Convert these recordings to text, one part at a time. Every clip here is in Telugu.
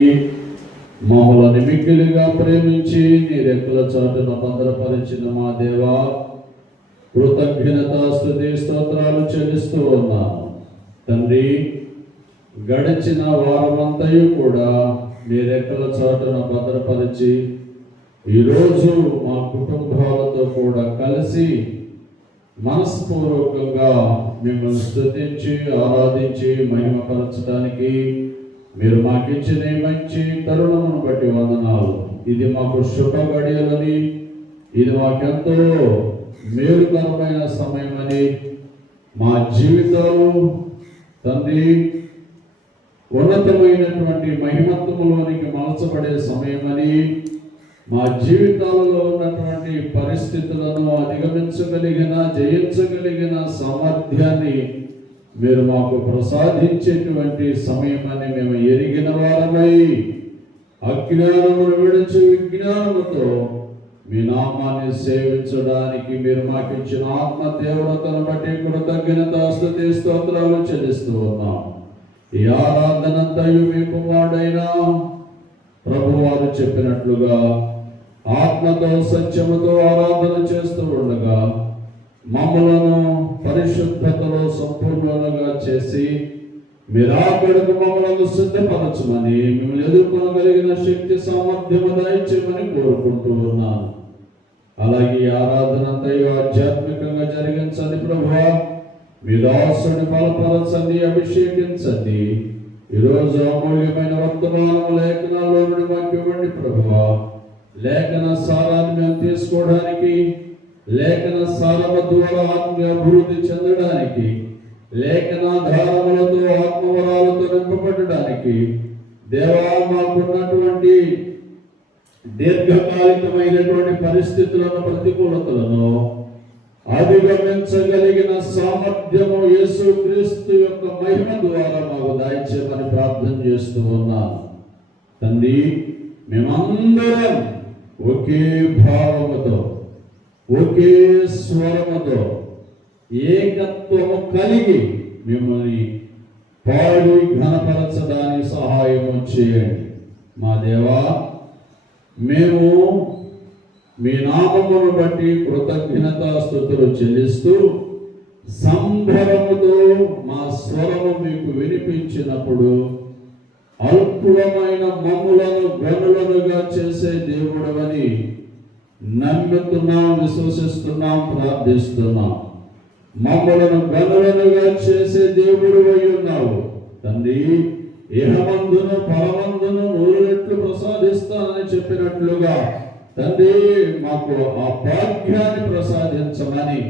మమ్మల్ని మిక్కిలిగా ప్రేమించి నీ రెక్కల చాటున భద్రపరిచిన మా దేవా, కృతజ్ఞతాస్తుతి స్తోత్రాలు చెల్లిస్తూ ఉన్నాను తండ్రి. గడిచిన వారమంతయు కూడా నీ రెక్కల చాటున భద్రపరిచి ఈరోజు మా కుటుంబాలతో కూడా కలిసి మనస్పూర్వకంగా మిమ్మల్ని స్తుతించి ఆరాధించి మహిమపరచడానికి మీరు మాకిచ్చిన మంచి తరుణమును బట్టి వందనాలు. ఇది మాకు శుభ గడియలని, ఇది మాకెంతో మేలుకరమైన సమయమని, మా జీవితాలు తండ్రి ఉన్నతమైనటువంటి మహిమత్వములోనికి మలచబడే సమయమని, మా జీవితాలలో ఉన్నటువంటి పరిస్థితులను అధిగమించగలిగిన జయించగలిగిన సామర్థ్యాన్ని మీరు మాకు ప్రసాదించేటువంటి సమయమని మేము ఎరిగిన వారమై అజ్ఞానమును విడిచి విజ్ఞానముతో మీ నామాన్ని సేవించడానికి మీరు మాకు ఇచ్చిన ఆత్మ దేవతను బట్టి కృతజ్ఞతాస్తుతి స్తోత్రాలు చెల్లిస్తూ ఉన్నాం. ఈ ఆరాధనంతయు మీ కుమారుడైన ప్రభువారు చెప్పినట్లుగా ఆత్మతో సత్యముతో ఆరాధన చేస్తూ ఉండగా మమ్మలను పరిశుద్ధతలో సంపూర్ణంగా చేసి మీరాకడకు మమ్మలను సిద్ధపరచమని, మిమ్మల్ని ఎదుర్కొనగలిగిన శక్తి సామర్థ్యము దయచేయమని కోరుకుంటూ ఉన్నాను. అలాగే ఆరాధనంతయు ఆధ్యాత్మికంగా జరిగించండి ప్రభువా. మీ దాసుని బలపరచండి, అభిషేకించండి. ఈరోజు అమూల్యమైన వర్తమానం లేఖనాల్లో నుండి మాకు ఇవ్వండి ప్రభువా. లేఖన సారాన్ని మేము తీసుకోవడానికి, లేఖన సారమ ద్వారా ఆత్మీయ అభివృద్ధి చెందడానికి, లేఖనాధారములతో ఆత్మవరాలతో నింపబడడానికి దేవా మాకున్నటువంటి దీర్ఘకాలికమైనటువంటి పరిస్థితులను ప్రతికూలతలను అధిగమించగలిగిన సామర్థ్యము యేసుక్రీస్తు యొక్క మహిమ ద్వారా మాకు దయచేయమని ప్రార్థన చేస్తూ ఉన్నాను తండ్రి. మేమందరం ఒకే భావముతో ఒకే స్వరముతో ఏకత్వము కలిగి మిమ్మల్ని పాడి ఘనపరచడానికి సహాయము చేయండి మా దేవా. మేము మీ నామమును బట్టి కృతజ్ఞతాస్తుతులు చెల్లిస్తూ సంభరముతో మా స్వరము మీకు వినిపించినప్పుడు అల్పులమైన మమ్ములను గనులనుగా చేసే దేవుడవని నమ్ముతున్నాం, విశ్వసిస్తున్నాం, ప్రార్థిస్తున్నాం. మమ్మలను గనులనుగా చేసే దేవుడు అయి ఉన్నావు తండ్రి. ఇహమందును పరమందును 100 రెట్లు ప్రసాదిస్తానని చెప్పినట్లుగా తండ్రి మాకు ఆ భాగ్యాన్ని ప్రసాదించమని,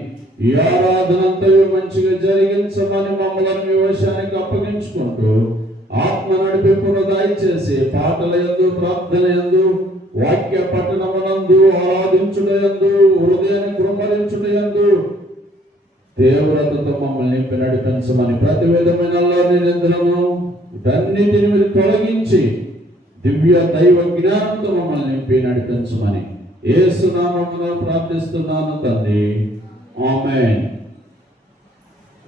ఈ ఆరాధనంతయు మంచిగా జరిగించమని మమ్మల్ని మీ వశానికి అప్పగించుకుంటూ ఆత్మ నడిపింపును దయచేసి పాటల యందు, ప్రార్థన యందు, వాక్య పఠనమునందు, ఆరాధించుట యందు, హృదయాన్ని కృంభరించుట యందు తీవ్రతతో మమ్మల్ని నింపి నడిపించమని, ప్రతి విధమైన నిందలను వీటన్నిటిని మీరు తొలగించి దివ్య దైవ జ్ఞానంతో మమ్మల్ని నింపి నడిపించమని యేసు నామములో ప్రార్థిస్తున్నాను తండ్రి. ఆమేన్.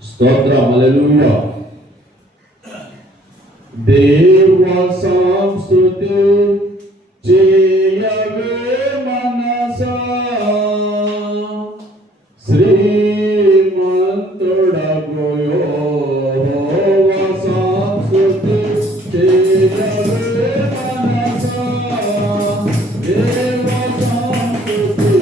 స్తోత్రం. హల్లెలూయా. దేవ సంస్తుతి చేయవే మనసా, శ్రీమంతుడగు యెహోవా సంస్తుతి చేయవే మనసా, దేవ సంస్తుతి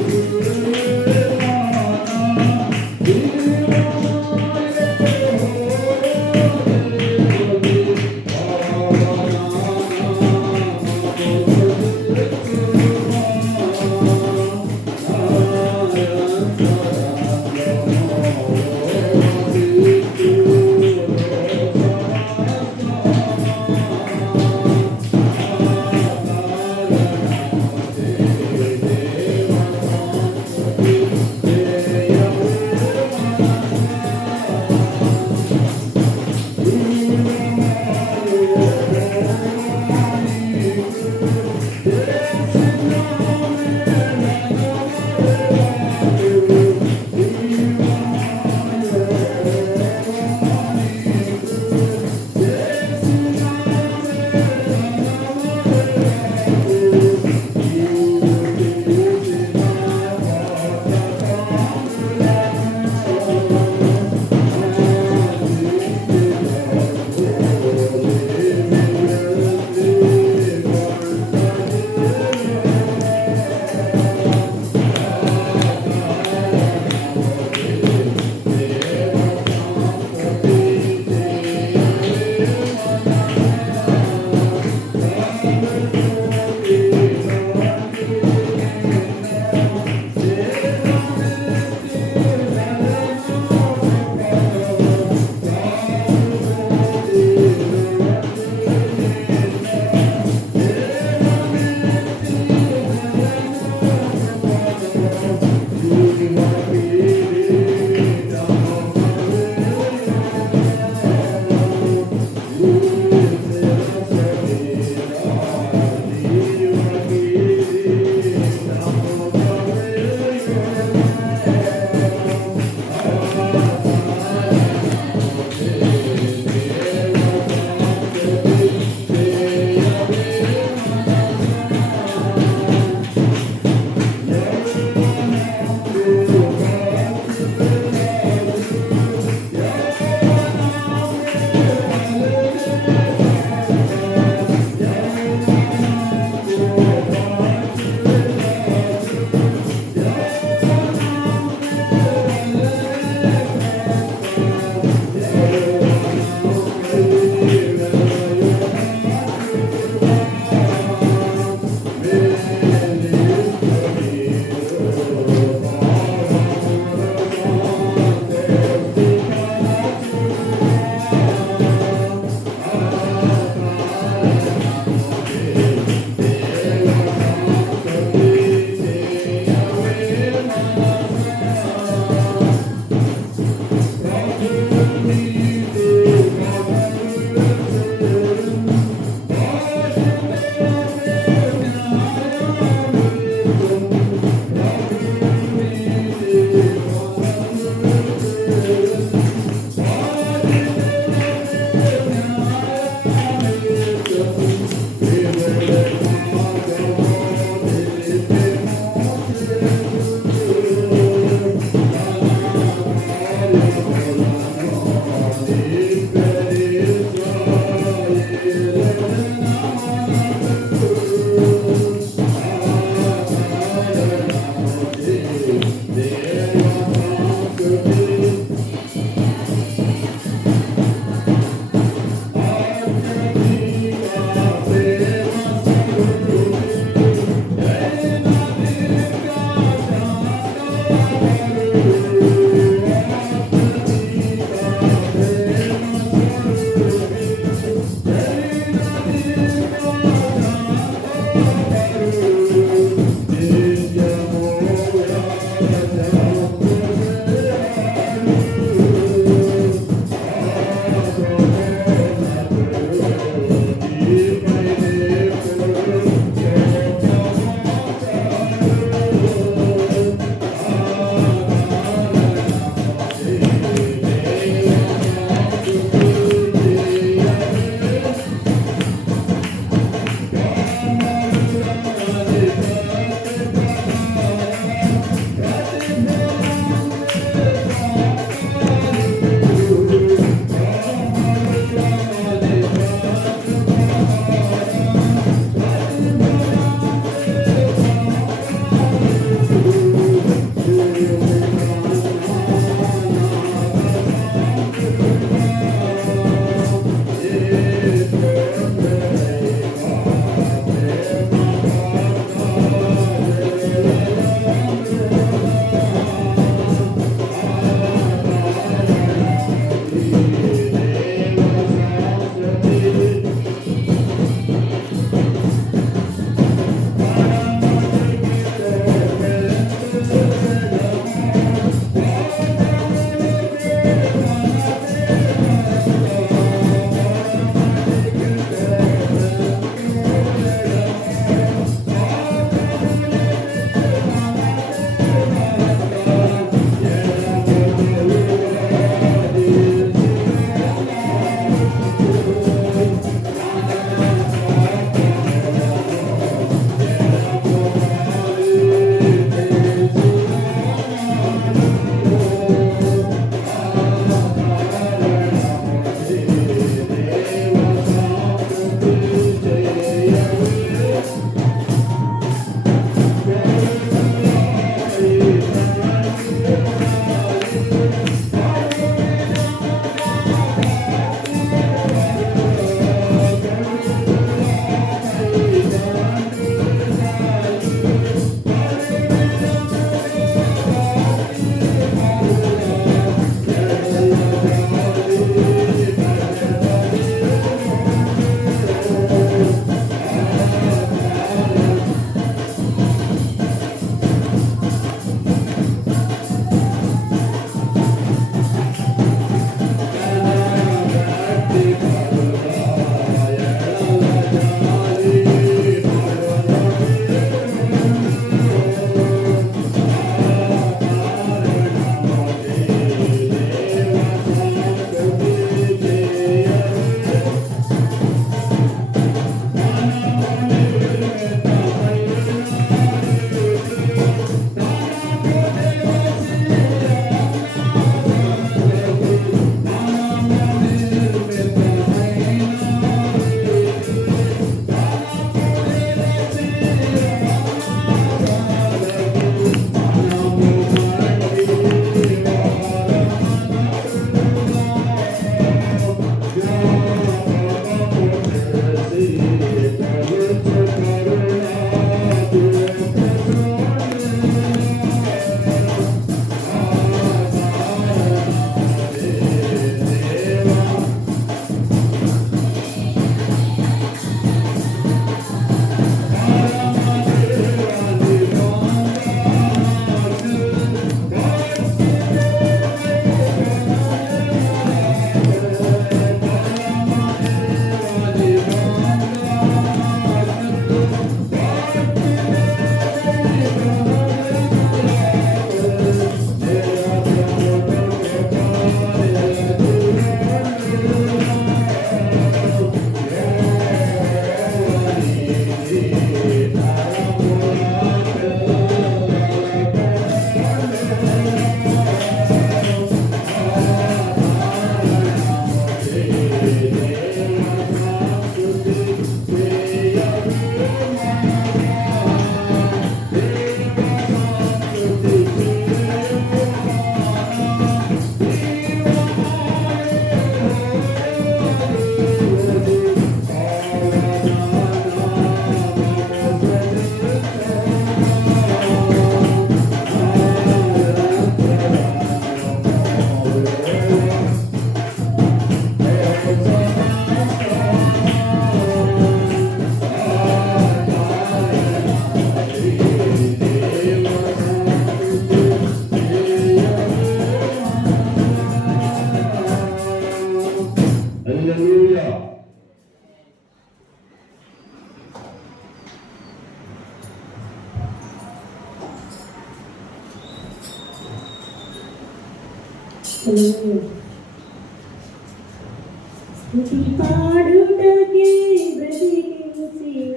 స్తుతి పాడుటకే బ్రతికించిన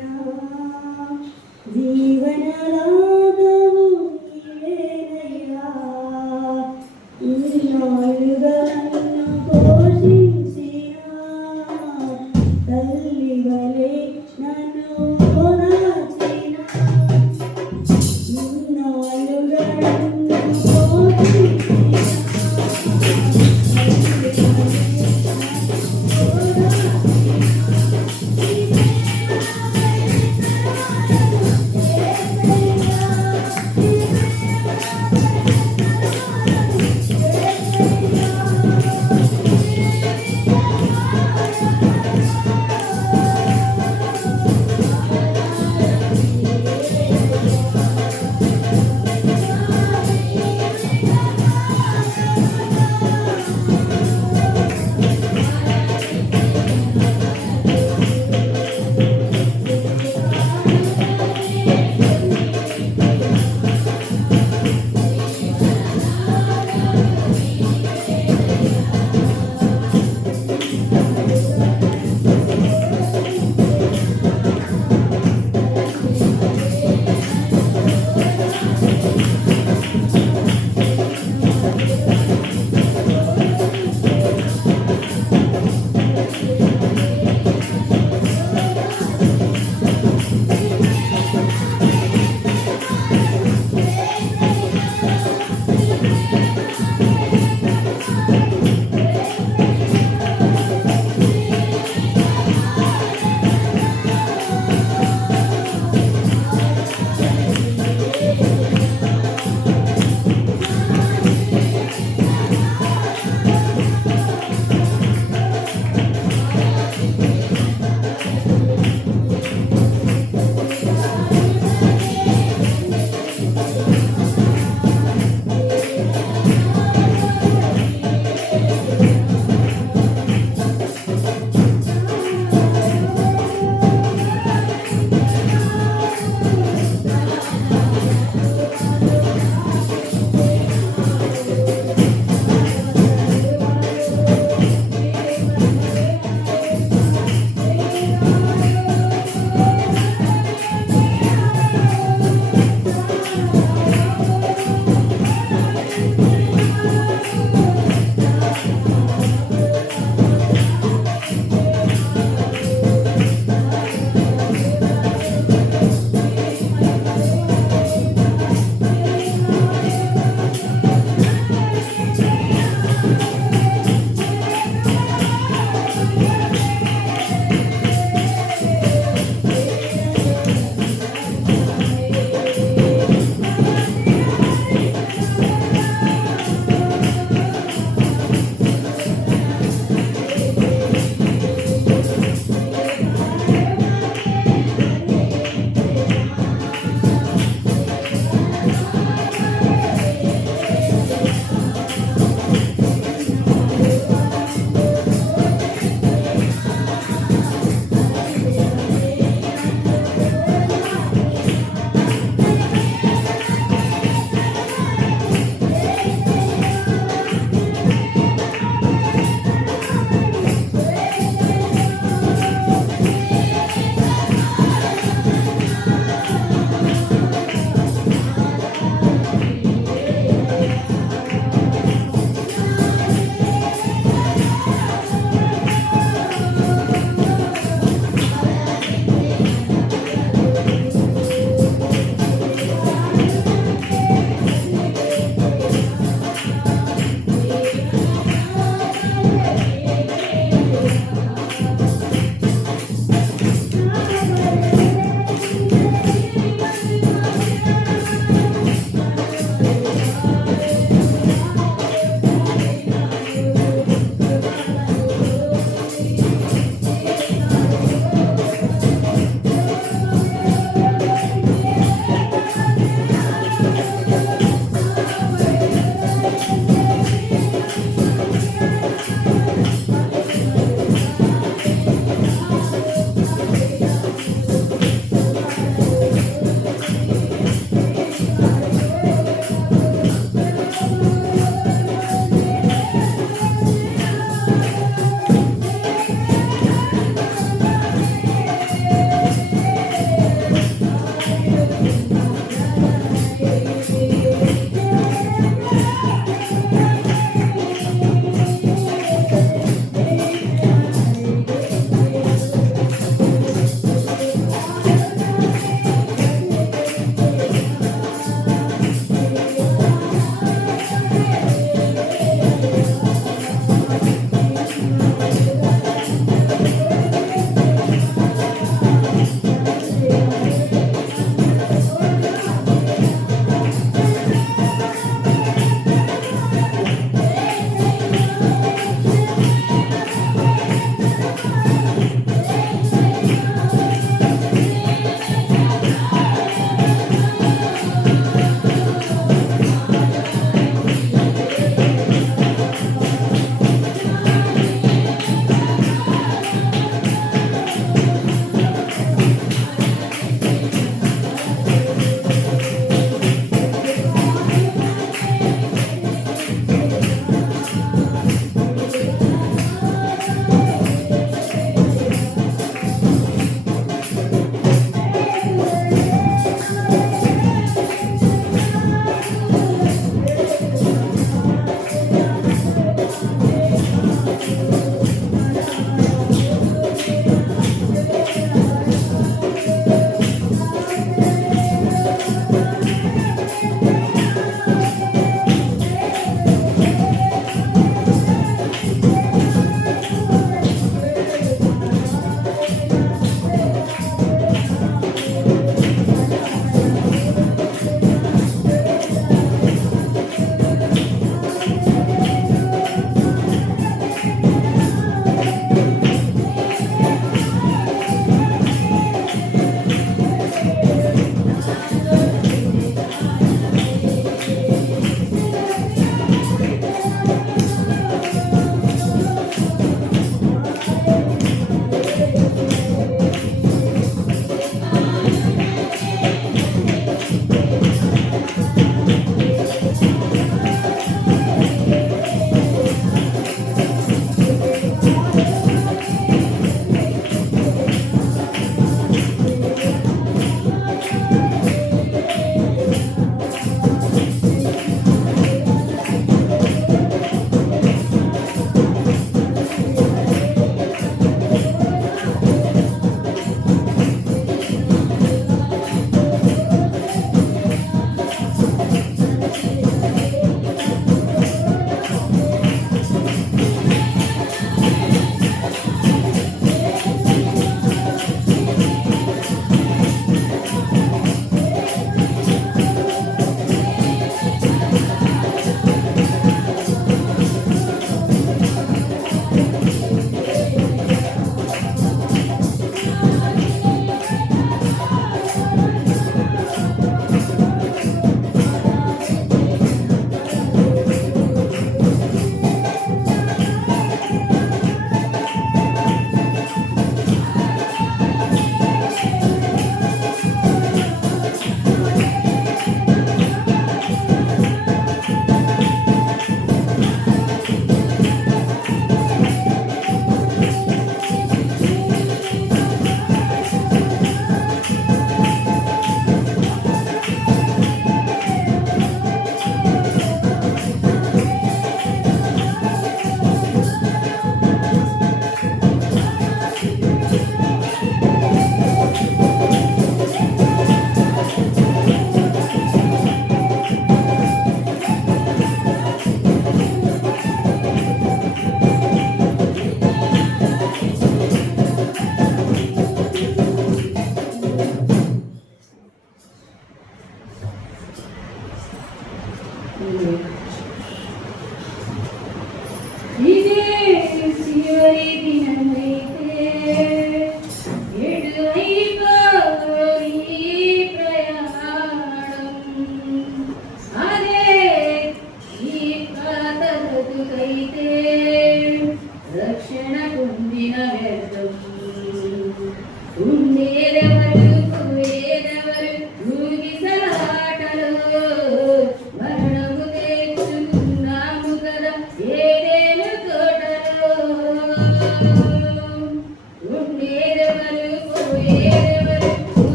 జీవనదాతవు నీవేనయ్యా. ఇన్నాళ్ళుగా నన్ను పోషించిన తల్లి వలె నన్ను ఓదార్చిన ఇన్నాళ్ళుగా నన్ను పోషించిన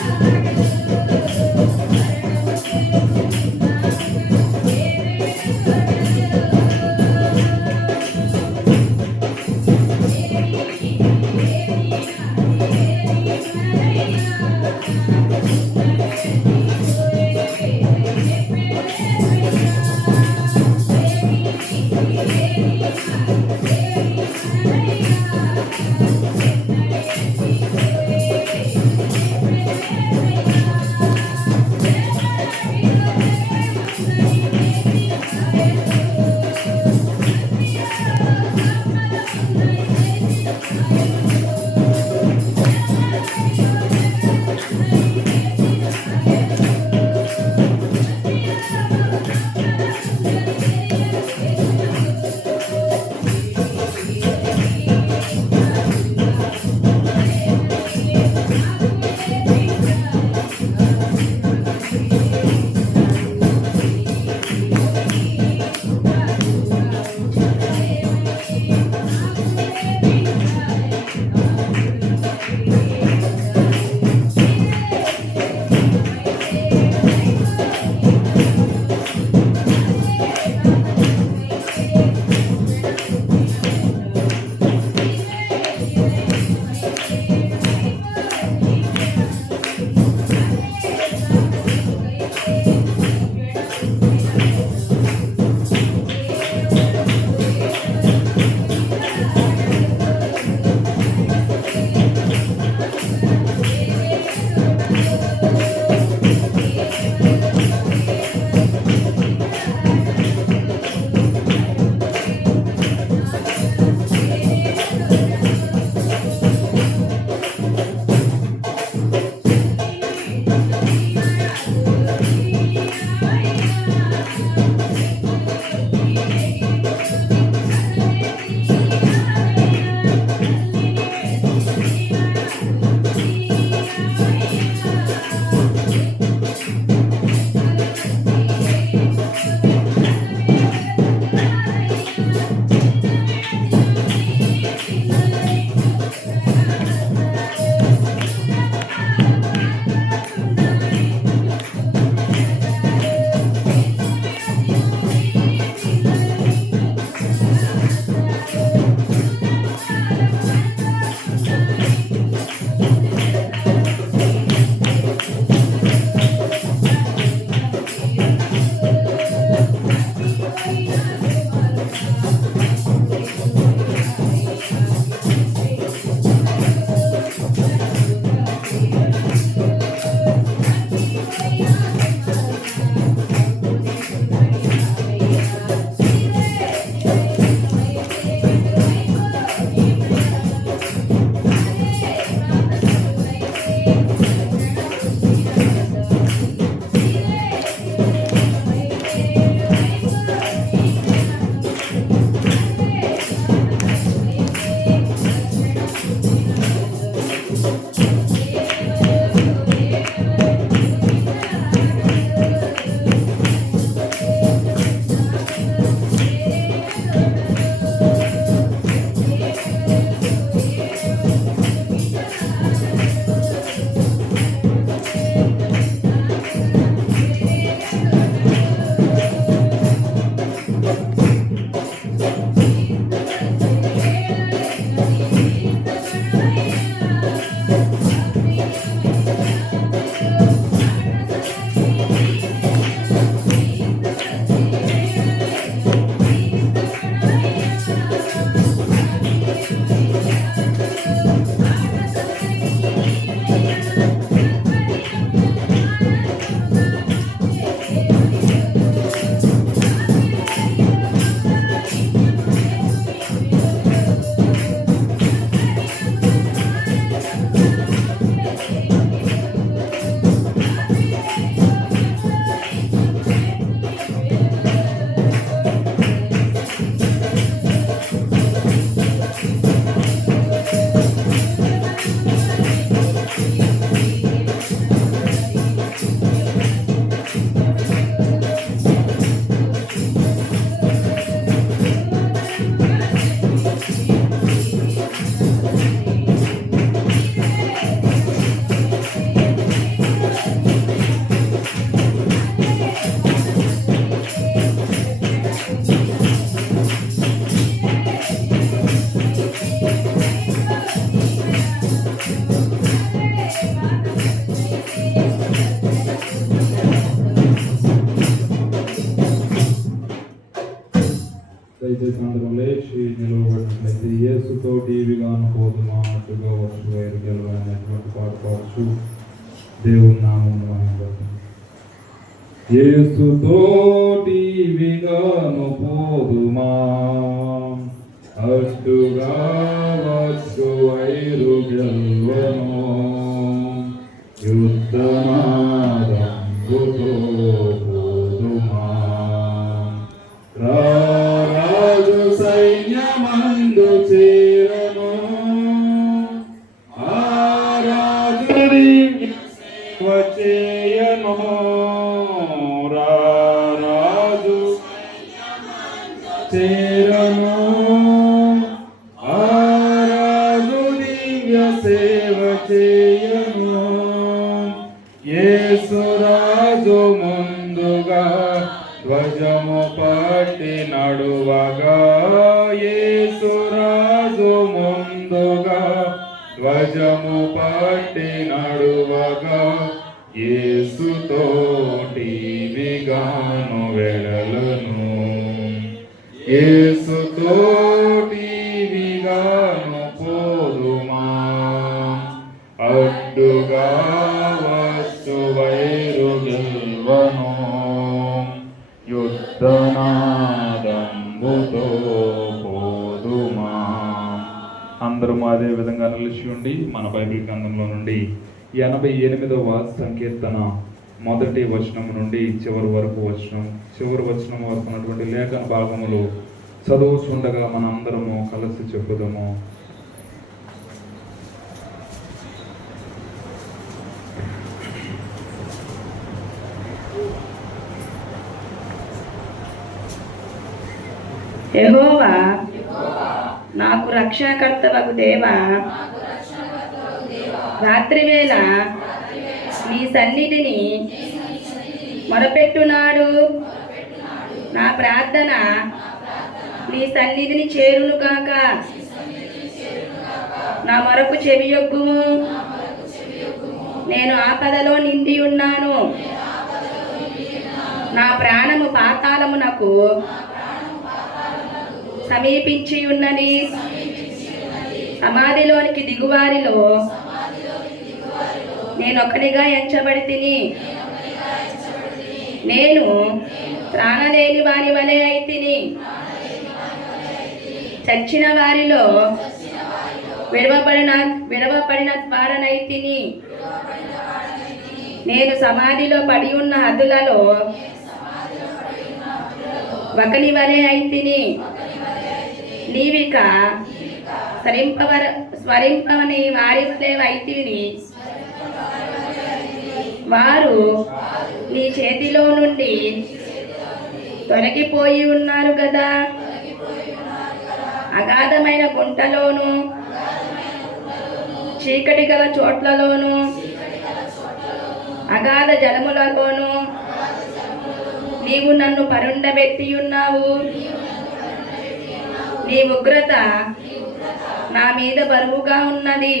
Thank you. దయచేసి అందరం లేచి నిలవబడినట్లయితే యేసుతో టీవీగాను పోదుమా అటుగా వచ్చు వైరు గెలవనేటువంటి పాట పాడుచు దేవుని నామమును మహిమపరచును. యేసుతో టీవీగాను పోదుమా అటుగా వచ్చు వైరు గెలవను యుద్ధమారంభుతో పోదుమా రాజు సైన్యమందు చేరను ఆ రాజు వచ్చేయను రాజు చేరను ఆ రాజు దివ్య సేవ చేయను యేసు రాజు ముందుగా ధ్వజము పట్టి నడువగా యేసు రాజు ముందుగా ధ్వజము పట్టి నడువగా యేసుతో టీవీగాను వెడలను యేసుతో టీవీగాను పోదుమా అడ్డుగా వచ్చు వైరు గెల్వను యుద్ధనాదంబుతో పోదుమా. అందరం అదే విధంగా నిలిచి ఉండి మన బైబిల్ గ్రంథంలో నుండి 88వ సంకీర్తన మొదటి వచనం నుండి చివరి వరకు ఉన్నటువంటి లేఖన భాగములు చదువుతుండగా మన అందరము కలిసి చెప్పుదాము. యెహోవా నాకు రక్షణకర్తవగు దేవా, రాత్రివేళ నీ సన్నిధిని మొరపెట్టునాడు. నా ప్రార్థన నీ సన్నిధిని చేరునుగాక. నా మొరకు చెవియొగ్గుము. నేను ఆపదలో నిండి ఉన్నాను. నా ప్రాణము పాతాళమునకు సమీపించి ఉన్నది. సమాధిలోనికి దిగువారిలో నేనొకనిగా ఎంచబడి తిని, నేను ప్రాణలేని వారి వలె అయితిని. చచ్చిన వారిలో విడవబడిన వారనైతిని. నేను సమాధిలో పడి ఉన్న హద్దులలో ఒకని వలె అయితిని. నీవిక స్మరింపవని వారి వలె అయితిని. వారు నీ చేతిలో నుండి తొలగిపోయి ఉన్నారు కదా. అగాధమైన గుంటలోను చీకటి గల చోట్లలోను అగాధ జలములలోను నీవు నన్ను పరుండబెట్టి ఉన్నావు. నీ ఉగ్రత నా మీద బరువుగా ఉన్నది.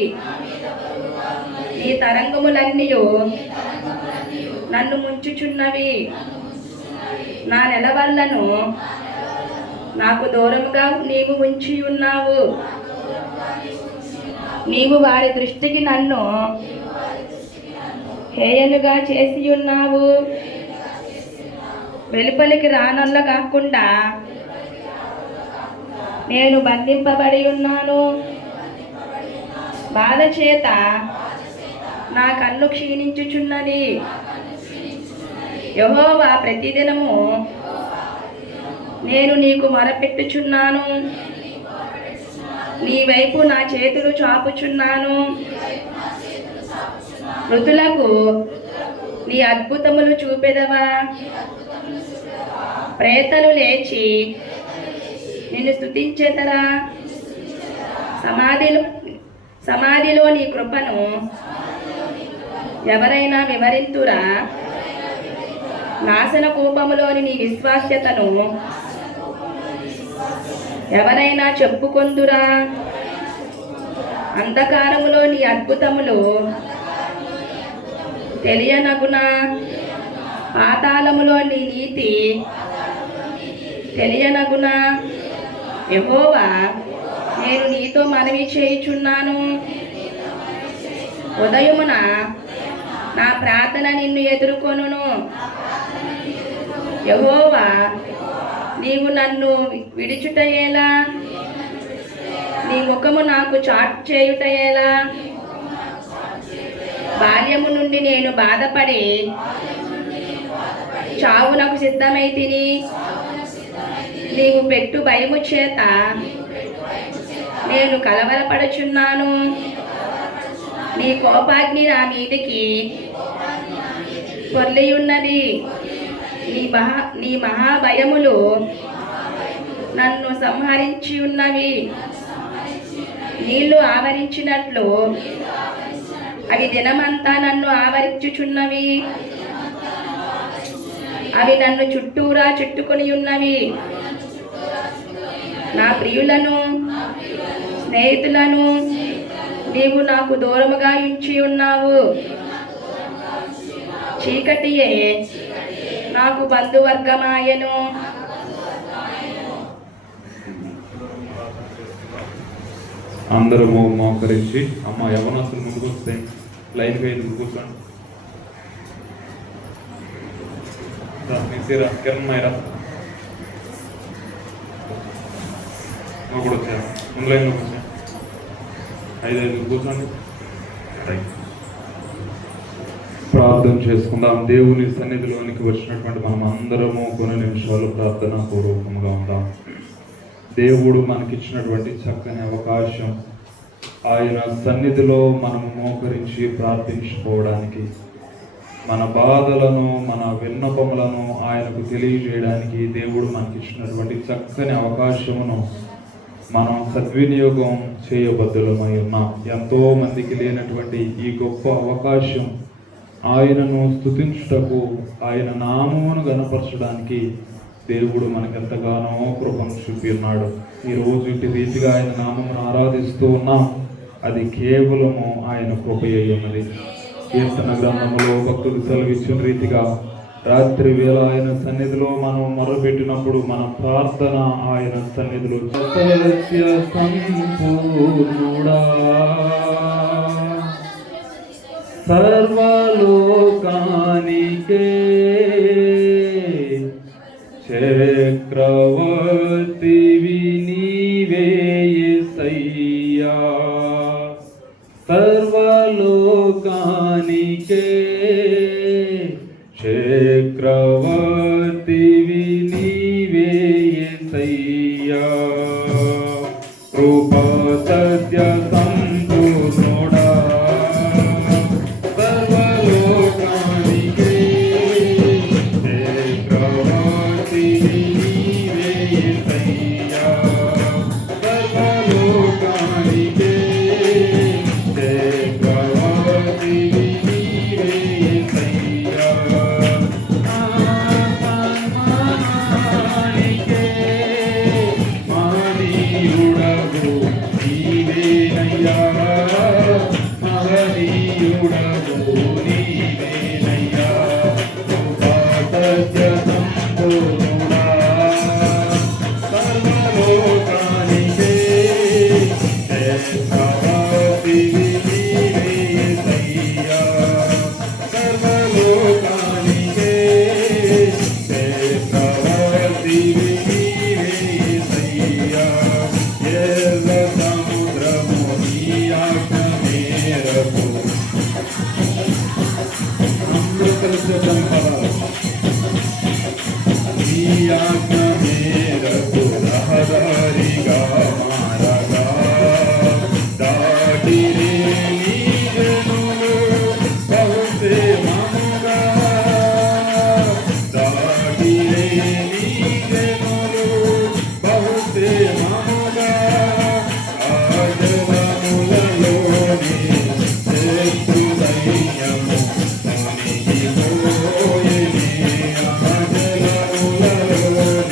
నీ తరంగములన్నీ నన్ను ముంచుచున్నవి. నా నెలవల్లను నాకు దూరముగా నీవు ఉంచి ఉన్నావు. నీవు వారి దృష్టికి నన్ను హేయలుగా చేసి ఉన్నావు. వెలుపలికి రానల్ల కాకుండా నేను బంధింపబడి ఉన్నాను. బాధ చేత నా కన్ను క్షీణించుచున్నది. యెహోవా ప్రతిదినము నేను నీకు మొరపెట్టుచున్నాను. నీ వైపు నా చేతులు చాపుచున్నాను. మృతులకు నీ అద్భుతములు చూపెదవా. ప్రేతలు లేచి నిన్ను స్తుతించెదరా. సమాధిలో నీ కృపను ఎవరైనా వివరింతురా. నాశన కూపములోని నీ విశ్వాస్యతను ఎవరైనా చెప్పుకొందురా. అంధకారములో నీ అద్భుతములు తెలియనగునా. పాతాళములో నీ నీతి తెలియనగునా. యెహోవా, నేను నీతో మనవి చేయుచున్నాను. ఉదయమున నా ప్రార్థన నిన్ను ఎదుర్కొనును. యెహోవా, నీవు నన్ను విడిచుటయేలా? నీ ముఖము నాకు చాటు చేయుటయేలా? బాల్యము నుండి నేను బాధపడి చావునకు సిద్ధమైతిని. నీవు పెట్టు భయము చేత నేను కలవరపడుచున్నాను. నీ కోపాగ్ని నా మీదికి పొర్లియున్నది. నీ మహాభయములు నన్ను సంహరించి ఉన్నవి. నీళ్లు ఆవరించినట్లు అవి దినమంతా నన్ను ఆవరించుచున్నవి. అవి నన్ను చుట్టూరా చుట్టుకొని ఉన్నవి. నా ప్రియులను స్నేహితులను నీవు నాకు దూరముగా ఉంచి ఉన్నావు. చీకటియే నాకు బంధువర్గమాయను. అందరము మోకరించి అమ్మ యవనస్తులు ముందుకు వస్తే లైన్ వేసి కూర్చోండి. కిరణ్ మైరా కూడా వచ్చారు. ముందు లైన్లో కూర్చోండి. 5 కూర్చోండి. ప్రార్థన చేసుకుందాం. దేవుని సన్నిధిలోనికి వచ్చినటువంటి మనం అందరము కొన్ని నిమిషాలు ప్రార్థన పూర్వకంగా ఉందాం. దేవుడు మనకిచ్చినటువంటి చక్కని అవకాశం, ఆయన సన్నిధిలో మనము మోకరించి ప్రార్థించుకోవడానికి, మన బాధలను మన విన్నపములను ఆయనకు తెలియజేయడానికి దేవుడు మనకిచ్చినటువంటి చక్కని అవకాశమును మనం సద్వినియోగం చేయబద్దులమై ఉన్నాం. ఎంతో మందికి లేనటువంటి ఈ గొప్ప అవకాశం ఆయనను స్తుతించుటకు, ఆయన నామమును గణపరచడానికి దేవుడు మనకెంతగానో కృపను చూపి ఉన్నాడు. ఈరోజు ఇటు రీతిగా ఆయన నామమును ఆరాధిస్తూ ఉన్నాం. అది కేవలము ఆయన కృపయే ఉన్నది. కీర్తన గ్రంథములో భక్తులు సెలవిచ్చిన రీతిగా రాత్రి వేళ ఆయన సన్నిధిలో మనం మొరపెట్టినప్పుడు మన ప్రార్థన ఆయన సన్నిధిలో సత్య సంపూర్ణుడా, సర్వలోకానికే చక్రవర్తివి నీవే యేసయ్యా, సర్వలోకానికే చక్రవర్తివి నీవే యేసయ్యా, కృపా సత్య సంపూర్ణుడా, సర్వలోకానికే చక్రవర్తివి నీవే యేసయ్యా, సర్వలోకానికే చక్రవర్తివి నీవే యేసయ్యా, మహనీయుడవు నీవేనయ్యా, మహనీయుడవు నీవేనయ్యా, కృపా సత్య సంపూర్ణుడా, సర్వలోకానికే చక్రవర్తివి నీవే యేసయ్యా, సర్వలోకానికే చక్రవర్తివి నీవే యేసయ్యా, ఎర్ర సముద్రము నీ ఆజ్ఞ మేరకు నీ ఆజ్ఞ మేరకు రహదారిగా మారగా దాటిరే నీ జనులు బహుసేమముగా, దాటిరే నీ జనులు బహుసేమముగా, ఆ జనములలోని శత్రు సైన్యము మునిగిపోయెనే, ఆ జనములలోని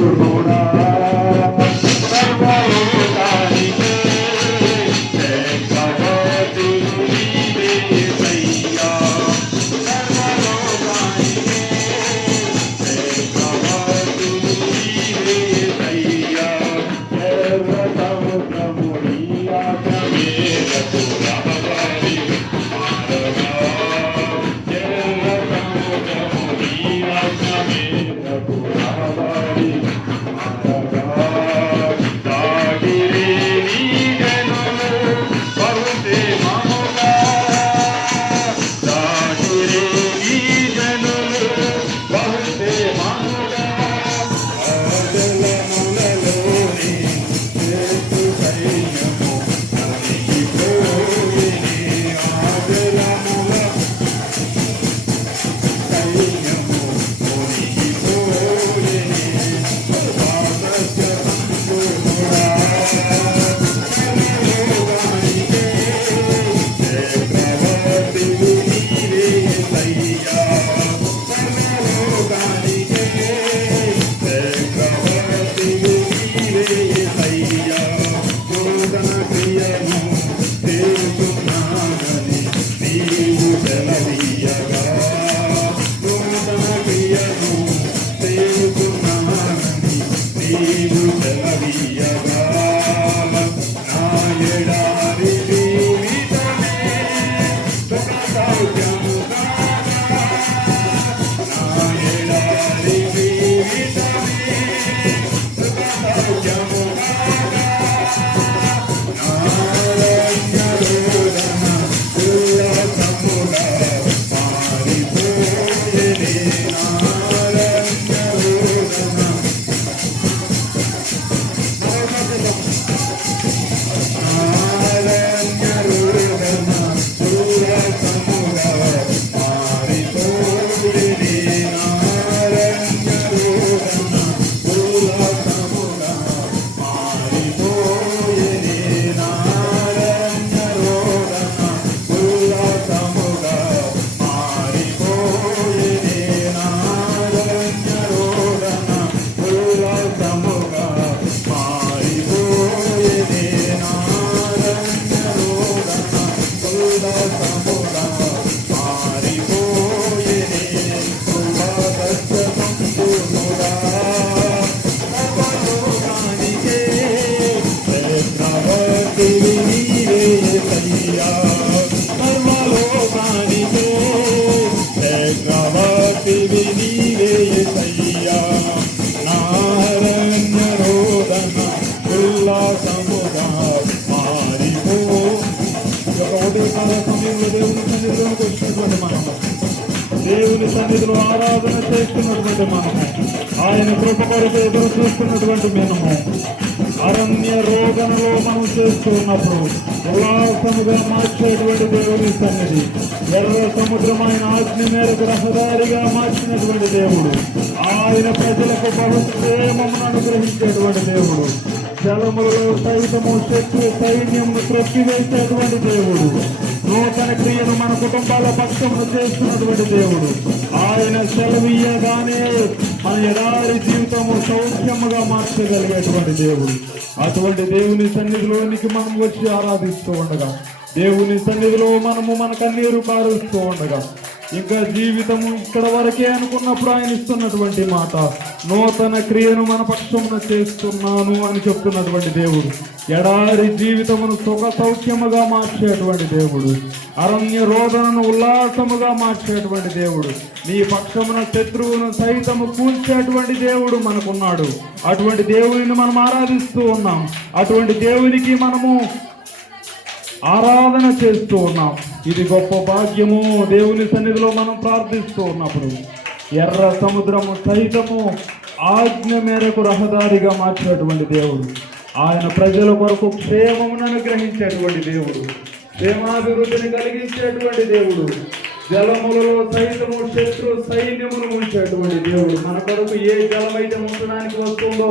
సంపూర్ణుడా సర్వలోకానికే చక్రవర్తివు నీవే యేసయ్యా సర్వలోకానికే చక్రవర్తివు నీవే యేసయ్యా ఎర్ర సముద్రము నీ ఆజ్ఞమేరకు రహదారి మారగా ఎర్ర సముద్రము నీ ఆజ్ఞమేరకు రహదారి మారగా దాటిరే నీ జనులు బహుసేమముగా దాటిరే నీ జనులు బహుసేమముగా ఆజలములలోని యేసు సైన్యము మునిగిపోయిని ఆజలముల సైన్యము మునిగిపోయిని సర్వసత్య సంపూర్ణుడా సర్వలోకానికే చక్రవర్తివు నీవే యేసయ్యా సర్వలోకానికే చక్రవర్తివు నీవే యేసయ్యా నూతన క్రియను చేస్తున్నానని నీవు సెలవీయగా నూతన క్రియను చేస్తున్నానని నీవు సెలవీయగా నా ఎడారి జీవితమే సుఖ సౌఖ్యముగా నా ఎడారి జీవితమే సుఖ సౌఖ్యముగా నారణ్యరోదన ఉల్లసముగా మారిపోయేనే నారణ్యరోదన నారణ్యరోదన ఉల్లసముగా మారిపోయేనే నారణ్యరోదన ఉల్లసముగా మారిపోయేనే నారణ్యరోదన ఉల్లసముగా మారిపోయేనే నారణ్యరోదన ఉల్లసముగా మారిపోయేనే నారణ్యరోదన ఉల్లసముగా మారిపోయేనే సర్వసత్య సంపూర్ణుడా సర్వలోకానికే చక్రవర్తివి నీవే యేసయ్యా సర్వలోకానికే చక్రవర్తివి నీవే యేసయ్యా నారణ్యరోదన ఉల్లాసముగా మారిపో ఒకటే కాల సమయంలో దేవుని సన్నిధిలోకి వచ్చినటువంటి మనము దేవుని సన్నిధిలో ఆరాధన చేస్తున్నటువంటి మనము ఆయన కృప కొరకు ఎదురు చూస్తున్నటువంటి మనము అరణ్య రోదనలో మనం చేస్తూ ఉన్నప్పుడు ఉల్లాసముగా మార్చేటువంటి దేవుని సన్నిధి ఎర్ర సముద్రం ఆయన ఆజ్ఞ మేరకు రహదారిగా మార్చినటువంటి దేవుడు ఆయన ప్రజలకు బహుక్షేమమును అనుగ్రహించేటువంటి దేవుడు జలములలో సైతము శక్తి సైన్యమును త్రొక్కివేసేటువంటి దేవుడు నూతన క్రియను మన కుటుంబాల పక్షమును చేస్తున్నటువంటి దేవుడు ఆయన సెలవీయగానే మన ఎడారి జీవితము సౌఖ్యముగా మార్చగలిగేటువంటి దేవుడు అటువంటి దేవుని సన్నిధిలోనికి మనం వచ్చి ఆరాధిస్తూ ఉండగా దేవుని సన్నిధిలో మనము మన కన్నీరు కారుస్తూ ఉండగా ఇంకా జీవితము ఇక్కడ వరకే అనుకున్నప్పుడు ఆయన ఇస్తున్నటువంటి మాట నూతన క్రియను మన పక్షమున చేస్తున్నాను అని చెప్తున్నటువంటి దేవుడు ఎడారి జీవితమును సుఖ సౌఖ్యముగా మార్చేటువంటి దేవుడు అరణ్య రోదనను ఉల్లాసముగా మార్చేటువంటి దేవుడు నీ పక్షమున శత్రువును సైతము కూల్చేటువంటి దేవుడు మనకున్నాడు అటువంటి దేవునిని మనం ఆరాధిస్తూ ఉన్నాం అటువంటి దేవునికి మనము ఆరాధన చేస్తూ ఉన్నాం ఇది గొప్ప భాగ్యము దేవుని సన్నిధిలో మనం ప్రార్థిస్తూ ఉన్నప్పుడు ఎర్ర సముద్రము సైతము ఆజ్ఞ మేరకు రహదారిగా మార్చేటువంటి దేవుడు ఆయన ప్రజల కొరకు క్షేమమును అనుగ్రహించేటువంటి దేవుడు క్షేమాభివృద్ధిని కలిగించేటువంటి దేవుడు జలములలో సైతము శత్రు సైన్యమును ఉంచేటువంటి దేవుడు మన కొరకు ఏ జలమైతే ఉంచడానికి వస్తుందో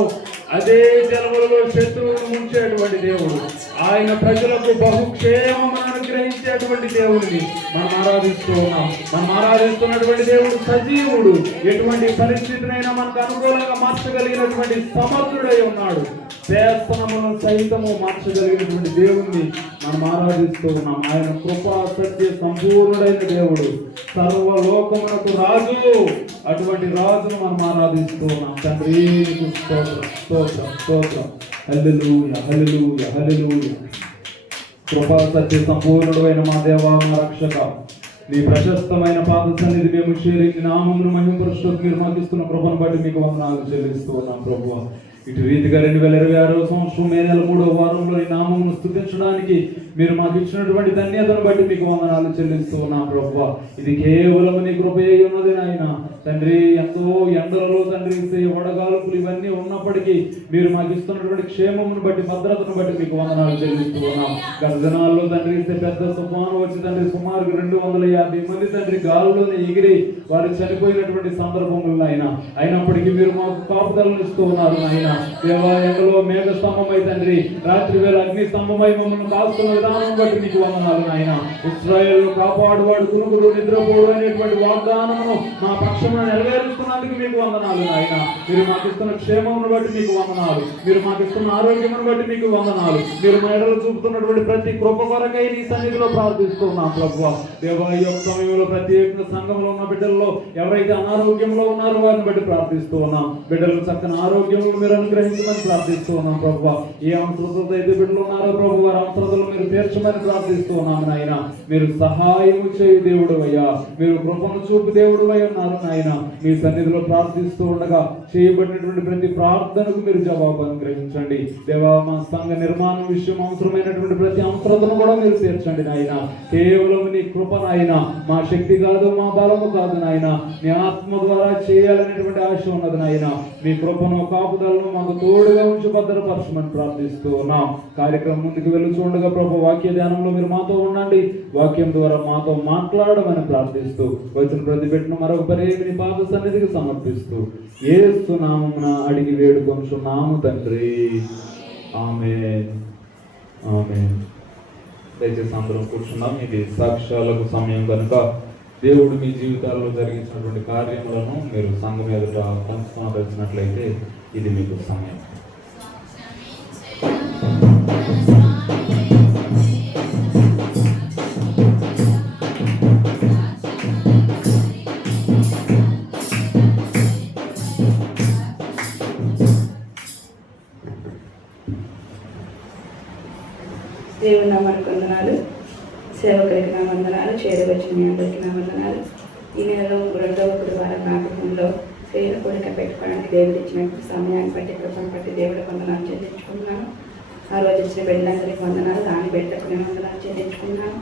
అదే జలములలో శత్రువును ఉంచేటువంటి దేవుడు ఆయన ప్రజలకు బహుక్షేమమును అనుగ్రహించేటువంటి దేవుడిని మనం ఆరాధిస్తూ ఉన్నాం. మనం ఆరాధిస్తున్నటువంటి దేవుడు సజీవుడు, ఎటువంటి పరిస్థితినైనా మనకు అనుకూలంగా మార్చగలిగినటువంటి సమర్థుడై ఉన్నాడు. శాసనములను సైతము మార్చగలిగినటువంటి దేవుణ్ణి మనం ఆరాధిస్తూ ఉన్నాం. ఆయన కృపా సత్య సంపూర్ణుడైన దేవుడు, సర్వలోకమునకు రాజు. అటువంటి రాజును మనం ఆరాధిస్తూ ఉన్నాం. తండ్రి నీకు స్తోత్రం, స్తోత్రం, స్తోత్రం. హల్లెలూయా, హల్లెలూయా, హల్లెలూయా. కృపా సత్య సంపూర్ణుడైన మా దేవా, మా రక్షక, నీ ప్రశస్తమైన పాద సన్నిధి మేము చేరి నామమును మహిమపరుస్తూ మీరు మాకు ఇస్తున్న కృపను బట్టి మీకు వందనాలు చెల్లిస్తూ ఉన్నాం ప్రభువా. ఇటు రీతిగా 2026వ సంవత్సరం మే నెల 3వ వారంలో ఈ నామమును స్తుతించడానికి మీరు మాకు ఇచ్చినటువంటి ధన్యతను బట్టి మీకు వందనాలు చెల్లిస్తూ ఉన్నాం ప్రభువా. ఇది కేవలం నీ కృపయే ఉన్నది నాయన తండ్రి. ఎంతో ఎండలలో తండ్రి వడగాలుపులు ఇవన్నీ ఉన్నప్పటికీ మీరు మాకు ఇస్తున్నటువంటి క్షేమమును బట్టి, భద్రతను బట్టి మీకు వందనాలు చెల్లిస్తూ ఉన్నాం. గత దినాల్లో తండ్రి పెద్ద తుఫాను వచ్చి తండ్రి సుమారు 250 మంది తండ్రి గాలులోనే ఎగిరి వారు చనిపోయినటువంటి సందర్భములు అయినప్పటికీ మీరు మాకు కాపుదలను ఇస్తూ ఉన్నారు నాయన. దేవా, ఎండలో మేఘ స్తంభమై తండ్రి, రాత్రి వేళ అగ్ని స్తంభమై మమ్మల్ని కాస్తున్న విధానం బట్టి మీకు వందనాలు నాయన. ఇశ్రాయేలును కాపాడువాడు కునుకుడు నిద్రపోడు అనేటువంటి వాగ్దానమును మా పక్షమున నెరవేరుస్తున్నందుకు మీకు వందనాలు నాయన. మీరు మాకు ఇస్తున్న క్షేమమును బట్టి మీకు వందనాలు, మీరు మాకు ఇస్తున్న ఆరోగ్యమును బట్టి మీకు వందనాలు. మీరు మా ఎడలు చూపుతున్నటువంటి ప్రతి కృప కొరకై నీ సన్నిధిలో ప్రార్థిస్తున్నాం ప్రభువా. దేవా, ఈ యొక్క సమయంలో ప్రత్యేక సంఘంలో ఉన్న బిడ్డల్లో ఎవరైతే అనారోగ్యంలో ఉన్నారో వారిని బట్టి ప్రార్థిస్తూ ఉన్నాం. బిడ్డలకు చక్కని ఆరోగ్యములు మీరు అనుగ్రహించమని ప్రార్థిస్తూ ఉన్నాం ప్రభువా. ఏ అవసరత అయితే బిడ్డలు ఉన్నారో ప్రభు, వారి అవసరతలు మీరు తీర్చమని ప్రార్థిస్తూ ఉన్నాం నాయన. మీరు సహాయం చేయు దేవుడు అయ్యా, మీరు కృపను చూపు దేవుడు అయి ఉన్నారు నాయన. మీ సన్నిధిలో ప్రార్థిస్తూ ఉండగా చేయబడినటువంటి ప్రతి ప్రార్థనకు మీరు జవాబు అనుగ్రహించండి దేవా. మా సంఘ నిర్మాణం విషయం అవసరమైనటువంటి ప్రతి అవసరతను కూడా మీరు తీర్చండి నాయన. కేవలం నీ కృప నాయన, మా శక్తి కాదు, మా బలము కాదు నాయన, నీ ఆత్మ ద్వారా చేయాలనేటువంటి ఆశ ఉన్నది నాయన. మీ కృపను కాపుదలను మాకు తోడుగా ఉంచి భద్రపరచమని ప్రార్థిస్తూ ఉన్నాం. కార్యక్రమం ముందుకు వెళ్ళి చూడగా ప్రభు, వాక్య ధ్యానంలో మీరు మాతో ఉండండి, వాక్యం ద్వారా మాతో మాట్లాడమని ప్రార్థిస్తూ వచ్చిన ప్రతి బిడ్డను మరొక పర్యాయం పాద సన్నిధికి సమర్పిస్తూ యేసు నామమున అడిగి వేడుకొనుచున్నాము తండ్రి, ఆమేన్, ఆమేన్. దయచేసి అందరం కూర్చున్నాం. ఇది సాక్ష్యాలకు సమయం కనుక దేవుడు మీ జీవితాల్లో జరిగించినటువంటి కార్యములను మీరు సంఘం ఎదుట పంచుకోదలిచినట్లయితే ఇది మీకు సమయం. దేవుని నామానికి వందనాలు, సేవకులకి నా వందనాలు, చేరవచ్చిన మీ అందరికీ నా వందనాలు. ఈ నెలలో 2వ గురువారం నాటకంలో సేవ కోరిక పెట్టుకోవడానికి దేవుడు ఇచ్చినటువంటి సమయాన్ని బట్టి, కృపను బట్టి దేవుడు వందనాలు చెల్లించుకున్నాను. ఆ రోజు ఇచ్చిన బిడ్డలందరికీ వందనాలు, దాన్ని బిడ్డకు నేను వందనాలు చెల్లించుకున్నాను.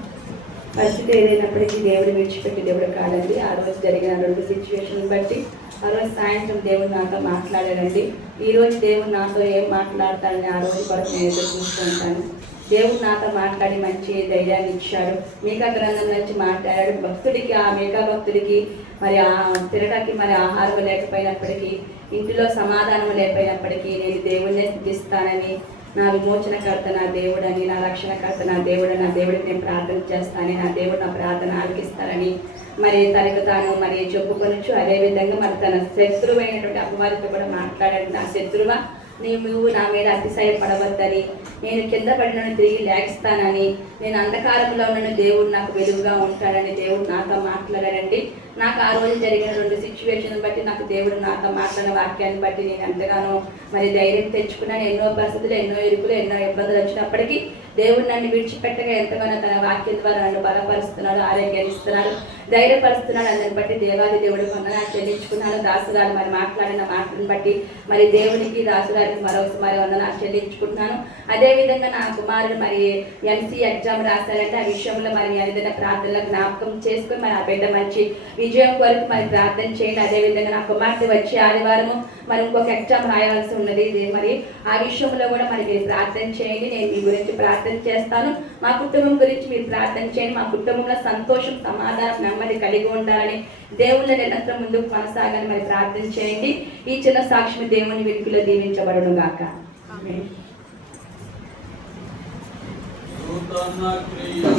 పరిస్థితి ఏదైనప్పటికీ దేవుడు విడిచిపెట్టి దేవుడు కాదండి. ఆ రోజు జరిగిన 2 సిచ్యువేషన్ బట్టి ఆ రోజు సాయంత్రం దేవుడు నాతో మాట్లాడాడండి. ఈరోజు దేవుడు నాతో ఏం మాట్లాడతాడని ఆ రోజు కొరకు నేను ఎదురు చూస్తూ ఉంటాను. దేవుడు నాతో మాట్లాడి మంచి ధైర్యాన్ని ఇచ్చాడు. మీకా గ్రంథం నుంచి మాట్లాడాడు. భక్తుడికి, ఆ మీకా భక్తుడికి మరి ఆ తిరగడానికి మరి ఆహారం లేకపోయినప్పటికీ, ఇంటిలో సమాధానం లేకపోయినప్పటికీ నేను దేవుడినే స్థుతిస్తానని, నా విమోచనకర్త నా దేవుడని, నా రక్షణకర్త నా దేవుడని, నా దేవుడికి నేను ప్రార్థన చేస్తానని, నా దేవుడు నా ప్రార్థన ఆలకిస్తానని మరి తనకు తాను మరి చెప్పుకొనొచ్చు. అదేవిధంగా మరి తన శత్రువైనటువంటి అపవాదితో కూడా మాట్లాడాడు. నా శత్రువా, నువ్వు నా మీద అతిశయపడవద్దని, నేను కింద పడినను తిరిగి లేస్తానని, నేను అంధకారంలో ఉన్న దేవుడు నాకు వెలుగుగా ఉంటాడని దేవుడు నాతో మాట్లాడాడండి. నాకు ఆ రోజు జరిగిన 2 సిచ్యువేషన్ బట్టి, నాకు దేవుడు నాతో మాట్లాడిన వాక్యాన్ని బట్టి నేను ఎంతగానో మరి ధైర్యం తెచ్చుకున్నాను. ఎన్నో పరిస్థితులు, ఎన్నో ఇరుకులు, ఎన్నో ఇబ్బందులు వచ్చినప్పటికీ దేవుడు నన్ను విడిచిపెట్టగా ఎంతగానో తన వాక్యం ద్వారా నన్ను బలపరుస్తున్నాడు, ఆరోగ్యాన్ని ఇస్తున్నాడు, ధైర్యపరుస్తున్నాడు. అందరిని బట్టి దేవాది దేవుడికి వందనాలు చెల్లించుకున్నాను. దాసుగారు మరి మాట్లాడిన మాటలను బట్టి మరి దేవునికి, దాసుగారికి మరొకసారి వందనాలు చెల్లించుకుంటున్నాను. అదేవిధంగా నా కుమారుడు మరి ఎంసీ ఎగ్జామ్ రాశారంటే ఆ విషయంలో మరి ఏదైనా ప్రార్థనలో జ్ఞాపకం చేసుకుని మరి ఆ బిడ్డ మంచి విజయం కొరకు మరి ప్రార్థన చేయండి. అదేవిధంగా నా కుమార్తె వచ్చే ఆదివారము మరి ఇంకొక ఎగ్జామ్ రాయవలసి ఉన్నది. మరి ఆ విషయంలో కూడా మరి మీరు ప్రార్థన చేయండి. నేను మీ గురించి ప్రార్థన చేస్తాను. మా కుటుంబం గురించి మీరు ప్రార్థన చేయండి. మా కుటుంబంలో సంతోషం, సమాధానం, నెమ్మది కలిగి ఉండాలని, దేవుళ్ళ నిరంతరం ముందుకు కొనసాగాలని మరి ప్రార్థన చేయండి. ఈ చిన్న సాక్ష్యం దేవుని వెలుగులో దీవించబడును గాక. ఆమేన్. నూతన క్రియను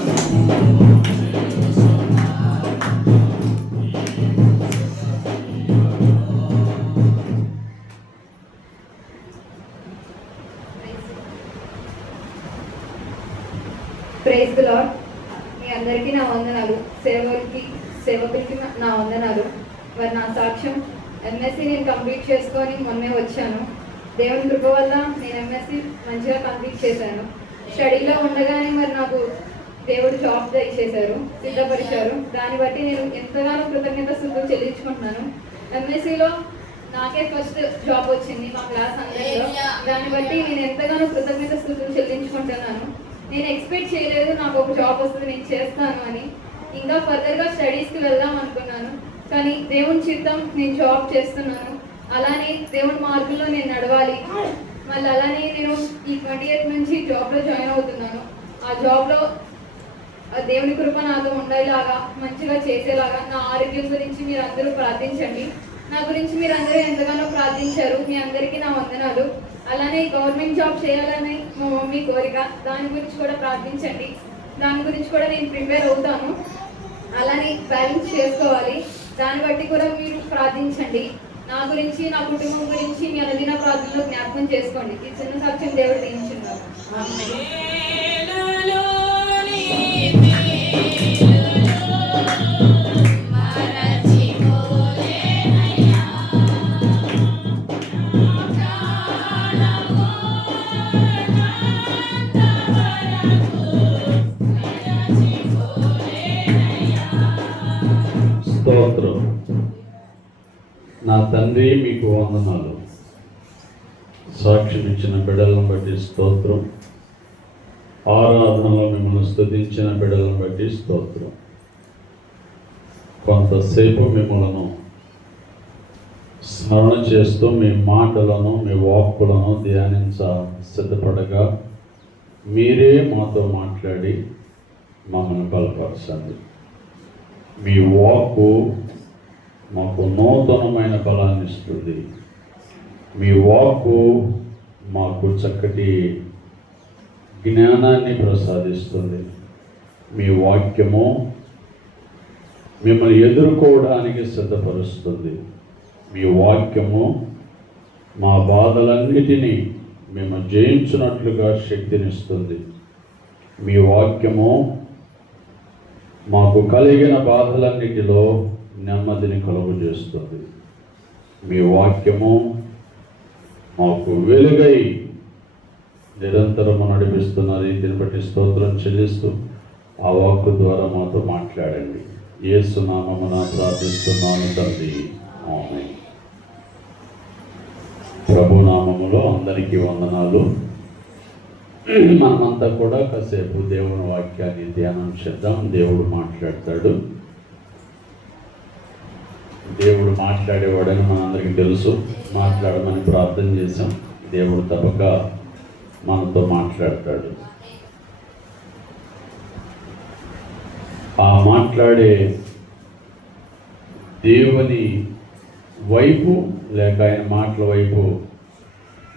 ప్రైజ్ ది లార్డ్. మీ అందరికీ నా వందనాలు. సేవకులకి నా వందనాలు. మరి నా సాక్ష్యం ఎంఎస్సి నేను కంప్లీట్ చేసుకొని మొన్నే వచ్చాను. దేవుని కృప వల్ల నేను ఎంఎస్సి మంచిగా కంప్లీట్ చేశాను. స్టడీలో ఉండగానే మరి నాకు దేవుడు జాబ్ ఇచ్చేశారు, సిద్ధపరిచారు. దాన్ని బట్టి నేను ఎంతగానో కృతజ్ఞతలు చెల్లించుకుంటున్నాను. ఎంఎస్సిలో నాకే ఫస్ట్ జాబ్ వచ్చింది మా క్లాస్ అందరిలో. దాన్ని బట్టి నేను ఎంతగానో కృతజ్ఞతలు చెల్లించుకుంటున్నాను. నేను ఎక్స్పెక్ట్ చేయలేదు నాకు ఒక జాబ్ వస్తుంది, నేను చేస్తాను అని. ఇంకా ఫర్దర్గా స్టడీస్కి వెళ్దాం అనుకున్నాను. కానీ దేవుని చిత్తం, నేను జాబ్ చేస్తున్నాను. అలానే దేవుని మార్గంలో నేను నడవాలి. మళ్ళీ అలానే నేను ఈ 28 నుంచి జాబ్లో జాయిన్ అవుతున్నాను. ఆ జాబ్లో దేవుని కృప నాతో ఉండేలాగా, మంచిగా చేసేలాగా, నా ఆరోగ్యం గురించి మీరు అందరూ ప్రార్థించండి. నా గురించి మీరు అందరూ ఎంతగానో ప్రార్థించారు. మీ అందరికీ నా వందనాలు. అలానే గవర్నమెంట్ జాబ్ చేయాలని మా మమ్మీ కోరిక, దాని గురించి కూడా ప్రార్థించండి. దాని గురించి కూడా నేను ప్రిపేర్ అవుతాను. అలానే బ్యాలెన్స్ చేసుకోవాలి, దాన్ని బట్టి కూడా మీరు ప్రార్థించండి. నా గురించి, నా కుటుంబం గురించి మీ అనుదిన ప్రార్థనలో జ్ఞాపకం చేసుకోండి. ఈ చిన్న సాక్ష్యం దేవుడు దీవించున్నారు. స్తోత్రం. నా తండ్రి మీకు వందనాలు. సాక్ష్యం ఇచ్చిన బిడ్డలను బట్టి స్తోత్రం. ఆరాధనలో మిమ్మల్ని స్తుతించిన బిడ్డలను బట్టి స్తోత్రం. కొంతసేపు మిమ్మల్ని స్మరణ చేస్తూ మీ మాటలను, మీ వాక్కులను ధ్యానించ సిద్ధపడగా మీరే మాతో మాట్లాడి మమ్మల్ని బలపరచండి. మీ వాక్కు మాకు నూతనమైన బలాన్ని ఇస్తుంది. మీ వాక్కు మాకు చక్కటి జ్ఞానాన్ని ప్రసాదిస్తుంది. మీ వాక్యము మిమ్మల్ని ఎదుర్కోవడానికి సిద్ధపరుస్తుంది. మీ వాక్యము మా బాధలన్నిటినీ మేము జయించినట్లుగా శక్తినిస్తుంది. మీ వాక్యము మాకు కలిగిన బాధలన్నిటిలో నెమ్మదిని కలుగజేస్తుంది. మీ వాక్యము మాకు వెలుగై నిరంతరము నడిపిస్తున్న రీతిని బట్టి స్తోత్రం చెల్లిస్తూ ఆ వాక్కు ద్వారా మాతో మాట్లాడండి. యేసు నామమున ప్రార్థిస్తున్నాను తండ్రి, ఆమేన్. ప్రభు నామములో అందరికీ వందనాలు. మనమంతా కూడా కాసేపు దేవుని వాక్యాన్ని ధ్యానం చేద్దాం. దేవుడు మాట్లాడతాడు. దేవుడు మాట్లాడేవాడని మనందరికీ తెలుసు. మాట్లాడమని ప్రార్థన చేశాం. దేవుడు తప్పక మనతో మాట్లాడతాడు. ఆ మాట్లాడే దేవుని వైపు లేక ఆయన మాటల వైపు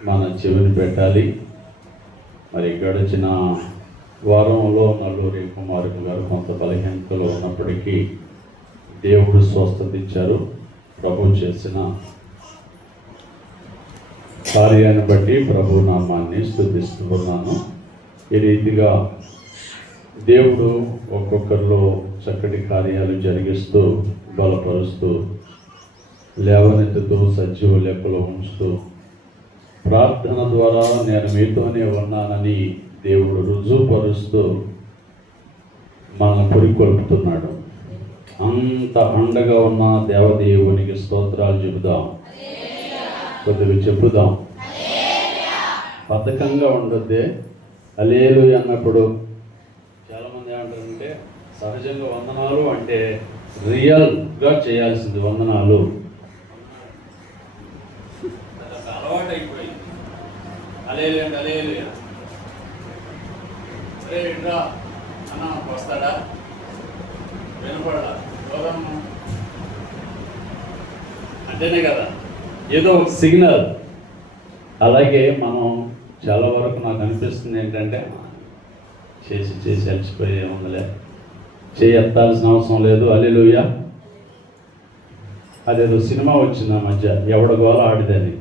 మన చెవిని పెట్టాలి. మరి గడిచిన వారంలో నల్లూరి కుమారుడు గారు కొంత బలహీనతలో ఉన్నప్పటికీ దేవుడు స్వస్థత ఇచ్చారు. ప్రభు చేసిన కార్యాన్ని బట్టి ప్రభు నామాన్ని స్తుతిస్తున్నాను. ఈ రీతిగా దేవుడు ఒక్కొక్కరిలో చక్కటి కార్యాలు జరిగిస్తూ, బలపరుస్తూ, లేవనెత్తుతూ, సజీవ లెక్కలో ఉంచుతూ, ప్రార్థన ద్వారా నేను మీతోనే ఉన్నానని దేవుడు రుజువుపరుస్తూ మనల్ని పురికొల్పుతున్నాడు. అంత అండగా ఉన్న దేవదేవునికి స్తోత్రాలు చెబుదాం. కొద్దిగా చెబుదాం. బద్ధకంగా ఉండొద్దే. హల్లెలూయా అన్నప్పుడు చాలామంది ఏమంటారంటే సహజంగా వందనాలు అంటే రియల్గా చేయాల్సింది వందనాలు. అలవాటు అయిపోయింది. హల్లెలూయా అంటే హల్లెలూయా. అరే రా అన్న వస్తాడా, వినపడలా, అంటేనే కదా ఏదో ఒక సిగ్నల్. అలాగే మనం చాలా వరకు నాకు అనిపిస్తుంది ఏంటంటే చేసి చేసి అలసిపోయే ఉందిలే, చేయి ఎత్తాల్సిన అవసరం లేదు. హల్లెలూయా. అదేదో సినిమా వచ్చింది ఆ మధ్య, ఎవడ గోల ఆడిదని.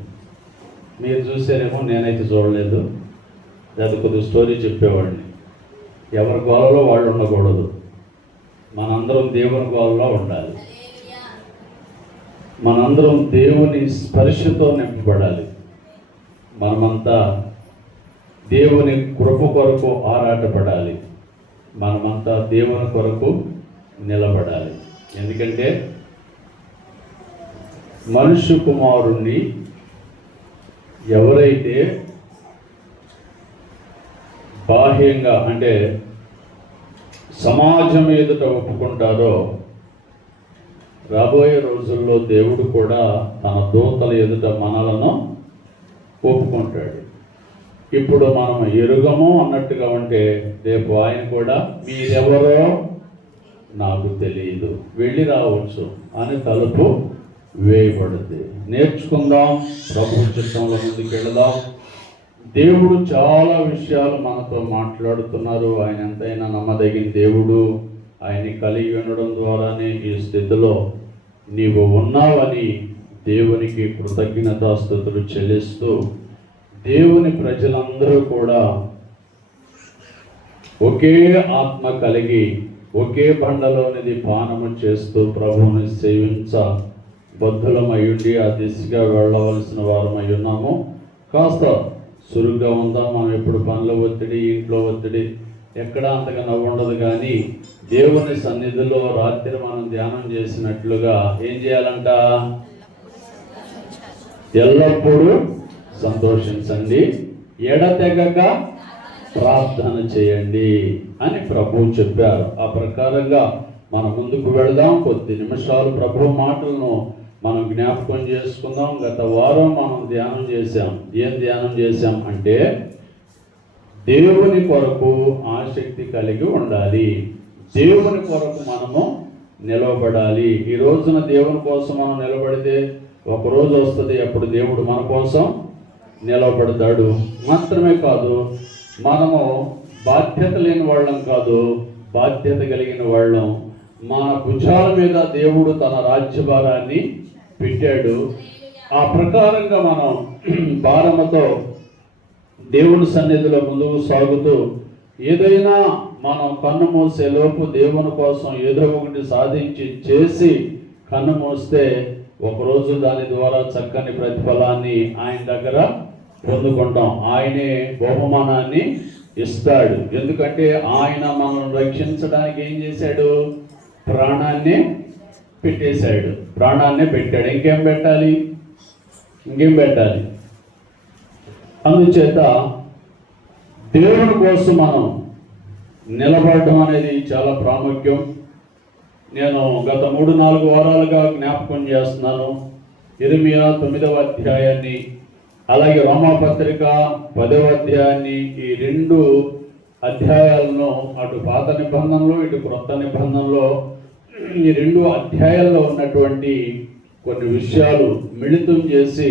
మీరు చూసారేమో, నేనైతే చూడలేదు. అది కొద్దిగా స్టోరీ చెప్పేవాడిని. ఎవరి గోలలో వాళ్ళు ఉండకూడదు, మనందరం దేవుని గోలలో ఉండాలి. మనందరం దేవుని స్పర్శతో నింపబడాలి. మనమంతా దేవుని కృప కొరకు ఆరాటపడాలి. మనమంతా దేవుని కొరకు నిలబడాలి. ఎందుకంటే మనుష్య కుమారుణ్ణి ఎవరైతే బాహ్యంగా అంటే సమాజం ఎదుట ఒప్పుకుంటారో, రాబోయే రోజుల్లో దేవుడు కూడా తన దూతల ఎదుట మనలను ఒప్పుకుంటాడు. ఇప్పుడు మనం ఎరుగము అన్నట్టుగా ఉంటే, రేపు ఆయన కూడా మీరెవరో నాకు తెలియదు, వెళ్ళి రావచ్చు అని తలుపు వేయబడుతుంది. నేర్చుకుందాం, ప్రభు చిత్తంలో ముందుకు వెళదాం. దేవుడు చాలా విషయాలు మనతో మాట్లాడుతున్నారు. ఆయన ఎంతైనా నమ్మదగిన దేవుడు. ఆయన్ని కలిగి ఉండడం ద్వారానే ఈ స్థితిలో నీవు ఉన్నావని దేవునికి కృతజ్ఞతాస్తుతులు చెల్లిస్తూ, దేవుని ప్రజలందరూ కూడా ఒకే ఆత్మ కలిగి ఒకే బండలోనిది పానము చేస్తూ ప్రభువుని సేవించ బద్ధులమయ్యుండి ఆ దిశగా వెళ్ళవలసిన వారమై ఉన్నాము. కాస్త సురుగ్గా ఉందాం. మనం ఎప్పుడు పనుల ఒత్తిడి, ఇంట్లో ఒత్తిడి, ఎక్కడా అంతగా నవ్వు ఉండదు. కానీ దేవుని సన్నిధిలో రాత్రి మనం ధ్యానం చేసినట్లుగా ఏం చేయాలంట? ఎల్లప్పుడూ సంతోషించండి, ఎడతెగక ప్రార్థన చేయండి అని ప్రభువు చెప్పారు. ఆ ప్రకారంగా మనం ముందుకు వెళదాం. కొద్ది నిమిషాలు ప్రభు మాటలను మనం జ్ఞాపకం చేసుకుందాం. గత వారం మనం ధ్యానం చేశాం. ఏం ధ్యానం చేశాం అంటే, దేవుని కొరకు ఆసక్తి కలిగి ఉండాలి, దేవుని కొరకు మనము నిలబడాలి. ఈ రోజున దేవుని కోసం మనం నిలబడితే ఒక రోజు వస్తుంది, అప్పుడు దేవుడు మన కోసం నిలబడతాడు. మాత్రమే కాదు, మనము బాధ్యత లేని వాళ్ళం కాదు, బాధ్యత కలిగిన వాళ్ళం. మన భుజాల మీద దేవుడు తన రాజ్యభారాన్ని పెట్టాడు. ఆ ప్రకారంగా మనం భారముతో దేవుని సన్నిధిలో ముందుకు సాగుతూ, ఏదైనా మనం కన్ను మూసే లోపు దేవుని కోసం ఏదో ఒకటి సాధించి చేసి కన్ను మూస్తే ఒకరోజు దాని ద్వారా చక్కని ప్రతిఫలాన్ని ఆయన దగ్గర పొందుకుంటాం. ఆయనే బహుమానాన్ని ఇస్తాడు. ఎందుకంటే ఆయన మనల్ని రక్షించడానికి ఏం చేశాడు? ప్రాణాన్ని పెట్టేశాడు, ప్రాణాన్ని పెట్టాడు. ఇంకేం పెట్టాలి? ఇంకేం పెట్టాలి? అందుచేత దేవుని కోసం మనం నిలబడడం అనేది చాలా ప్రాముఖ్యం. నేను గత 3-4 వారాలుగా జ్ఞాపకం చేస్తున్నాను. ఇర్మియా 9వ అధ్యాయాన్ని, అలాగే రోమాపత్రిక 10వ అధ్యాయాన్ని, ఈ 2 అధ్యాయాలను అటు పాత నిబంధనలో ఇటు క్రొత్త నిబంధనలో ఈ 2 అధ్యాయాల్లో ఉన్నటువంటి కొన్ని విషయాలు మిళితం చేసి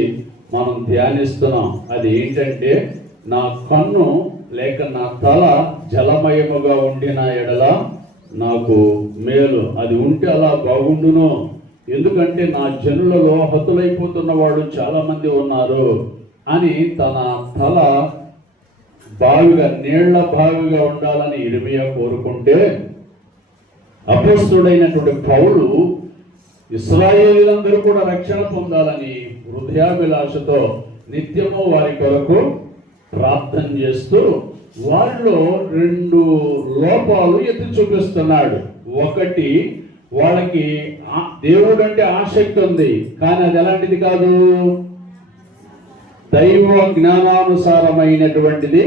మనం ధ్యానిస్తున్నాం. అది ఏంటంటే, నా కన్ను లేక నా తల జలమయముగా ఉండిన ఎడల నాకు మేలు, అది ఉంటే అలా బాగుండును. ఎందుకంటే నా జనులలో హతులైపోతున్న వాళ్ళు చాలా మంది ఉన్నారు అని తన తల బావిగా, నీళ్ల బావిగా ఉండాలని ఇర్మియా కోరుకుంటే, అపోస్తలుడైనటువంటి పౌలు ఇశ్రాయేలీయులందరూ కూడా రక్షణ పొందాలని హృదయాభిలాషతో నిత్యము వారి కొరకు ప్రార్థన చేస్తూ వారిలో 2 లోపాలు ఎత్తి చూపిస్తున్నాడు. ఒకటి, వాళ్ళకి దేవుడు అంటే ఆసక్తి ఉంది, కానీ అది ఎలాంటిది కాదు? దైవ జ్ఞానానుసారమైనటువంటిది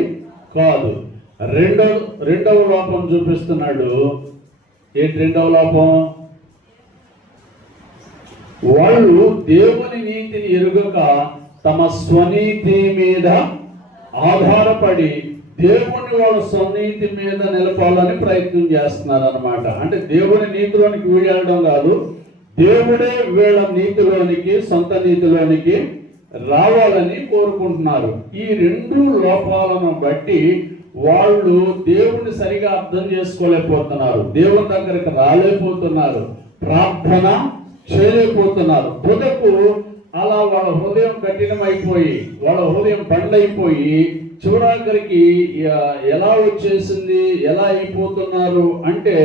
కాదు. రెండవ లోపం చూపిస్తున్నాడు. ఏంటి రెండవ లోపం? వాళ్ళు దేవుని నీతిని ఎరుగక తమ స్వనీతి మీద ఆధారపడి దేవుని వాళ్ళ స్వనీతి మీద నిలపాలని ప్రయత్నం చేస్తున్నారు అన్నమాట. అంటే దేవుని నీతిలోనికి వీడడం కాదు, దేవుడే వీళ్ళ నీతిలోనికి, సొంత నీతిలోనికి రావాలని కోరుకుంటున్నారు. ఈ 2 లోపాలను బట్టి వాళ్ళు దేవుణ్ణి సరిగా అర్థం చేసుకోలేకపోతున్నారు, దేవుని దగ్గరికి రాలేకపోతున్నారు, ప్రార్థన చేయలేకపోతున్నారు. తుదకు అలా వాళ్ళ హృదయం కఠినమైపోయి, వాళ్ళ హృదయం బండైపోయి చివరాఖరికి ఎలా వచ్చేసింది, ఎలా అయిపోతున్నారు అంటే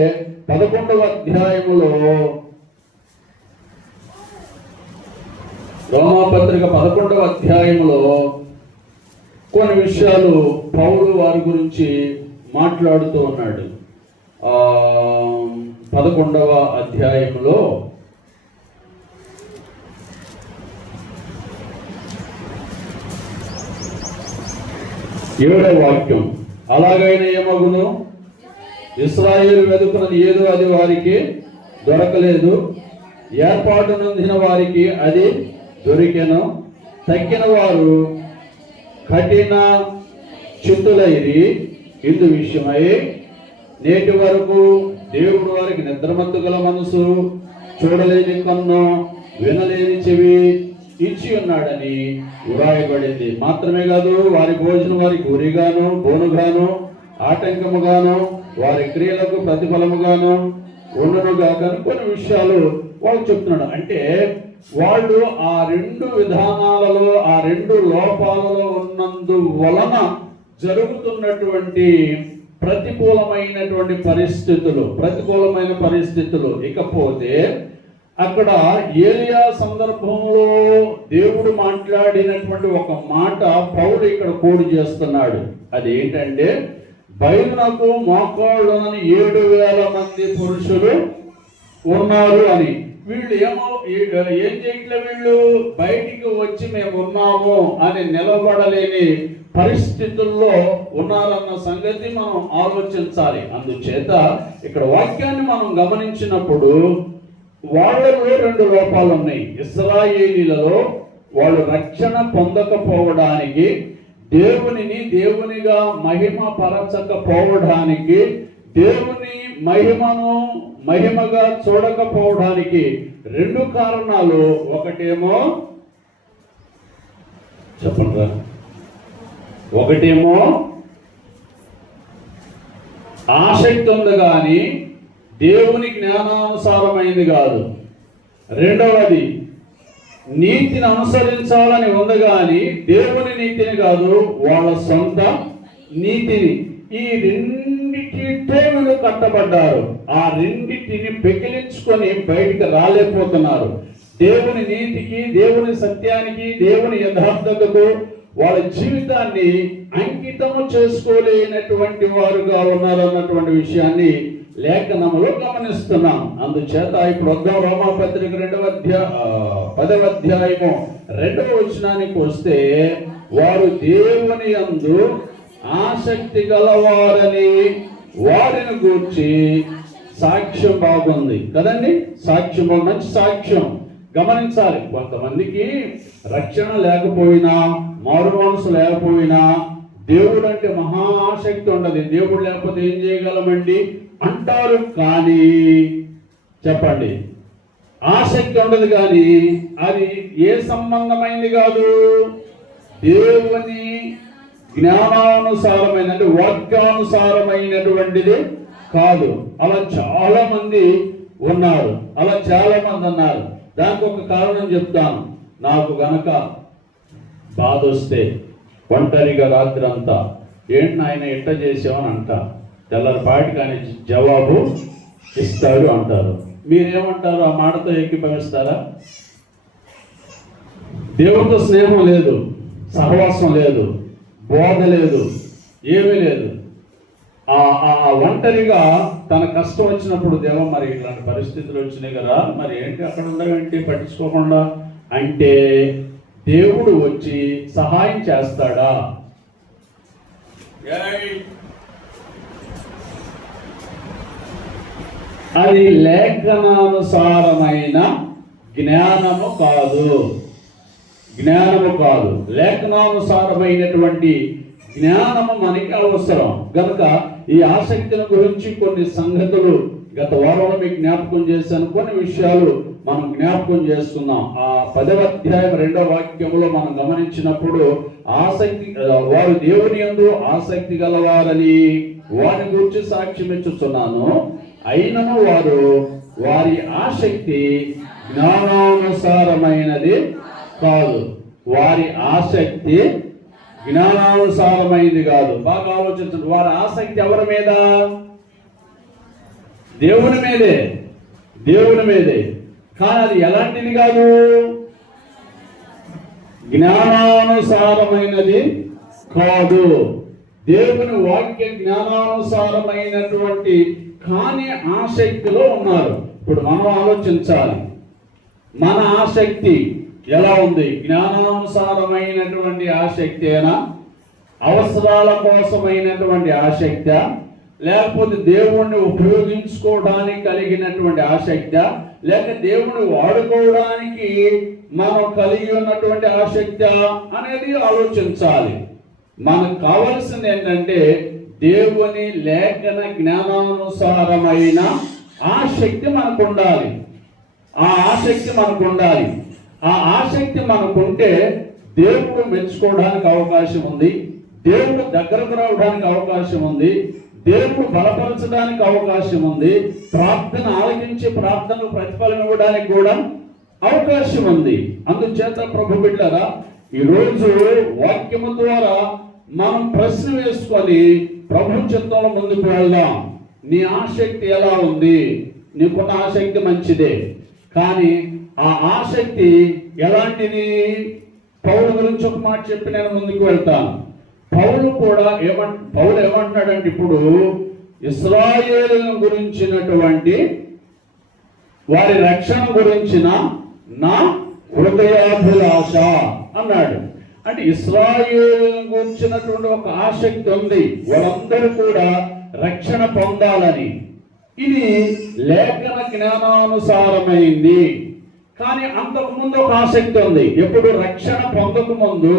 11వ అధ్యాయములో, రోమాపత్రిక 11వ అధ్యాయంలో కొన్ని విషయాలు పౌలు వారి గురించి మాట్లాడుతూ ఉన్నాడు. 11వ అధ్యాయంలో 7వ వాక్యం, అలాగైనా ఏమగును, ఇశ్రాయేలు వెదుకున్నది ఏదో అది వారికి దొరకలేదు, ఏర్పాటు నొందిన వారికి అది దొరికెను, తక్కిన వారు కఠిన చిత్తులైరి. ఇందు విషయమై నేటి వరకు దేవుడు వారికి నిద్రమత్తు గల మనసు, చూడలేని కన్ను, వినలేని చెవి ఇచ్చి ఉన్నాడని వ్రాయబడింది. మాత్రమే కాదు, వారి భోజనం వారికి ఉరిగాను, బోనుగాను, ఆటంకముగాను, వారి క్రియలకు ప్రతిఫలముగాను ఉండునుగాక అని కొన్ని విషయాలు వాళ్ళు చెప్తున్నాడు. అంటే వాళ్ళు ఆ 2 విధానాలలో, ఆ 2 లోపాలలో ఉన్నందు వలన జరుగుతున్నటువంటి ప్రతికూలమైన పరిస్థితులు. ఇకపోతే అక్కడ ఏలియా సందర్భంలో దేవుడు మాట్లాడినటువంటి ఒక మాట పౌలు ఇక్కడ కోడ్ చేస్తున్నాడు. అది ఏంటంటే, బయలునకు మోకాళ్ళునని 7,000 మంది పురుషులు ఉన్నారు అని. వీళ్ళు ఏం చేయట్లే, వీళ్ళు బయటికి వచ్చి మేము ఉన్నాము అని నిలబడలేని పరిస్థితుల్లో ఉన్నారన్న సంగతి మనం ఆలోచించాలి. అందుచేత ఇక్కడ వాక్యాన్ని మనం గమనించినప్పుడు వాళ్ళలో 2 లోపాలు ఉన్నాయి. ఇశ్రాయేలీలలో వాళ్ళు రక్షణ పొందకపోవడానికి, దేవునిగా మహిమ పరచకపోవడానికి, దేవుని మహిమగా చూడకపోవడానికి 2 కారణాలు. ఒకటేమో చెప్పండి, ఒకటేమో ఆసక్తి ఉంది కానీ దేవుని జ్ఞానానుసారమైంది కాదు. రెండవది నీతిని అనుసరించాలని ఉంది కానీ దేవుని నీతిని కాదు, వాళ్ళ సొంత నీతిని. ఈ రెండిటితో వీళ్ళు కట్టబడ్డారు. ఆ రెండిటిని పెకిలించుకొని బయటికి రాలేకపోతున్నారు. దేవుని నీతికి, దేవుని సత్యానికి, దేవుని యథార్థతకు వాళ్ళ జీవితాన్ని అంకితము చేసుకోలేనటువంటి వారుగా ఉన్నారన్నటువంటి విషయాన్ని లేఖనములో గమనిస్తున్నాం. అందుచేత ఇప్పుడు వద్దాం రోమాపత్రిక 10వ అధ్యాయము 2వ వచనానికి వస్తే, వారు దేవుని యందు ఆసక్తి గలవారని వారిని గూర్చి సాక్ష్యం బాగుంది కదండి. సాక్ష్యం మంచి సాక్ష్యం. గమనించాలి, కొంతమందికి రక్షణ లేకపోయినా, మారు మనసు లేకపోయినా, దేవుడు అంటే మహా ఆసక్తి ఉండదు. దేవుడు లేకపోతే ఏం చేయగలమండి అంటారు. కానీ చెప్పండి, ఆసక్తి ఉండదు కానీ అది ఏ సంబంధమైంది కాదు, దేవుని జ్ఞానానుసారమైన, అంటే వాక్యానుసారమైనటువంటిది కాదు. అలా చాలా మంది ఉన్నారు. దానికి ఒక కారణం చెప్తాను. నాకు గనక బాధ వస్తే ఒంటరిగా రాత్రి అంతా, ఏంటి ఆయన ఎట్ట చేసామని అంట, తెల్లరిపాటి కానీ జవాబు ఇస్తాడు అంటారు. మీరేమంటారు? ఆ మాటతో ఏకీభవిస్తారా? దేవుడితో స్నేహం లేదు, సహవాసం లేదు, బోధ లేదు, ఏమీ లేదు. ఆ ఒంటరిగా తన కష్టం వచ్చినప్పుడు, దేవ మరి ఇలాంటి పరిస్థితులు వచ్చినాయి కదా, మరి ఏంటి అక్కడ ఉండవేంటి పట్టించుకోకుండా అంటే, దేవుడు వచ్చి సహాయం చేస్తాడా? అది లేఖనానుసారమైన జ్ఞానము కాదు. లేఖనానుసారమైనటువంటి జ్ఞానము మనకి అవసరం. కనుక ఈ ఆసక్తుల గురించి కొన్ని సంగతులు గత వారంలో మీకు జ్ఞాపకం చేశాను. కొన్ని విషయాలు మనం జ్ఞాపకం చేసుకున్నాం. ఆ 10వ అధ్యాయం 2వ వాక్యములో మనం గమనించినప్పుడు వారు దేవుని యందు ఆసక్తి గలవారని వారిని గురించి సాక్ష్యం ఇచ్చుచున్నాను, అయినను వారి ఆసక్తి జ్ఞానానుసారమైనది కాదు. వారి ఆసక్తి జ్ఞానానుసారమైనది కాదు. బాగా ఆలోచించండి. వారి ఆసక్తి ఎవరి మీద? దేవుని మీదే. కానీ అది ఎలాంటిది కాదు? జ్ఞానానుసారమైనది కాదు. దేవుని వాక్య జ్ఞానానుసారమైనటువంటి కానీ ఆసక్తిలో ఉన్నారు. ఇప్పుడు మనం ఆలోచించాలి, మన ఆసక్తి ఎలా ఉంది? జ్ఞానానుసారమైనటువంటి ఆసక్తేనా? అవసరాల కోసమైనటువంటి ఆసక్త, లేకపోతే దేవుణ్ణి ఉపయోగించుకోవడానికి కలిగినటువంటి ఆసక్త, లేక దేవుణ్ణి వాడుకోవడానికి మనం కలిగి ఉన్నటువంటి ఆసక్త అనేది ఆలోచించాలి. మనకు కావలసింది ఏంటంటే దేవుని లేఖన జ్ఞానానుసారమైన ఆసక్తి మనకు ఉండాలి. ఆ ఆసక్తి మనకుంటే దేవుడు మెచ్చుకోవడానికి అవకాశం ఉంది, దేవుడు దగ్గరకు రావడానికి అవకాశం ఉంది, దేవుడు బలపరచడానికి అవకాశం ఉంది, ప్రార్థన ఆలకించి ప్రార్థనకు ప్రతిఫలం ఇవ్వడానికి కూడా అవకాశం ఉంది. అందుచేత ప్రభు బిడ్డలారా, ఈరోజు వాక్యము ద్వారా మనం ప్రశ్న వేసుకొని ప్రభు చిత్తంలో ముందుకు వెళ్దాం. నీ ఆసక్తి ఎలా ఉంది? నీకున్న ఆసక్తి మంచిదే, కానీ ఆ ఆసక్తి ఎలాంటిది? పౌలు గురించి ఒక మాట చెప్పి నేను ముందుకు వెళ్తాను. పౌలు ఏమంటున్నాడంటే, ఇప్పుడు ఇశ్రాయేలును గురించినటువంటి వారి రక్షణ గురించిన నా హృదయాభిలాష అన్నాడు. అంటే ఇశ్రాయేలును గురించినటువంటి ఒక ఆసక్తి ఉంది, వాళ్ళందరూ కూడా రక్షణ పొందాలని. ఇది లేఖన జ్ఞానానుసారమైంది. కానీ అంతకు ముందు ఒక ఆసక్తి ఉంది. ఎప్పుడు రక్షణ పొందక ముందు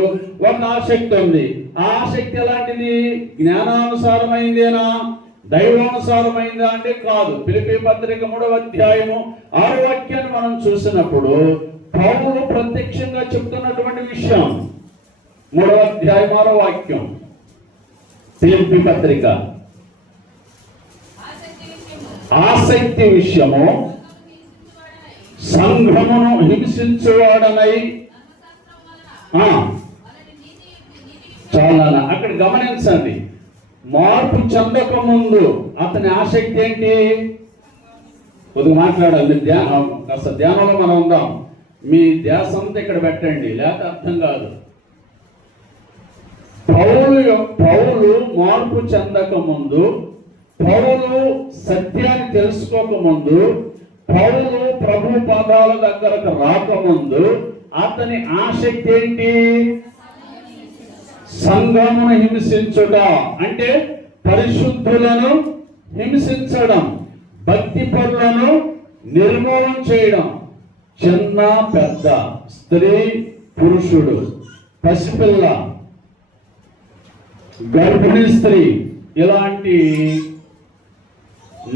ఒక ఆసక్తి ఉంది. ఆ ఆసక్తి ఎలాంటిది? జ్ఞానానుసారమైందేనా, దైవానుసారమైందా అంటే కాదు. ఫిలిప్పీ పత్రిక 3వ అధ్యాయము 6వ వాక్యాన్ని మనం చూసినప్పుడు పౌలు ప్రత్యక్షంగా చెప్తున్నటువంటి విషయం. 3వ అధ్యాయం 6వ వాక్యం, ఫిలిప్పీ పత్రిక. ఆసక్తి విషయము సంఘమును హింసించువాడనై. చాలా అక్కడ గమనించండి. మార్పు చెందక ముందు అతని ఆసక్తి ఏంటి? కొద్దిగా మాట్లాడాలి. కాస్త ధ్యానంలో మనం ఉందాం. మీ ధ్యాస అంతా ఇక్కడ పెట్టండి, లేకపోతే అర్థం కాదు. పౌలు మార్పు చెందక ముందు, పౌలు సత్యాన్ని తెలుసుకోక ముందు, పౌలు ప్రభు పాదాల దగ్గరకు రాకముందు అతని ఆసక్తి ఏంటి? సంఘమును హింసించుట, అంటే పరిశుద్ధులను హింసించడం, భక్తి పరులను నిర్మూలన చేయడం. చిన్న పెద్ద, స్త్రీ పురుషుడు, పసిపిల్ల, గర్భిణీ స్త్రీ, ఇలాంటి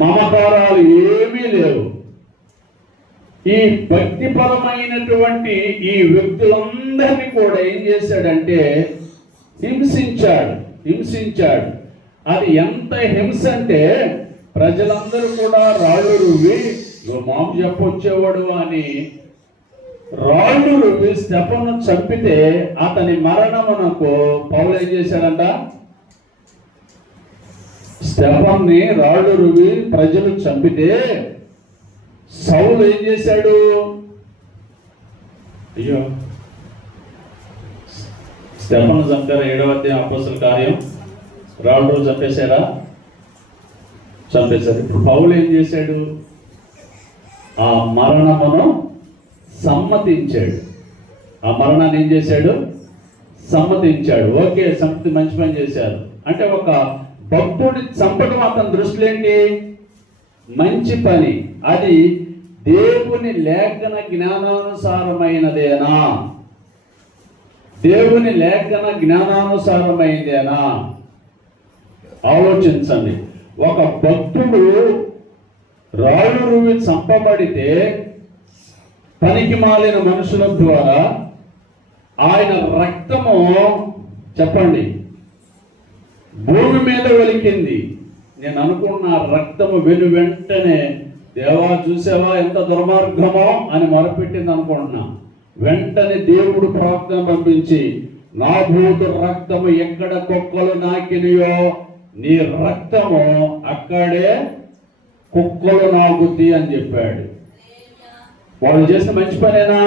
మమకారాలు ఏమీ లేవు. ఈ భక్తిపరమైనటువంటి ఈ వ్యక్తులందరినీ కూడా ఏం చేశాడంటే హింసించాడు. అది ఎంత హింస అంటే ప్రజలందరూ కూడా రాళ్ళు రువ్వి మాము చెప్పొచ్చేవాడు అని రాళ్ళు రువ్వి స్టెఫను చంపితే అతని మరణమునకు పౌలు ఏం చేశాడంట? స్టెఫన్ని రాళ్ళు రువ్వి ప్రజలు చంపితే సౌలు ఏం చేశాడు? అయ్యో, స్టెఫను చంపారు. 7వ అధ్యాయం అపోస్తలుల కార్యం. రాళ్ళు చంపేశారా? చంపేశారు. ఇప్పుడు పౌలు ఏం చేశాడు? ఆ మరణమును సమ్మతించాడు. ఆ మరణాన్ని ఏం చేశాడు? సమ్మతించాడు. ఓకే, సమ్మతి, మంచి పని చేశారు. అంటే ఒక భక్తుడిని చంపడం అతని దృష్టిలో ఏంటి? మంచి పని. అది దేవుని లేఖన జ్ఞానానుసారమైనదేనా? దేవుని లేఖన జ్ఞానానుసారమైనదేనా? ఆలోచించండి. ఒక భక్తుడు రాళ్ళు రువ్వి చంపబడితే పనికి మాలిన మనుషుల ద్వారా ఆయన రక్తము చెప్పండి భూమి మీద వెలికింది. నేను అనుకున్న రక్తము వెంటనే దేవా చూసావా ఎంత దుర్మార్గమో అని మొరపెట్టింది అనుకుంటున్నా. వెంటనే దేవుడు ప్రవక్తను పంపించి నా భూతు రక్తము ఎక్కడ కుక్కలు నాకినయో నీ రక్తము అక్కడే కుక్కలు నాకుద్ది అని చెప్పాడు. వాళ్ళు చేసిన మంచి పనేనా?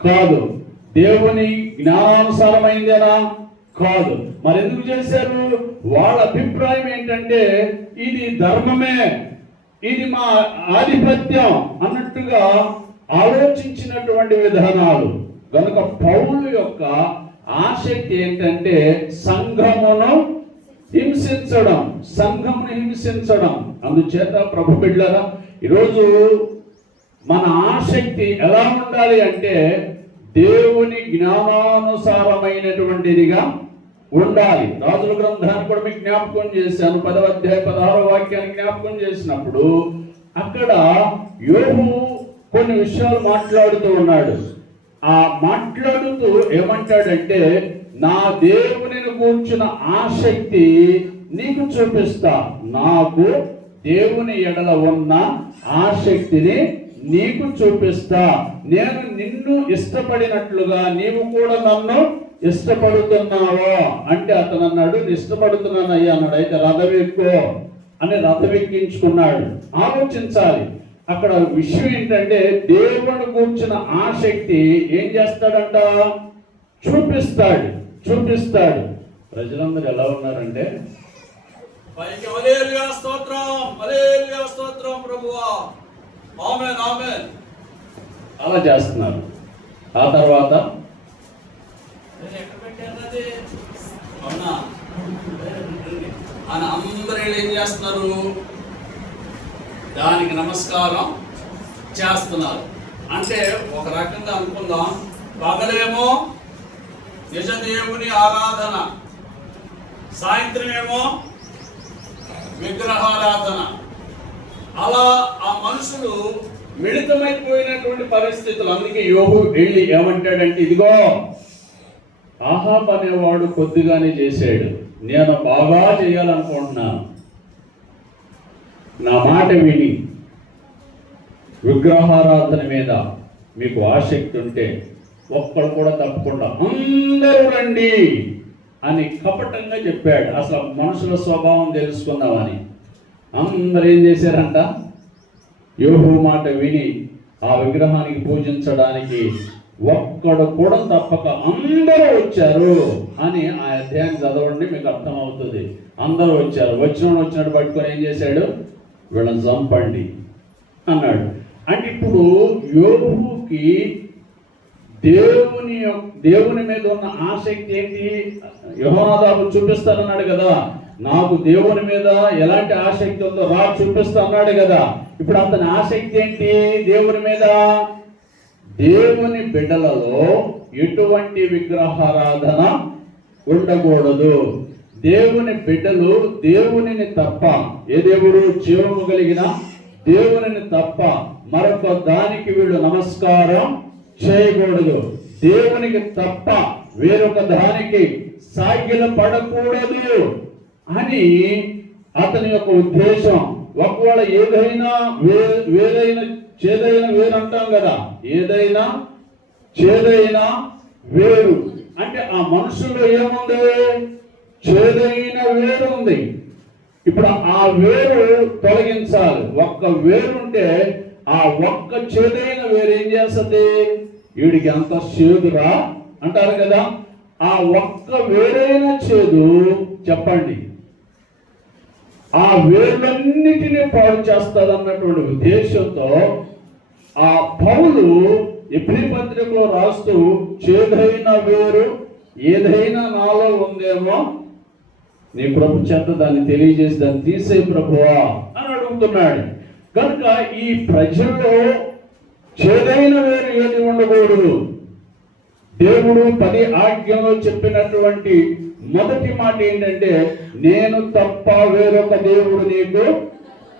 కాదు. దేవుని జ్ఞానానుసారమైందేనా? కాదు. మరి ఎందుకు చేశారు? వాళ్ళ అభిప్రాయం ఏంటంటే ఇది ధర్మమే, ఇది మా ఆధిపత్యం అన్నట్టుగా ఆలోచించినటువంటి విధానాలు. కనుక పౌలు యొక్క ఆసక్తి ఏంటంటే సంఘమును హింసించడం, సంఘమును హింసించడం. అందుచేత ప్రభు బిడ్డలారా, ఈరోజు మన ఆసక్తి ఎలా ఉండాలి అంటే దేవుని జ్ఞానానుసారమైనటువంటిదిగా ఉండాలి. రాజుల గ్రంథాన్ని కూడా మీకు జ్ఞాపకం చేశాను. 10వ అధ్యాయం 16వ వాక్యాన్ని జ్ఞాపకం చేసినప్పుడు అక్కడ యోబు కొన్ని విషయాలు మాట్లాడుతూ ఉన్నాడు. ఆ మాట్లాడుతూ ఏమంటాడంటే నా దేవునిని కూర్చున్న ఆసక్తి నీకు చూపిస్తా, నాకు దేవుని ఎడల ఉన్న ఆసక్తిని నీకు చూపిస్తా. నేను నిన్ను ఇష్టపడినట్లుగా నీవు కూడా నన్ను ఇష్టపడుతున్నావో అంటే అతను అన్నాడు ఇష్టపడుతున్నానయ్యా అన్నాడు. అయితే రథమెక్కో అని రథమెక్కించుకున్నాడు. ఆలోచించాలి. అక్కడ విషయం ఏంటంటే దేవుని కూర్చున్న ఆసక్తి ఏం చేస్తాడంట? చూపిస్తాడు. ప్రజలందరూ ఎలా ఉన్నారంటే పైకి హల్లెలూయా స్తోత్రం, హల్లెలూయా స్తోత్రం ప్రభువా, ఆమేన్ ఆమేన్ అలా చేస్తున్నారు. ఆ తర్వాత ఎక్కడ పెట్టారది? అవునా? అని అందరూ ఏం చేస్తున్నారు? దానికి నమస్కారం చేస్తున్నారు. అంటే ఒక రకంగా అనుకుందాం, పగలేమో నిజ దేవుని ఆరాధన, సాయంత్రం ఏమో విగ్రహారాధన. అలా ఆ మనుషులు మిళితమైపోయినటువంటి పరిస్థితులు. అందుకే యోబు వెళ్ళి ఏమంటాడంటే ఇదిగో ఆహాబ్ అనేవాడు కొద్దిగానే చేశాడు, నేను బాగా చేయాలనుకుంటున్నాను. నా మాట విని విగ్రహారాధన మీద మీకు ఆసక్తి ఉంటే ఒక్కడు కూడా తప్పకుండా అందరూ రండి అని కపటంగా చెప్పాడు. అసలు మనుషుల స్వభావం తెలుసుకుందామని అందరూ ఏం చేశారంట? యోబు మాట విని ఆ విగ్రహానికి పూజించడానికి ఒక్కడు కూడా తప్పక అందరూ వచ్చారు అని ఆ అధ్యాయం చదవండి, మీకు అర్థమవుతుంది. అందరూ వచ్చారు. వచ్చినట్టు పట్టుకొని ఏం చేశాడు? వీళ్ళని చంపండి అన్నాడు. అంటే ఇప్పుడు యోబుకి దేవుని మీద ఉన్న ఆసక్తి ఏంటి? యెహోవాదాబు చూపిస్తానన్నాడు కదా, నాకు దేవుని మీద ఎలాంటి ఆసక్తి ఉందో రా చూపిస్తా అన్నాడు కదా. ఇప్పుడు అతని ఆసక్తి ఏంటి? దేవుని మీద. దేవుని బిడ్డలలో ఎటువంటి విగ్రహారాధన ఉండకూడదు. దేవుని బిడ్డలు దేవునిని తప్ప, ఏ దేవుడు? జీవము కలిగిన దేవునిని తప్ప మరొక దానికి వీళ్ళు నమస్కారం చేయకూడదు. దేవునికి తప్ప వేరొక దానికి సాగిల పడకూడదు అని అతని యొక్క ఉద్దేశం. ఒకవేళ ఏదైనా చేదైన వేరు అంటాం కదా, ఏదైనా చేదైన వేరు అంటే ఆ మనుషుల్లో ఏముంది? చేదైన వేరు ఉంది. ఇప్పుడు ఆ వేరు తొలగించాలి. ఒక్క వేరు ఉంటే ఆ ఒక్క చేదైన వేరు ఏం చేస్తుంది? వీడికి అంత చేదురా అంటారు కదా. ఆ ఒక్క వేరైన చేదు చెప్పండి ఆ వేర్లన్నిటినీ పాడు చేస్తుంది అన్నటువంటి ఉద్దేశంతో ఆ పౌలు ఎబ్రీ పత్రికలో రాస్తూ చేదైన వేరు ఏదైనా నాలో ఉందేమో నీ ప్రభు చేత దాన్ని తెలియజేసి దాన్ని తీసే ప్రభువా అని అడుగుతున్నాడు. కనుక ఈ ప్రజల్లో చేదైన వేరు ఏది ఉండకూడదు. దేవుడు 10 ఆజ్ఞలో చెప్పినటువంటి మొదటి మాట ఏంటంటే నేను తప్ప వేరొక దేవుడు నీకు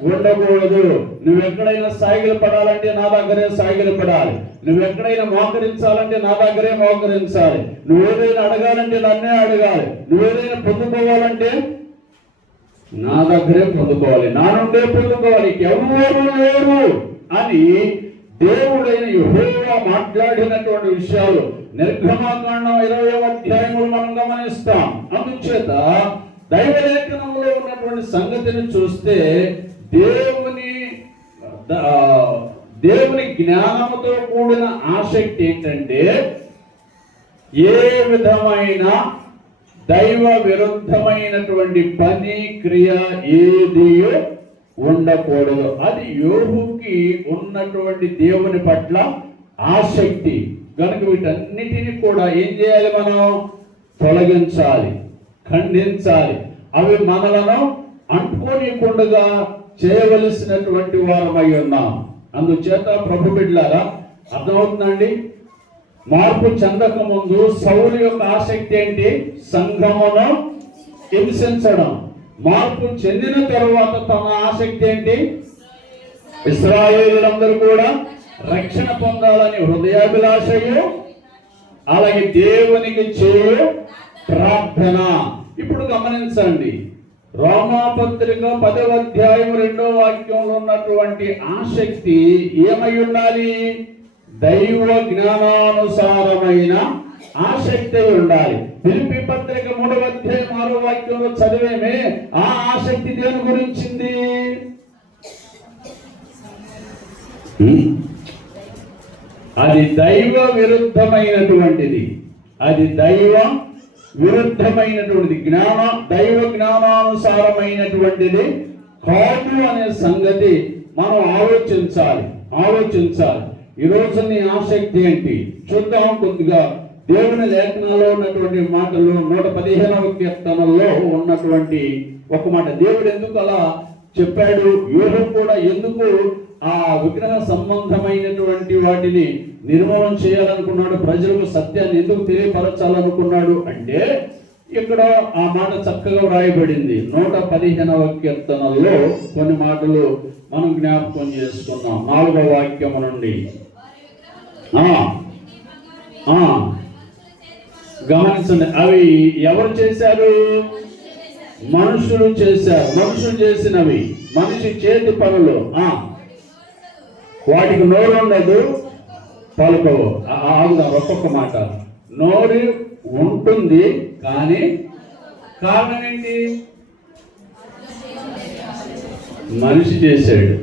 ఉండకూడదు. నువ్వు ఎక్కడైనా సాగిలు పడాలంటే నా దగ్గరే సాగిలు పడాలి. నువ్వు ఎక్కడైనా మోకరించాలంటే నా దగ్గరే మోకరించాలి. నువ్వేదైనా అడగాలంటే నన్నే అడగాలి. నువ్వేదైనా పొందుకోవాలంటే నా దగ్గరే పొందుకోవాలి, నా నుండే పొందుకోవాలి, ఎవరు లేరు అని దేవుడైన యెహోవా మాట్లాడినటువంటి విషయాలు నిర్గమాకాండం 20వ అధ్యాయములు మనం గమనిస్తాం. అందుచేత దైవలేఖనంలో ఉన్నటువంటి సంగతిని చూస్తే దేవుని జ్ఞానముతో కూడిన ఆసక్తి ఏంటంటే ఏ విధమైన దైవ విరుద్ధమైనటువంటి పని క్రియ ఏది ఉండకూడదు. అది యోబుకి ఉన్నటువంటి దేవుని పట్ల ఆసక్తి కనుక వీటన్నిటిని కూడా ఏం చేయాలి? మనం తొలగించాలి, ఖండించాలి. అవి మనలను అంటుకోనికుండా చేయవలసినటువంటి వారమై ఉన్నాం. అందుచేత ప్రభు బిడ్డలారా, అర్థమవుతుందండి? మార్పు చెందక ముందు సౌలు యొక్క ఆసక్తి ఏంటి? సంఘమును హింసించడం. మార్పు చెందిన తరువాత తన ఆసక్తి ఏంటి? ఇశ్రాయేలులందరూ కూడా రక్షణ పొందాలని హృదయాభిలాషయు, అలాగే దేవునికి చేయు ప్రార్థన. ఇప్పుడు గమనించండి, రోమాపత్రిక 10వ అధ్యాయం 2వ వాక్యంలో ఉన్నటువంటి ఆసక్తి ఏమై ఉండాలి? దైవ జ్ఞానానుసారమైన ఆసక్తి ఉండాలి. ఫిలిప్పీ పత్రిక 3వ అధ్యాయం 6వ వాక్యంలో చదివేమే, ఆ ఆసక్తి దేని గురించింది? అది దైవ విరుద్ధమైనటువంటిది. అది దైవ విరుద్ధమైనటువంటిది, దైవ జ్ఞానానుసారమైనటువంటిది కాదు అనే సంగతి మనం ఆలోచించాలి. ఈ రోజు నీ ఆసక్తి ఏంటి? చూద్దాం కొద్దిగా దేవుని లేఖనాల్లో ఉన్నటువంటి మాటలు. 115వ కీర్తనలో ఉన్నటువంటి ఒక మాట, దేవుడు ఎందుకు అలా చెప్పాడు, యోబు కూడా ఎందుకు ఆ విగ్రహ సంబంధమైనటువంటి వాటిని నిర్మూలన చేయాలనుకున్నాడు, ప్రజలకు సత్యాన్ని ఎందుకు తెలియపరచాలనుకున్నాడు అంటే ఇక్కడ ఆ మాట చక్కగా వ్రాయబడింది. 115వ కీర్తనలో కొన్ని మాటలు మనం జ్ఞాపకం చేసుకున్నాం. 4వ వాక్యము నుండి గమనించండి. అవి ఎవరు చేశారు? మనుషులు చేశారు. మనుషులు చేసినవి, మనిషి చేతి పనులు. వాటికి నోరు ఉండదు, పలుకవు. ఆగుదాం ఒక్కొక్క మాట. నోరు ఉంటుంది కానీ కారణం ఏంటి? మనిషి చేశాడు.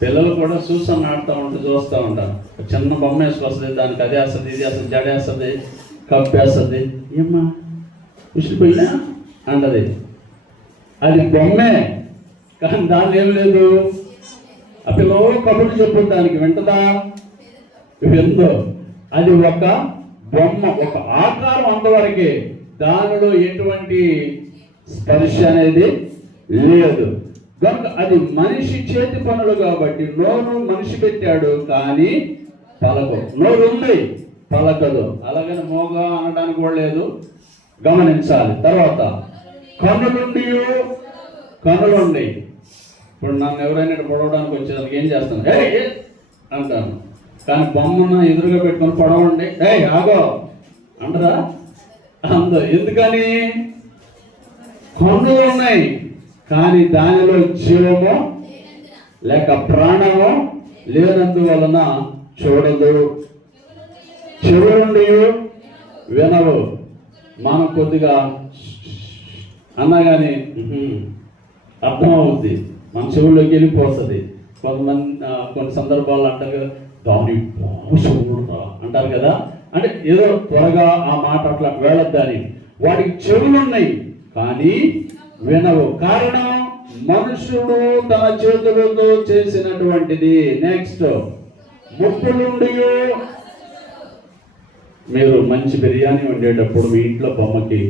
పిల్లలు కూడా చూసాను ఆడుతూ చూస్తూ ఉంటారు. చిన్న బొమ్మ వేసుకొస్తుంది, దానికి అదే వేస్తుంది, ఇది వేస్తుంది, జడేస్తుంది, కప్పేస్తుంది. ఏమ్మా విసిరిపోయినా అంటది. అది బొమ్మే కానీ దాన్ని ఏం లేదు. ఆ పిల్లలు కబుర్లు చెప్పు, దానికి వింటదా? విందో. అది ఒక బొమ్మ, ఒక ఆకారం అంతవరకే. దానిలో ఎటువంటి స్పర్శ అనేది లేదు. కనుక అది మనిషి చేతి పనులు కాబట్టి నోరు మనిషి పెట్టాడు కానీ పలకదు. నోరు ఉంది, పలకదు. అలాగని మోగా అనడానికి కూడా లేదు. గమనించాలి. తర్వాత కన్నులుండి. ఇప్పుడు నన్ను ఎవరైనా పొడవడానికి వచ్చేదానికి ఏం చేస్తాను? అంటాను. కానీ బొమ్మను ఎదురుగా పెట్టుకొని పొడవండి, ఆగో అంటారా? ఎందుకని? కన్నులు ఉన్నాయి కానీ దానిలో జీవము లేక ప్రాణము లేనందువలన చూడదు. చెవులుండి వినవు. మనం కొద్దిగా అన్నగాని అర్థమవుద్ది, మన చెవుల్లోకి వెళ్ళిపోతుంది. కొన్ని సందర్భాల్లో అంటారు కదా, దాని చెవులు అంటారు కదా. అంటే ఏదో త్వరగా ఆ మాట అట్లా వెళ్ళొద్దని. వాడికి చెవులున్నాయి కానీ వినవు. కారణం మనుషుడు తన చేతులతో చేసినటువంటిది. నెక్స్ట్ ముక్కులుండి. మీరు మంచి బిర్యానీ వండేటప్పుడు మీ ఇంట్లో బొమ్మకి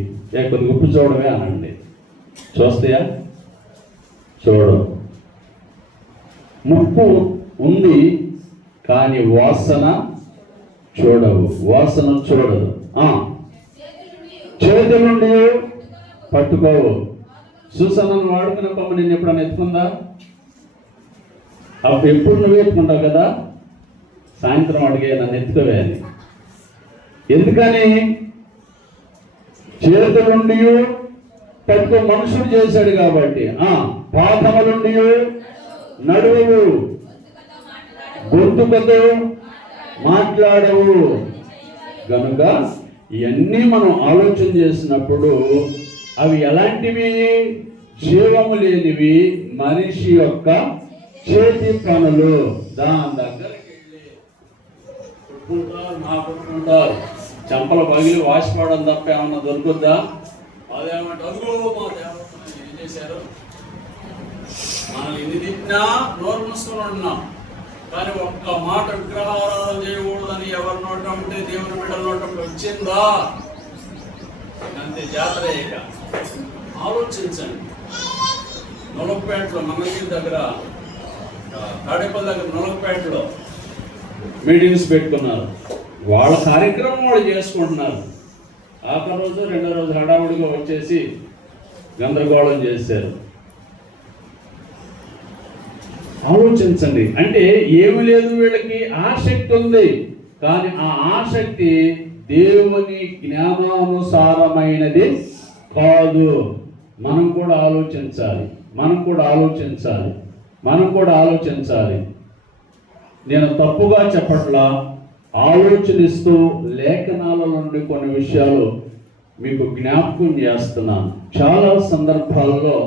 కొద్ది ఉప్పు చూడమే అనండి, చూస్తాయా? చూడు. ముక్కు ఉంది కానీ వాసన చూడవు, వాసన చూడదు. చేతులుండి పట్టుకోవు, సూసన్నను వాడుకునే కొమ్మ నేను ఎప్పుడన్నా ఎత్తుకుందా? అప్పుడు ఎప్పుడు నువ్వు ఎత్తుకుంటావు కదా, సాయంత్రం అడిగే నన్ను ఎత్తుకోవే అని. ఎందుకని? చేతులుండి పెద్ద మనుషుడు చేశాడు కాబట్టి. పాదములుండి నడువు, గొంతుకతో మాట్లాడవు. కనుక ఇవన్నీ మనం ఆలోచన చేసినప్పుడు అవి ఎలాంటివి? జీవము లేనివి, మనిషి యొక్క చేతి పనులు. దాని దగ్గరికి వెళ్ళి కొట్టుకుంటారు, చెంపలు పగిలి వాసిపోవడం తప్ప ఏమన్నా దొరుకుద్దా? అదేమంటే అదిగో మా దేవతను ఏం చేశారు, మనల్ని ఎన్ని తిట్టినా నోరు మూసుకొని ఉంటున్నాం. కానీ ఒక్క మాట విగ్రహారాధన చేయకూడదని ఎవరి నోట ఉంటే దేవుని బిడ్డల నోట వచ్చిందా? అంతే, జాతర ఇక. ఆలోచించండి. నొలగపేటలో మంగళగిరి దగ్గర, తాడేపల్లి దగ్గర నొలగపేటలో మీటింగ్స్ పెట్టుకున్నారు. వాళ్ళ కార్యక్రమం వాళ్ళు చేసుకుంటున్నారు. ఆఖరి రోజు రెండో రోజు హడావుడిగా వచ్చేసి గందరగోళం చేశారు. ఆలోచించండి. అంటే ఏమి లేదు, వీళ్ళకి ఆసక్తి ఉంది, కానీ ఆ ఆసక్తి దేవుని జ్ఞానానుసారమైనది కాదు. మనం కూడా ఆలోచించాలి. నేను తప్పుగా చెప్పట్లా, ఆలోచనిస్తూ లేఖనాల నుండి కొన్ని విషయాలు మీకు జ్ఞాపకం చేస్తున్నాను. చాలా సందర్భాల్లో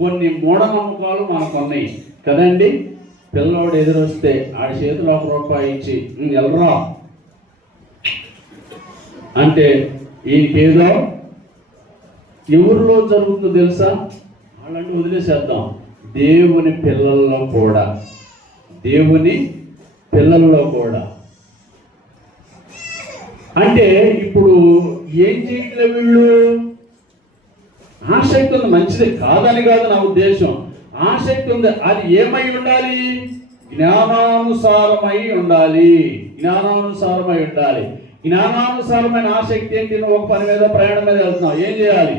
కొన్ని మూఢనమ్మకాలు మనకు ఉన్నాయి కదండి. పిల్లోడు ఎదురొస్తే ఆడి చేతిలో ₹1 ఇచ్చి వెళ్ళరా అంటే ఈయనకేదో ఎవరిలో జరుగుతుందో తెలుసా? వాళ్ళంటే వదిలేసేద్దాం. దేవుని పిల్లల్లో కూడా అంటే ఇప్పుడు ఏం చేయట్లే వీళ్ళు. ఆసక్తి ఉంది, మంచిది కాదని కాదు నా ఉద్దేశం. ఆసక్తి ఉంది, అది ఏమై ఉండాలి? జ్ఞానానుసారమై ఉండాలి. జ్ఞానానుసారమైన ఆసక్తి ఏంటి? నువ్వు ఒక పని మీద, ప్రయాణం మీద వెళ్తున్నావు, ఏం చేయాలి?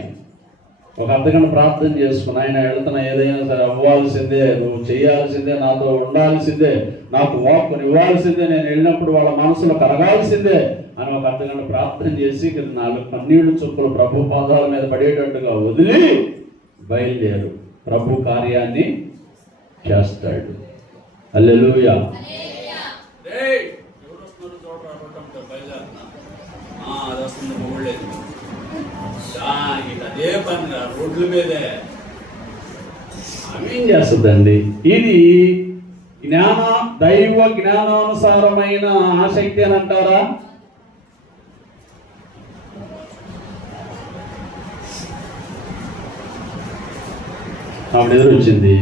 ఒక అర్ధగంట ప్రార్థన చేసుకుని, ఆయన వెళ్తున్నా ఏదైనా సరే అవ్వాల్సిందే, నువ్వు చేయాల్సిందే, నాతో ఉండాల్సిందే, నాకు వాక్కుని ఇవ్వాల్సిందే, నేను వెళ్ళినప్పుడు వాళ్ళ మనసులో కరగాల్సిందే అని ఒక అర్ధగంట ప్రార్థన చేసి 4 కన్నీళ్లు చుక్కలు ప్రభు పాదాల మీద పడేటట్టుగా వదిలి బయలుదేరు. ప్రభు కార్యాన్ని చేస్తాడు. హల్లెలూయా. అదే పనిగా రోడ్ల మీదే ఏం చేస్తుందండి. ఇది దైవ జ్ఞానానుసారమైన ఆసక్తి అని అంటారా? ఆవిడ ఎదురు వచ్చింది,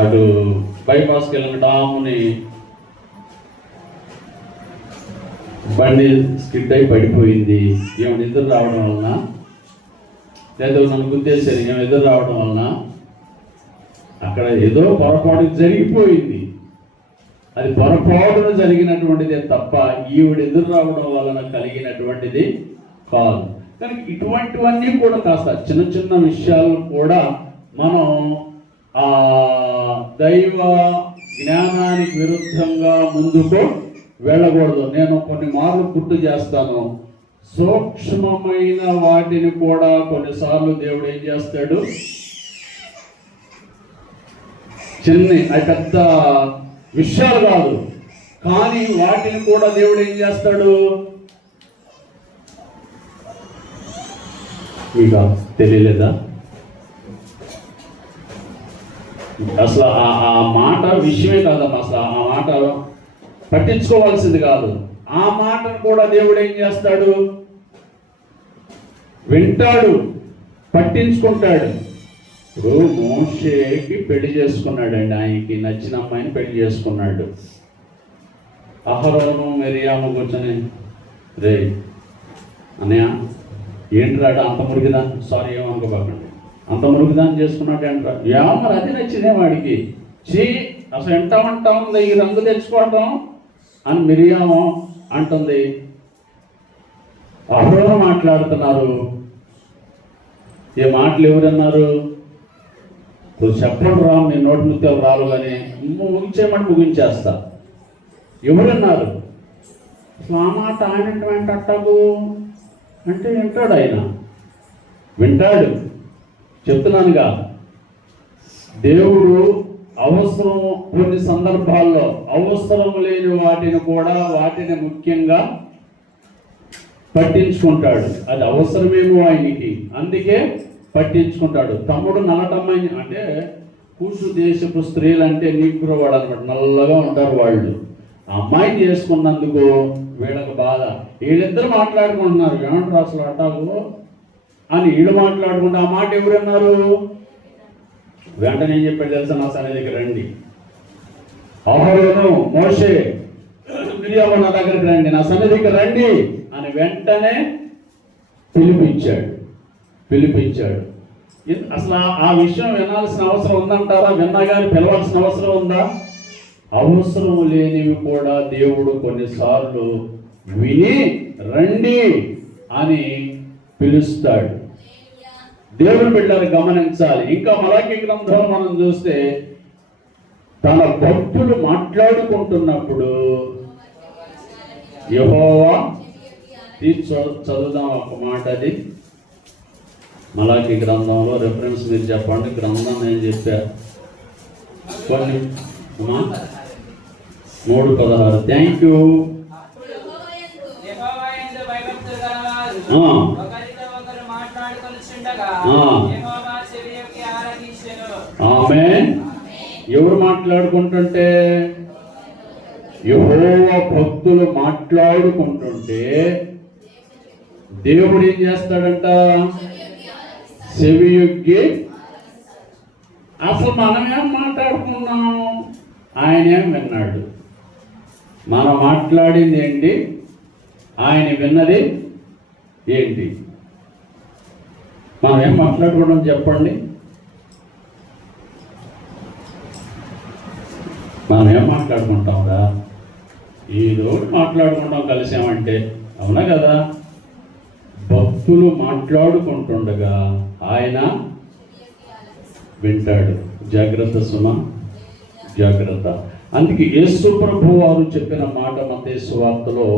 అటు బైపాస్కి వెళ్ళిన డాముని బండి స్కిడ్ అయి పడిపోయింది. ఏమైనా ఎదురు రావడం వలన, లేదా నన్ను గుర్తేసారు, ఏమైనా ఎదురు రావడం వలన అక్కడ ఏదో పొరపాటు జరిగిపోయింది. అది పొరపాటున జరిగినటువంటిదే తప్ప ఈవిడ ఎదురు రావడం వలన కలిగినటువంటిది కాదు. కనుక ఇటువంటివన్నీ కూడా కాస్త చిన్న చిన్న విషయాలు కూడా మనం దైవ జ్ఞానానికి విరుద్ధంగా ముందుకు వెళ్ళకూడదు. నేను కొన్ని మార్లు గుర్తు చేస్తాను. సూక్ష్మమైన వాటిని కూడా కొన్నిసార్లు దేవుడు ఏం చేస్తాడు, అవి పెద్ద విషయాలు కాదు, కానీ వాటిని కూడా దేవుడు ఏం చేస్తాడు, ఇక తెలియలేదా? అసలు ఆ మాట విషయమే కాదమ్మా, అసలు ఆ మాట పట్టించుకోవాల్సింది కాదు. ఆ మాటను కూడా దేవుడు ఏం చేస్తాడు, వింటాడు, పట్టించుకుంటాడు. ఇప్పుడు మోషేకి పెళ్లి చేసుకున్నాడండి, ఆయనకి నచ్చిన అమ్మాయిని పెళ్లి చేసుకున్నాడు. అహరోను మిరియాము కూర్చొని, రే అన్నయ్య ఏంట్రాడు అంత మురిగిదాన్ని, సారీ ఏమనుకోబాకండి, అంత మురుగుదాన్ని చేసుకున్నాడు అంటారా? ఏమో మరి అది నచ్చిందే వాడికి. అసలు ఎంత అంటా ఉంది ఈ రంగు తెచ్చుకోవటం అని మిరియాము అంటుంది. అహరోను మాట్లాడుతున్నారు, ఈ మాటలు ఎవరన్నారు? చెప్పండి రా, మీ నోటి ముత్యాలు రాలు కానీ ముగించేయమని ముగించేస్తా. ఎవరన్నారు? అసలు ఆ మాట ఆయన అట్టాగు అంటే వింటాడు, ఆయన వింటాడు. చెప్తున్నానుగా, దేవుడు అవసరం, కొన్ని సందర్భాల్లో అవసరం లేని వాటిని కూడా వాటిని ముఖ్యంగా పట్టించుకుంటాడు. అది అవసరమేమో ఆయనకి, అందుకే పట్టించుకుంటాడు. తమ్ముడు నల్లటమ్మాయి అంటే కూసు దేశపు స్త్రీలు అంటే నీగ్రో వాడు అనమాట, నల్లగా ఉంటారు వాళ్ళు. ఆ అమ్మాయిని చేసుకున్నందుకు వీళ్ళకి బాధ. వీళ్ళిద్దరు మాట్లాడుకుంటున్నారు, ఏమంటారు అసలు అట్టాగు అని వీళ్ళు మాట్లాడుకుంటే ఆ మాట ఎవరన్నారు? వెంటనే ఏం చెప్పాడు తెలుసా? నా సన్నిధికి రండి, అహరోను, మోషే, మిరియాము నా దగ్గరికి రండి, నా సన్నిధికి రండి అని వెంటనే పిలిపించాడు. అసలు ఆ విషయం వినాల్సిన అవసరం ఉందంటారా? విన్నా కానీ పిలవాల్సిన అవసరం ఉందా? అవసరం లేనివి కూడా దేవుడు కొన్నిసార్లు విని రండి అని పిలుస్తాడు. దేవుని బిడ్డలు గమనించాలి. ఇంకా మలాకి గ్రంథం మనం చూస్తే తన భక్తులు మాట్లాడుకుంటున్నప్పుడు యెహోవా చదువుదాం ఒక మాట. అది మలాకి గ్రంథంలో రెఫరెన్స్ మీరు చెప్పండి. గ్రంథం నేను చెప్పా కొన్ని 3:16. Thank you. ఆమేన్. ఎవరు మాట్లాడుకుంటుంటే? యెహోవా భక్తులు మాట్లాడుకుంటుంటే దేవుడు ఏం చేస్తాడంట? చెవియొగ్గి. అసలు మనమేం మాట్లాడుకున్నాం, ఆయనేం విన్నాడు. మనం మాట్లాడింది ఏంటి, ఆయన విన్నది ఏంటి? మనం ఏం మాట్లాడుకున్నాం చెప్పండి? మనం ఏం మాట్లాడుకుంటాంరా? ఏదో మాట్లాడుకుంటాం కలిసామంటే, అవునా కదా? భక్తులు మాట్లాడుకుంటుండగా ఆయన వింటాడు. జాగ్రత్త సుమ, జాగ్రత్త. అందుకే యేసు ప్రభు వారు చెప్పిన మాట మత్తయి సువార్తలో,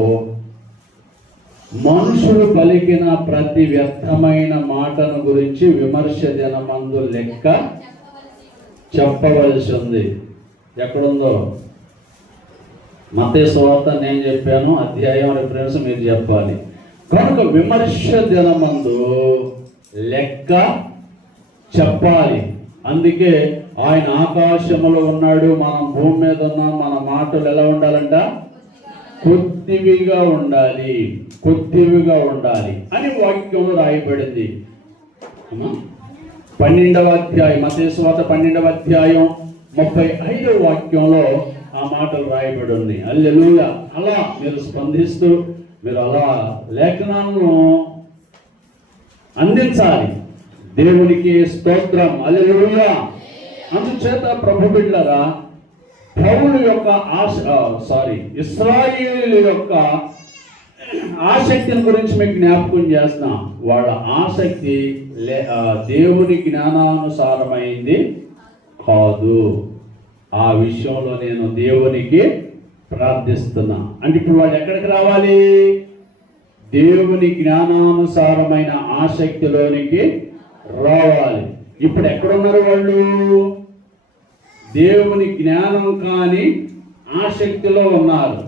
మనుషులు పలికిన ప్రతి వ్యర్థమైన మాటను గురించి విమర్శ దినమందు లెక్క చెప్పవలసి ఉంది. ఎక్కడుందో? మత్తయి సువార్త నేను చెప్పాను, అధ్యాయం రిఫరెన్స్ మీరు చెప్పాలి. కనుక విమర్శ దినమందు లెక్క చెప్పాలి. అందుకే ఆయన ఆకాశంలో ఉన్నాడు, మనం భూమి మీద ఉన్నాం. మన మాటలు ఎలా ఉండాలంట? కొద్దివిగా ఉండాలి, కొద్దివిగా ఉండాలి అని వాక్యంలో రాయబడింది. 12వ అధ్యాయం, మత్తయి సువార్త 12వ అధ్యాయం 35వ వాక్యంలో ఆ మాటలు రాయబడి ఉన్నాయి. హల్లెలూయా. అలా మీరు స్పందిస్తూ మీరు అలా లేఖనాలను అందించాలి. దేవునికి స్తోత్రం. హల్లెలూయా. అందుచేత ప్రభు బిడ్డలారా, పౌలు యొక్క ఇశ్రాయేలీయుల యొక్క ఆసక్తిని గురించి మీకు జ్ఞాపకం చేస్తున్నా. వాళ్ళ ఆసక్తి దేవుని జ్ఞానానుసారమైంది కాదు. ఆ విషయంలో నేను దేవునికి ప్రార్థిస్తున్నా. అంటే ఇప్పుడు వాళ్ళు ఎక్కడికి రావాలి? దేవుని జ్ఞానానుసారమైన ఆసక్తిలోనికి రావాలి. ఇప్పుడు ఎక్కడున్నారు వాళ్ళు? దేవుని జ్ఞానం కాని ఆసక్తిలో ఉన్నారు.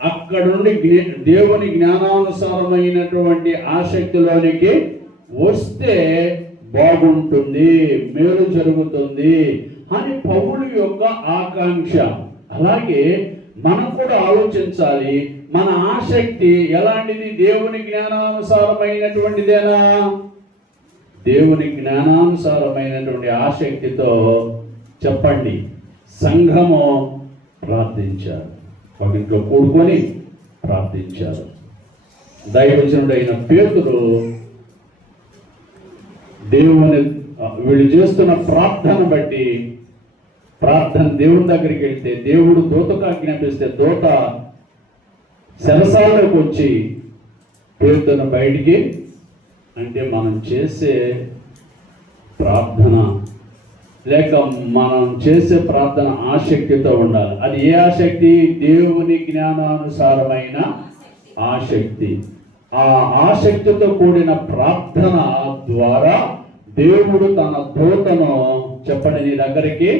అక్కడ నుండి దేవుని జ్ఞానానుసారమైనటువంటి ఆసక్తిలోనికి వస్తే బాగుంటుంది, మేలు జరుగుతుంది అని పౌలు యొక్క ఆకాంక్ష. అలాగే మనం కూడా ఆలోచించాలి, మన ఆసక్తి ఎలాంటిది? దేవుని జ్ఞానానుసారమైనటువంటిదేనా? దేవుని జ్ఞానానుసారమైనటువంటి ఆసక్తితో చెప్పండి. సంఘము ప్రార్థించారు, ఒక ఇంట్లో కూడుకొని ప్రార్థించారు. దైవజనుడైన పేతురు దేవుని వీళ్ళు చేస్తున్న ప్రార్థన బట్టి, దేవుని దగ్గరికి వెళ్తే దేవుడు దూతకు ఆజ్ఞాపిస్తే దూత శరసాల్లోకి వచ్చి పేతురును బయటికి, అంటే మనం చేసే ప్రార్థన లేక మనం చేసే ప్రార్థన ఆసక్తితో ఉండాలి. అది ఏ ఆసక్తి? దేవుని జ్ఞానానుసారమైన ఆసక్తి. ఆ ఆసక్తితో కూడిన ప్రార్థన ద్వారా దేవుడు తన దూతను చెప్పండి నీ దగ్గరికి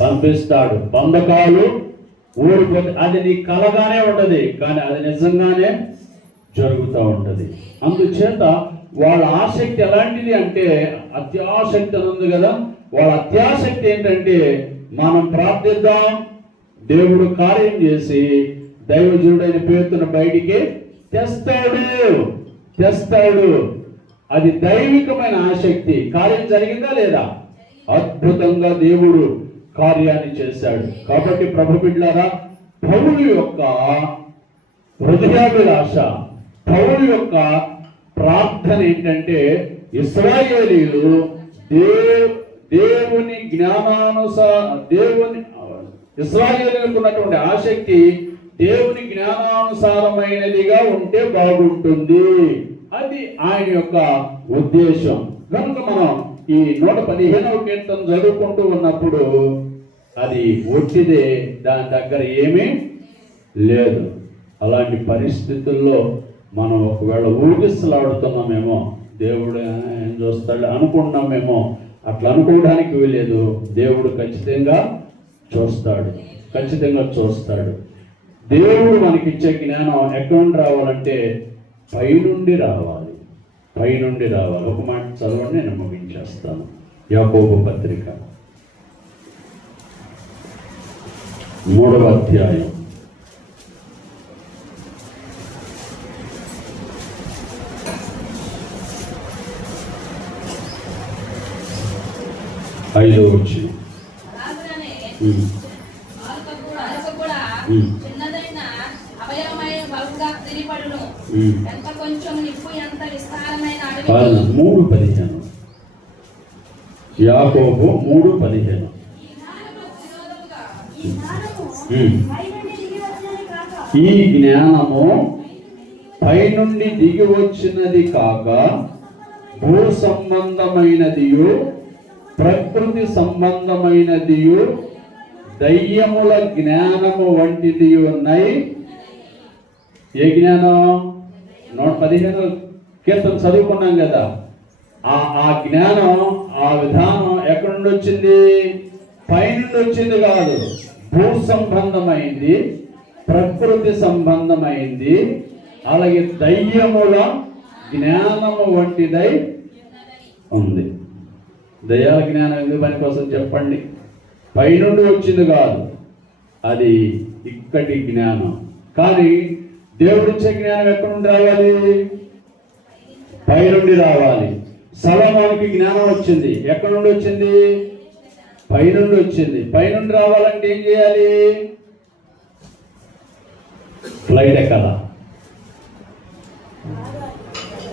పంపిస్తాడు. బంధకాలు ఊడిపోతే అది నీ కలగానే ఉండదు, కానీ అది నిజంగానే జరుగుతూ ఉంటుంది. అందుచేత వాళ్ళ ఆసక్తి ఎలాంటిది అంటే అత్యాసక్తి అని ఉంది కదా, వాళ్ళ అత్యాసక్తి ఏంటంటే మనం ప్రార్థిద్దాం, దేవుడు కార్యం చేసి దైవజనుడైన పేతును బయటికి తెస్తాడు. అది దైవికమైన ఆసక్తి. కార్యం జరిగిందా లేదా? అద్భుతంగా దేవుడు కార్యాన్ని చేశాడు. కాబట్టి ప్రభు బిడ్డలారా, పౌలు యొక్క హృదయాభిలాష, పౌలు యొక్క ప్రార్థన ఏంటంటే ఇశ్రాయేలీయులు దేవుని ఇశ్రాయేలీయులకు ఉన్నటువంటి ఆసక్తి దేవుని జ్ఞానానుసారమైనదిగా ఉంటే బాగుంటుంది. అది ఆయన యొక్క ఉద్దేశం. కనుక మనం ఈ 115వ కీర్తన చదువుకుంటూ ఉన్నప్పుడు అది ఒట్టిదే, దాని దగ్గర ఏమీ లేదు. అలాంటి పరిస్థితుల్లో మనం ఒకవేళ ఊగిసలాడుతున్నామేమో, దేవుడు ఏం చూస్తాడు అనుకుంటున్నామేమో, అట్లా అనుకోవడానికి వీలేదు. దేవుడు ఖచ్చితంగా చూస్తాడు. దేవుడు మనకిచ్చే జ్ఞానం ఎక్కడి నుండి రావాలంటే పైనుండి రావాలి. ఒక మాట చదవండి, నేను ముగించేస్తాను. యాకోబు పత్రిక 3వ అధ్యాయం 5వ వచనం. చిన్నదైన అవయవమైన బలుగా తిరిపడును. ఎంత కొంచెం నిప్పు ఎంత విస్తారమైన అడవి. 3:15 యాకోబు 3:15. ఈ జ్ఞానము పైనుండి దిగి వచ్చినది కాక భూ సంబంధమైనదియు ప్రకృతి సంబంధమైనదియు దయ్యముల జ్ఞానము వంటిది ఉన్నాయి. ఏ జ్ఞానం? 115 కీర్తన చదువుకున్నాం కదా. ఆ జ్ఞానం, ఆ విధానం ఎక్కడి నుండి వచ్చింది? పైనుండి వచ్చింది కాదు. భూ సంబంధమైంది, ప్రకృతి సంబంధమైంది, అలాగే దయ్యముల జ్ఞానము వంటిదై ఉంది. దయ్యాల జ్ఞానం ఎందుకు పని కోసం చెప్పండి? పైనుండి వచ్చింది కాదు, అది ఇక్కడి జ్ఞానం. కానీ దేవుడిచ్చే జ్ఞానం ఎక్కడి నుండి రావాలి? పైనుండి రావాలి. సొలొమోనుకి జ్ఞానం వచ్చింది. ఎక్కడి నుండి వచ్చింది? పైనుండి వచ్చింది. పైనుండి రావాలంటే ఏం చేయాలి? ఫ్లైట్ ఎక్కాలా?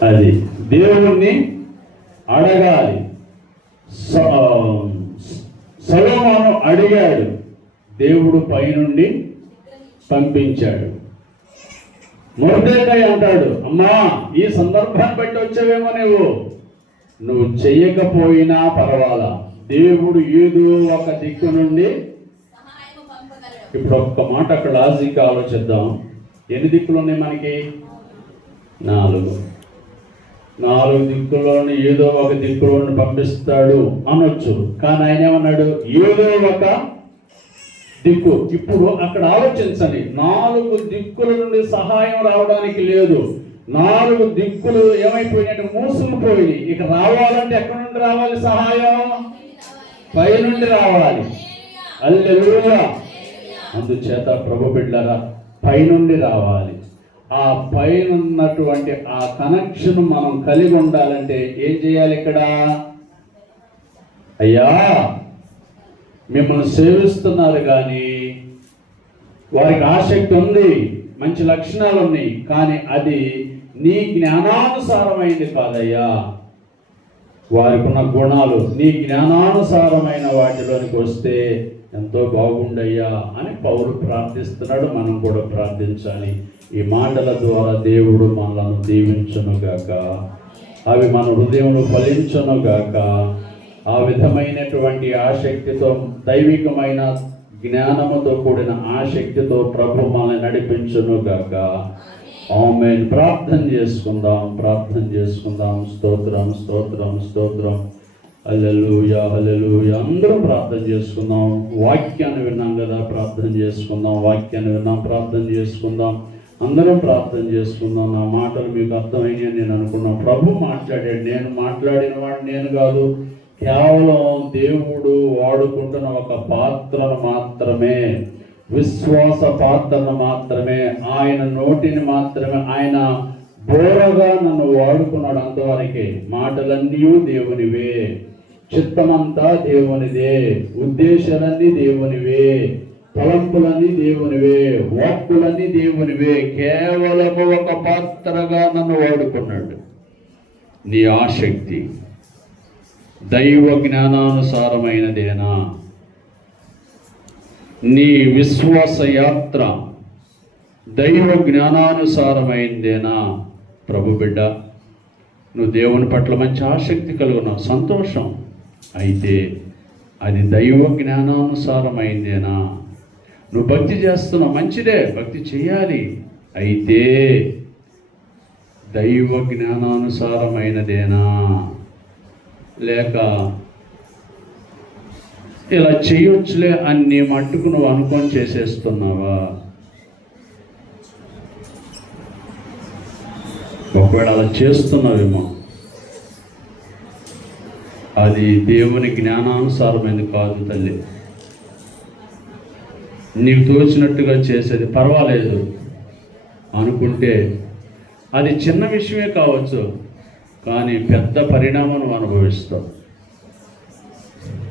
అది దేవుణ్ణి అడగాలి. సొలొమోను అడిగాడు, దేవుడు పైనుండి పంపించాడు. మొర్దెకై అంటాడు, అమ్మా ఈ సందర్భాన్ని బట్టి వచ్చావేమో, నువ్వు చెయ్యకపోయినా పర్వాలా, దేవుడు ఏదో ఒక దిక్కు నుండి. ఇప్పుడు ఒక్క మాట అక్కడ లాజిక్ ఆలోచిద్దాం. ఎన్ని దిక్కులు ఉన్నాయి మనకి? 4 దిక్కుల్లోని ఏదో ఒక దిక్కులోని పంపిస్తాడు అనొచ్చు. కానీ ఆయన ఏమన్నాడు? ఏదో ఒక దిక్కు. ఇప్పుడు అక్కడ ఆలోచించండి, 4 దిక్కుల నుండి సహాయం రావడానికి లేదు. 4 దిక్కులు ఏమైపోయినట్టు మూసుకుపోయి, ఇక రావాలంటే ఎక్కడి నుండి రావాలి సహాయం? పై నుండి రావాలి. హల్లెలూయా. అందుచేత ప్రభు బిడ్డలారా, పై నుండి రావాలి. ఆ పైన ఉన్నటువంటి ఆ కనెక్షన్ మనం కలిగి ఉండాలంటే ఏం చేయాలి? ఇక్కడ అయ్యా మిమ్మల్ని సేవిస్తున్నారు కానీ వారికి ఆసక్తి ఉంది, మంచి లక్షణాలు ఉన్నాయి, కానీ అది నీ జ్ఞానానుసారమైనది కాదయ్యా. వారికి ఉన్న గుణాలు నీ జ్ఞానానుసారమైన వాటిలోనికి వస్తే ఎంతో బాగుండయ్యా అని పౌలు ప్రార్థిస్తున్నాడు. మనం కూడా ప్రార్థించాలి. ఈ మాటల ద్వారా దేవుడు మనలను దీవించునుగాక. అవి మన హృదయంలో ఫలించును గాక. ఆ విధమైనటువంటి ఆసక్తితో, దైవికమైన జ్ఞానముతో కూడిన ఆసక్తితో ప్రభు మనల్ని నడిపించును గాక. ఆమేన్. ప్రార్థన చేసుకుందాం. స్తోత్రం స్తోత్రం స్తోత్రం. హల్లెలూయా హల్లెలూయా. అందరం ప్రార్థన చేసుకుందాం. వాక్యాన్ని విన్నాం కదా, ప్రార్థన చేసుకుందాం. ప్రార్థన చేసుకుందాం. అందరం ప్రార్థన చేసుకుందాం. నా మాటలు మీకు అర్థమైనాయని నేను అనుకున్నాను. ప్రభు మాట్లాడాడు. నేను మాట్లాడిన వాడు నేను కాదు, కేవలం దేవుడు వాడుకుంటున్న ఒక పాత్రను మాత్రమే, విశ్వాస పాత్రను మాత్రమే, ఆయన నోటిని మాత్రమే, ఆయన బోరగా నన్ను వాడుకున్నాడు. అంతవరకే. మాటలన్నీ దేవునివే, చిత్తమంతా దేవునిదే, ఉద్దేశాలన్నీ దేవునివే, తలంపులన్నీ దేవునివే, వాక్కులన్నీ దేవునివే. కేవలము ఒక పాత్రగా నన్ను వాడుకున్నాడు. నీ ఆసక్తి దైవ జ్ఞానానుసారమైనదేనా? నీ విశ్వాస యాత్ర దైవ జ్ఞానానుసారమైందేనా? ప్రభు బిడ్డ, నువ్వు దేవుని పట్ల మంచి ఆసక్తి కలుగున్నావు, సంతోషం. అయితే అది దైవ జ్ఞానానుసారమైందేనా? నువ్వు భక్తి చేస్తున్నావు, మంచిదే, భక్తి చేయాలి. అయితే దైవ జ్ఞానానుసారమైనదేనా? లేక ఇలా చేయొచ్చులే అని నీ మట్టుకు నువ్వు అనుకొని చేసేస్తున్నావా? ఒకవేళ అలా చేస్తున్నావేమో, అది దేవుని జ్ఞానానుసారమైనది కాదు తల్లి. నీకు తోచినట్టుగా చేసేది పర్వాలేదు అనుకుంటే అది చిన్న విషయమే కావచ్చు, కానీ పెద్ద పరిణామం అనుభవిస్తావు.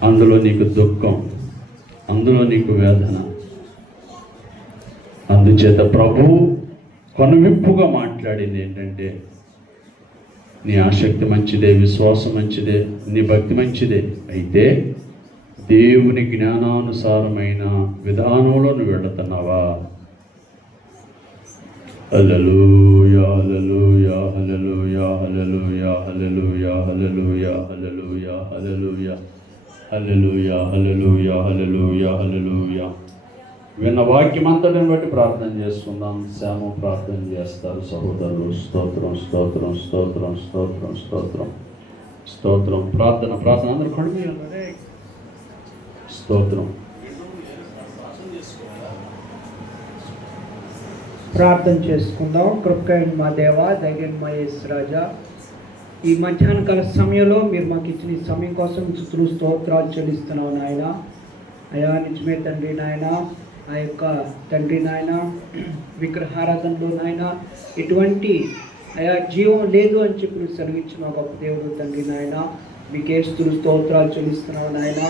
అందులో నీకు దుఃఖం, అందులో నీకు వేదన. అందుచేత ప్రభువు కనువిప్పుగా మాట్లాడింది ఏంటంటే, నీ ఆసక్తి మంచిదే, విశ్వాసం మంచిదే, నీ భక్తి మంచిదే. అయితే దేవుని జ్ఞానానుసారమైన విధానంలో నువ్వు వెళుతున్నావా? హల్లెలూయా హల్లెలూయా హల్లెలూయా హల్లెలూయా హల్లెలూయా హల్లెలూయా హల్లెలూయా హల్లెలూయా హల్లెలూయా హల్లెలూయా హల్లెలూయా హల్లెలూయా. విన్న వాక్యం అంతటిని బట్టి ప్రార్థన చేసుకుందాం. శ్యామ ప్రార్థన చేస్తారు సహోదరులు. స్తోత్రం స్తోత్రం స్తోత్రం స్తోత్రం స్తోత్రం స్తోత్రం. ప్రార్థన అందరూ కడుగు. స్తోత్రం. ప్రార్థన చేసుకుందాం. కృపకైన మా దేవ, ధైర్యం మా యేసు రాజా, ఈ మధ్యాహ్న కాల సమయంలో మీరు మాకు ఇచ్చిన ఈ సమయం కోసం స్తుతులు స్తోత్రాలు చెల్లిస్తున్నాం నాయన. అయా నిజమే తండ్రి నాయన, ఆ యొక్క తండ్రి నాయన విగ్రహారాధనలో నాయన ఎటువంటి అయా జీవం లేదు అని చెప్పి నువ్వు సెలవిచ్చిన గొప్ప దేవుడు తండ్రి నాయన, మీకే స్తుతులు స్తోత్రాలు చెల్లిస్తున్నావు నాయన.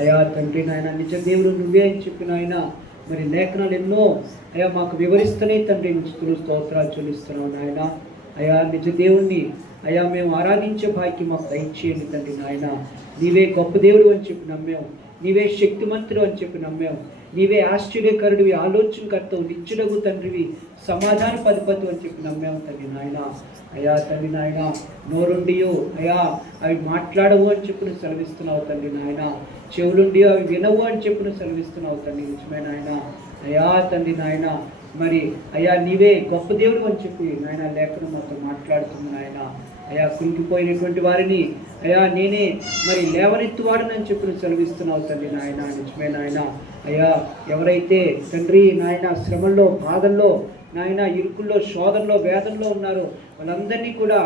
అయా తండ్రి నాయన, నిజ దేవుడు నువ్వే అని చెప్పిన ఆయన మరి లేఖనాలు ఎన్నో అయా మాకు వివరిస్తూనే తండ్రి స్తుతులు స్తోత్రాలు చెల్లిస్తున్నావు నాయన. అయా నిజ దేవుణ్ణి అయా మేము ఆరాధించే భాగ్యం మాకు దయచేయండి తండ్రి నాయన. నీవే గొప్ప దేవుడు అని చెప్పి నమ్మాము, నీవే శక్తిమంతుడు అని చెప్పి నమ్మాము, నీవే ఆశ్చర్యకరుడివి, ఆలోచనకర్తవు, నిత్యుడగు తండ్రివి, సమాధాన పధిపతి అని చెప్పి నమ్మాము తండ్రి నాయన. అయా తండ్రి నాయన, నోరుండియో అయా అవి మాట్లాడవు అని చెప్పి నువ్వు సెలవిస్తున్నావు తండ్రి నాయన, చెవులుండి అవి వినవు అని చెప్పి నువ్వు సెలవిస్తున్నావు తండ్రి నిజమైన ఆయన. అయా తండ్రి నాయన, మరి అయా నీవే గొప్ప దేవుడు అని చెప్పి నాయన లేఖను మాతో మాట్లాడుతుంది నాయన. అయా కుంగిపోయినటువంటి వారిని అయా నేనే మరి లేవనెత్తువాడని అని చెప్పి నువ్వు సెలవిస్తున్నావు తండ్రి నాయన నిజమైన ఆయన. అయా ఎవరైతే తండ్రి నాయన శ్రమల్లో, బాధల్లో నాయన, ఇరుకుల్లో, శోధనలో, వేదనలో ఉన్నారో వాళ్ళందరినీ కూడా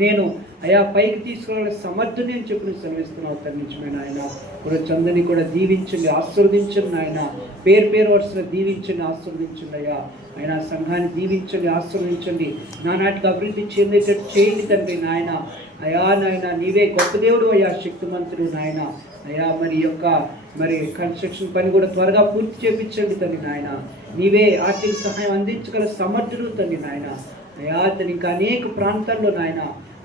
నేను అయా పైకి తీసుకురావాలని సమర్థుని అని చెప్పి నువ్వు సెలవిస్తున్నావు తండ్రి నిజమైన ఆయన. చందని కూడా దీవించండి, ఆశీర్వదించండి ఆయన, పేరు వరుసగా దీవించండి, ఆశీర్వదించండి అయ్యా. ఆయన సంఘాన్ని దీవించండి, ఆశీర్వదించండి, నానాటికి అభివృద్ధి చెందేటట్టు చేయండి తండ్రి నాయన. అయా నాయన నీవే గొప్ప దేవుడు అయ్యా, శక్తిమంతుడు నాయన. అయా మరి యొక్క మరి కన్స్ట్రక్షన్ పని కూడా త్వరగా పూర్తి చేయించండి తండ్రి నాయన. నీవే ఆర్థిక సహాయం అందించగల సమర్థుడు తండ్రి నాయన. అయా తను ఇంకా అనేక ప్రాంతాల్లో నాయన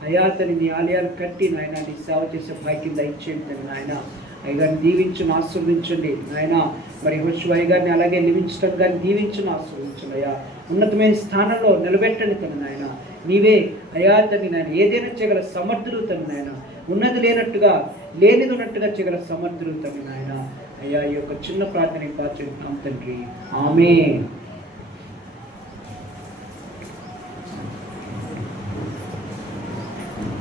అయా తను నీ ఆలయాలు కట్టి నాయన నీ సేవ చేసే భాగ్యం దయచేయండి తండ్రి నాయన. అయ్యగారిని దీవించను, ఆశీర్వదించండి నాయన. మరి హోషు అయ్యగారిని అలాగే లివించడం కానీ దీవించను, ఆశీర్వదించండి అయ్యా. ఉన్నతమైన స్థానంలో నిలబెట్టండి తండ్రి నాయన. నీవే అయా తండ్రి నాయన ఏదైనా చేయగల సమర్థులు తండ్రి నాయన, ఉన్నది లేనట్టుగా లేనిది ఉన్నట్టుగా చేయగల సమర్థులు తండ్రి నాయన. అయ్యా ఈ యొక్క చిన్న ప్రార్థనకి పాత్రం తండ్రి, ఆమేన్.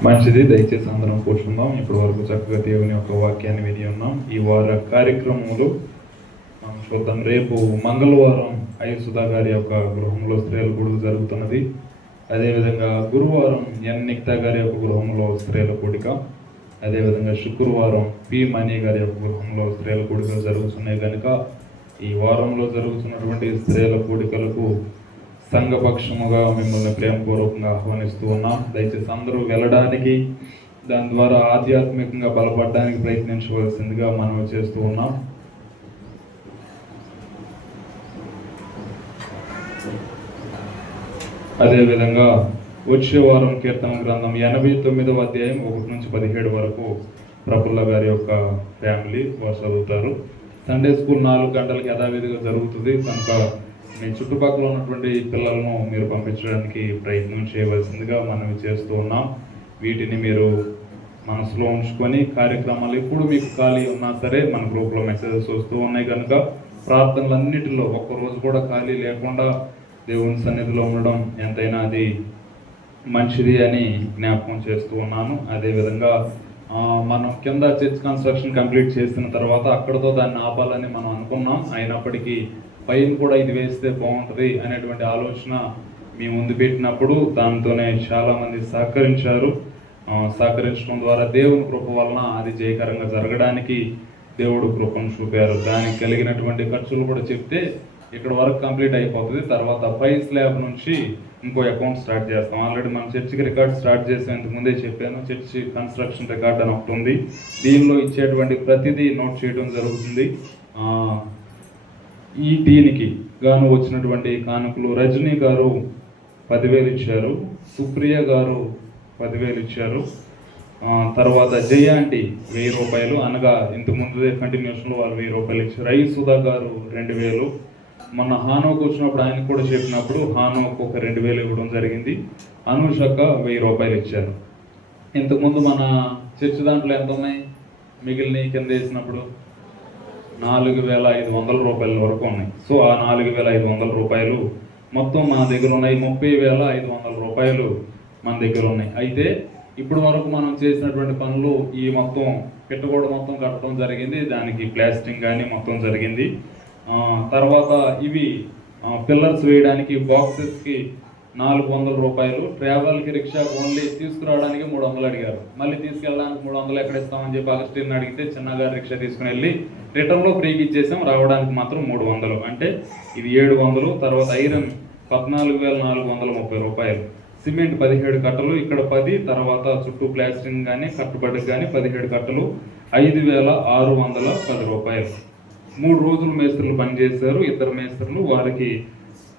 మంచిది, దయచేసి అందరం కూర్చుందాం. ఇప్పటి వరకు చక్కగా దేవుని యొక్క వాక్యాన్ని విని ఉన్నాం. ఈ వార కార్యక్రమంలో మనం చూద్దాం. రేపు మంగళవారం సుధా గారి యొక్క గృహంలో స్త్రీల కూడిక జరుగుతున్నది. అదేవిధంగా గురువారం నిక్తా గారి యొక్క గృహంలో స్త్రీల కూడిక, అదేవిధంగా శుక్రవారం పి మణి గారి యొక్క గృహంలో స్త్రీల కూడికలు జరుగుతున్నాయి కనుక ఈ వారంలో జరుగుతున్నటువంటి స్త్రీల కూడికలకు సంఘపక్షముగా మిమ్మల్ని ప్రేమపూర్వకంగా ఆహ్వానిస్తూ ఉన్నాం. దయచేసి అందరూ వెళ్ళడానికి, దాని ద్వారా ఆధ్యాత్మికంగా బలపడడానికి ప్రయత్నించవలసిందిగా మనం చేస్తూ ఉన్నాం. అదేవిధంగా వచ్చే వారం కీర్తన గ్రంథం 89వ అధ్యాయం 1 నుంచి 17 వరకు ప్రఫుల్ల గారి యొక్క ఫ్యామిలీ వారు చదువుతారు. సండే స్కూల్ 4 గంటలకి యథావిధిగా జరుగుతుంది కనుక మీ చుట్టుపక్కల ఉన్నటువంటి పిల్లలను మీరు పంపించడానికి ప్రయత్నం చేయవలసిందిగా మనం చేస్తూ ఉన్నాం. వీటిని మీరు మనసులో ఉంచుకొని కార్యక్రమాలు ఎప్పుడు మీకు ఖాళీ ఉన్నా సరే మన గ్రూప్లో మెసేజెస్ వస్తూ ఉన్నాయి కనుక ప్రార్థనలన్నిటిలో ఒక్కరోజు కూడా ఖాళీ లేకుండా దేవుని సన్నిధిలో ఉండడం ఎంతైనా అది మంచిది అని జ్ఞాపకం చేస్తూ ఉన్నాను. అదేవిధంగా మనం కింద చర్చ్ కన్స్ట్రక్షన్ కంప్లీట్ చేసిన తర్వాత అక్కడతో దాన్ని ఆపాలని మనం అనుకున్నాం. అయినప్పటికీ పైన కూడా ఇది వేస్తే బాగుంటుంది అనేటువంటి ఆలోచన మీ ముందు పెట్టినప్పుడు దాంతోనే చాలామంది సహకరించడం ద్వారా దేవుని కృప వలన అది జయకరంగా జరగడానికి దేవుడు కృపను చూపారు. దానికి కలిగినటువంటి ఖర్చులు కూడా చెప్తే ఇక్కడ వరకు కంప్లీట్ అయిపోతుంది. తర్వాత పై స్లాబ్ నుంచి ఇంకో అకౌంట్ స్టార్ట్ చేస్తాం. ఆల్రెడీ మనం చర్చికి రికార్డ్ స్టార్ట్ చేసేందుకు ముందే చెప్పాను. చర్చి కన్స్ట్రక్షన్ రికార్డ్ అని ఒకటి ఉంది. దీనిలో ఇచ్చేటువంటి ప్రతిదీ నోట్ చేయడం జరుగుతుంది. దీనికి గాను వచ్చినటువంటి కానుకలు రజనీ గారు 10,000 ఇచ్చారు, సుప్రియ గారు 10,000 ఇచ్చారు, తర్వాత జయాంటి 1,000 రూపాయలు, అనగా ఇంతకుముందు కంటిన్యూషన్లో వాళ్ళు 1,000 రూపాయలు ఇచ్చారు. సుధా గారు 2,000. మొన్న హానోకు వచ్చినప్పుడు ఆయన కూడా చెప్పినప్పుడు హానోకు ఒక 2,000 ఇవ్వడం జరిగింది. అనుషక్క 1,000 రూపాయలు ఇచ్చారు. ఇంతకుముందు మన చర్చి దాంట్లో ఎంత ఉన్నాయి మిగిలిన కింద వేసినప్పుడు 4,500 రూపాయల వరకు ఉన్నాయి. సో ఆ 4,500 రూపాయలు మొత్తం మన దగ్గర ఉన్నాయి. 30,500 రూపాయలు మన దగ్గర ఉన్నాయి. అయితే ఇప్పుడు వరకు మనం చేసినటువంటి పనులు ఈ మొత్తం పెట్టుకోడ మొత్తం కట్టడం జరిగింది. దానికి ప్లాస్టింగ్ కానీ మొత్తం జరిగింది. తర్వాత ఇవి పిల్లర్స్ వేయడానికి బాక్సెస్కి 400 రూపాయలు, ట్రావెల్కి రిక్షాకి ఓన్లీ తీసుకురావడానికి 300 అడిగారు. మళ్ళీ తీసుకెళ్ళడానికి 300 ఎక్కడ ఇస్తామని చెప్పి అగస్టిన్ అడిగితే చిన్నగారు రిక్షా తీసుకుని వెళ్ళి రిటర్న్లో ఫ్రీకి ఇచ్చేసాం. రావడానికి మాత్రం 300, అంటే ఇది 700. తర్వాత ఐరన్ 14,430 రూపాయలు, సిమెంట్ 17 కట్టలు, ఇక్కడ 10, తర్వాత చుట్టూ ప్లాస్టింగ్ కానీ కట్టుబడికి కానీ 17 కట్టలు, 5,610 రూపాయలు. 3 రోజులు మేస్త్రులు పనిచేశారు. 2 మేస్త్రులు, వారికి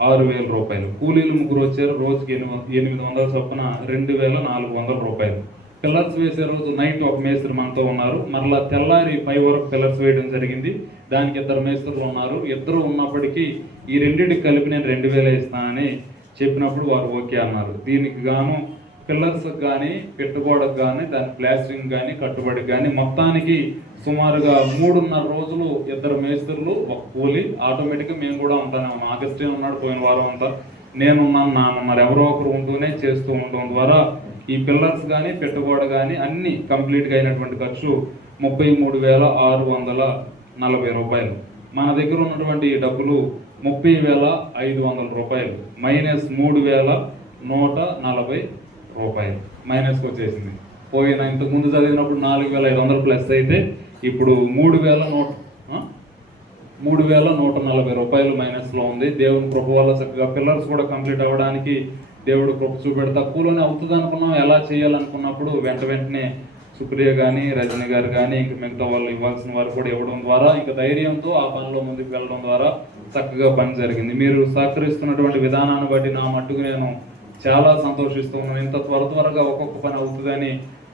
6,000 రూపాయలు. కూలీలు 3 వచ్చారు. రోజుకి 800 చొప్పున 2,400 రూపాయలు. పిల్లర్స్ వేసే రోజు నైట్ ఒక మేస్త్రి మనతో ఉన్నారు. మరలా తెల్లారి 5 వరకు పిల్లర్స్ వేయడం జరిగింది. దానికి 2 మేస్త్రులు ఉన్నారు. 2 ఉన్నప్పటికీ ఈ రెండింటికి కలిపి నేను 2,000 ఇస్తానని చెప్పినప్పుడు వారు ఓకే అన్నారు. దీనికి గాను పిల్లర్స్ కానీ పెట్టుకోవడానికి కానీ దాని ప్లాస్టింగ్ కానీ కట్టుబడికి కానీ మొత్తానికి సుమారుగా 3.5 రోజులు 2 మేస్త్రులు, ఒక కూలి. ఆటోమేటిక్గా మేము కూడా ఉంటాను. ఆగస్టిన్ ఉన్నాడు పోయిన వారం అంతా, నేనున్నాను, నానున్నారు, ఎవరో ఒకరు ఉంటూనే చేస్తూ ఉండడం ద్వారా ఈ పిల్లర్స్ కానీ పెట్టుకోవడం కానీ అన్నీ కంప్లీట్గా అయినటువంటి ఖర్చు 33,640 రూపాయలు. మన దగ్గర ఉన్నటువంటి డబ్బులు 30,500 రూపాయలు మైనస్ 3,140 రూపాయలు మైనస్కి వచ్చేసింది. పోయిన ఇంతకుముందు చదివినప్పుడు 4,500 ప్లస్ అయితే ఇప్పుడు 3,140 రూపాయలు మైనస్లో ఉంది. దేవుని కృప వల్ల చక్కగా పిల్లర్స్ కూడా కంప్లీట్ అవ్వడానికి దేవుడు కృప చూపెడితే తక్కువలోనే అవుతుంది అనుకున్నాం. ఎలా చేయాలనుకున్నప్పుడు వెంటనే సుప్రియ కానీ రజని గారు కానీ ఇంక మిగతా వాళ్ళు ఇవ్వాల్సిన వారు కూడా ఇవ్వడం ద్వారా ఇంకా ధైర్యంతో ఆ పనిలో ముందుకు వెళ్ళడం ద్వారా చక్కగా పని జరిగింది. మీరు సహకరిస్తున్నటువంటి విధానాన్ని బట్టి నా మట్టుకు నేను చాలా సంతోషిస్తూ ఉన్నాను. ఇంత త్వరగా ఒక్కొక్క పని అవుతుందని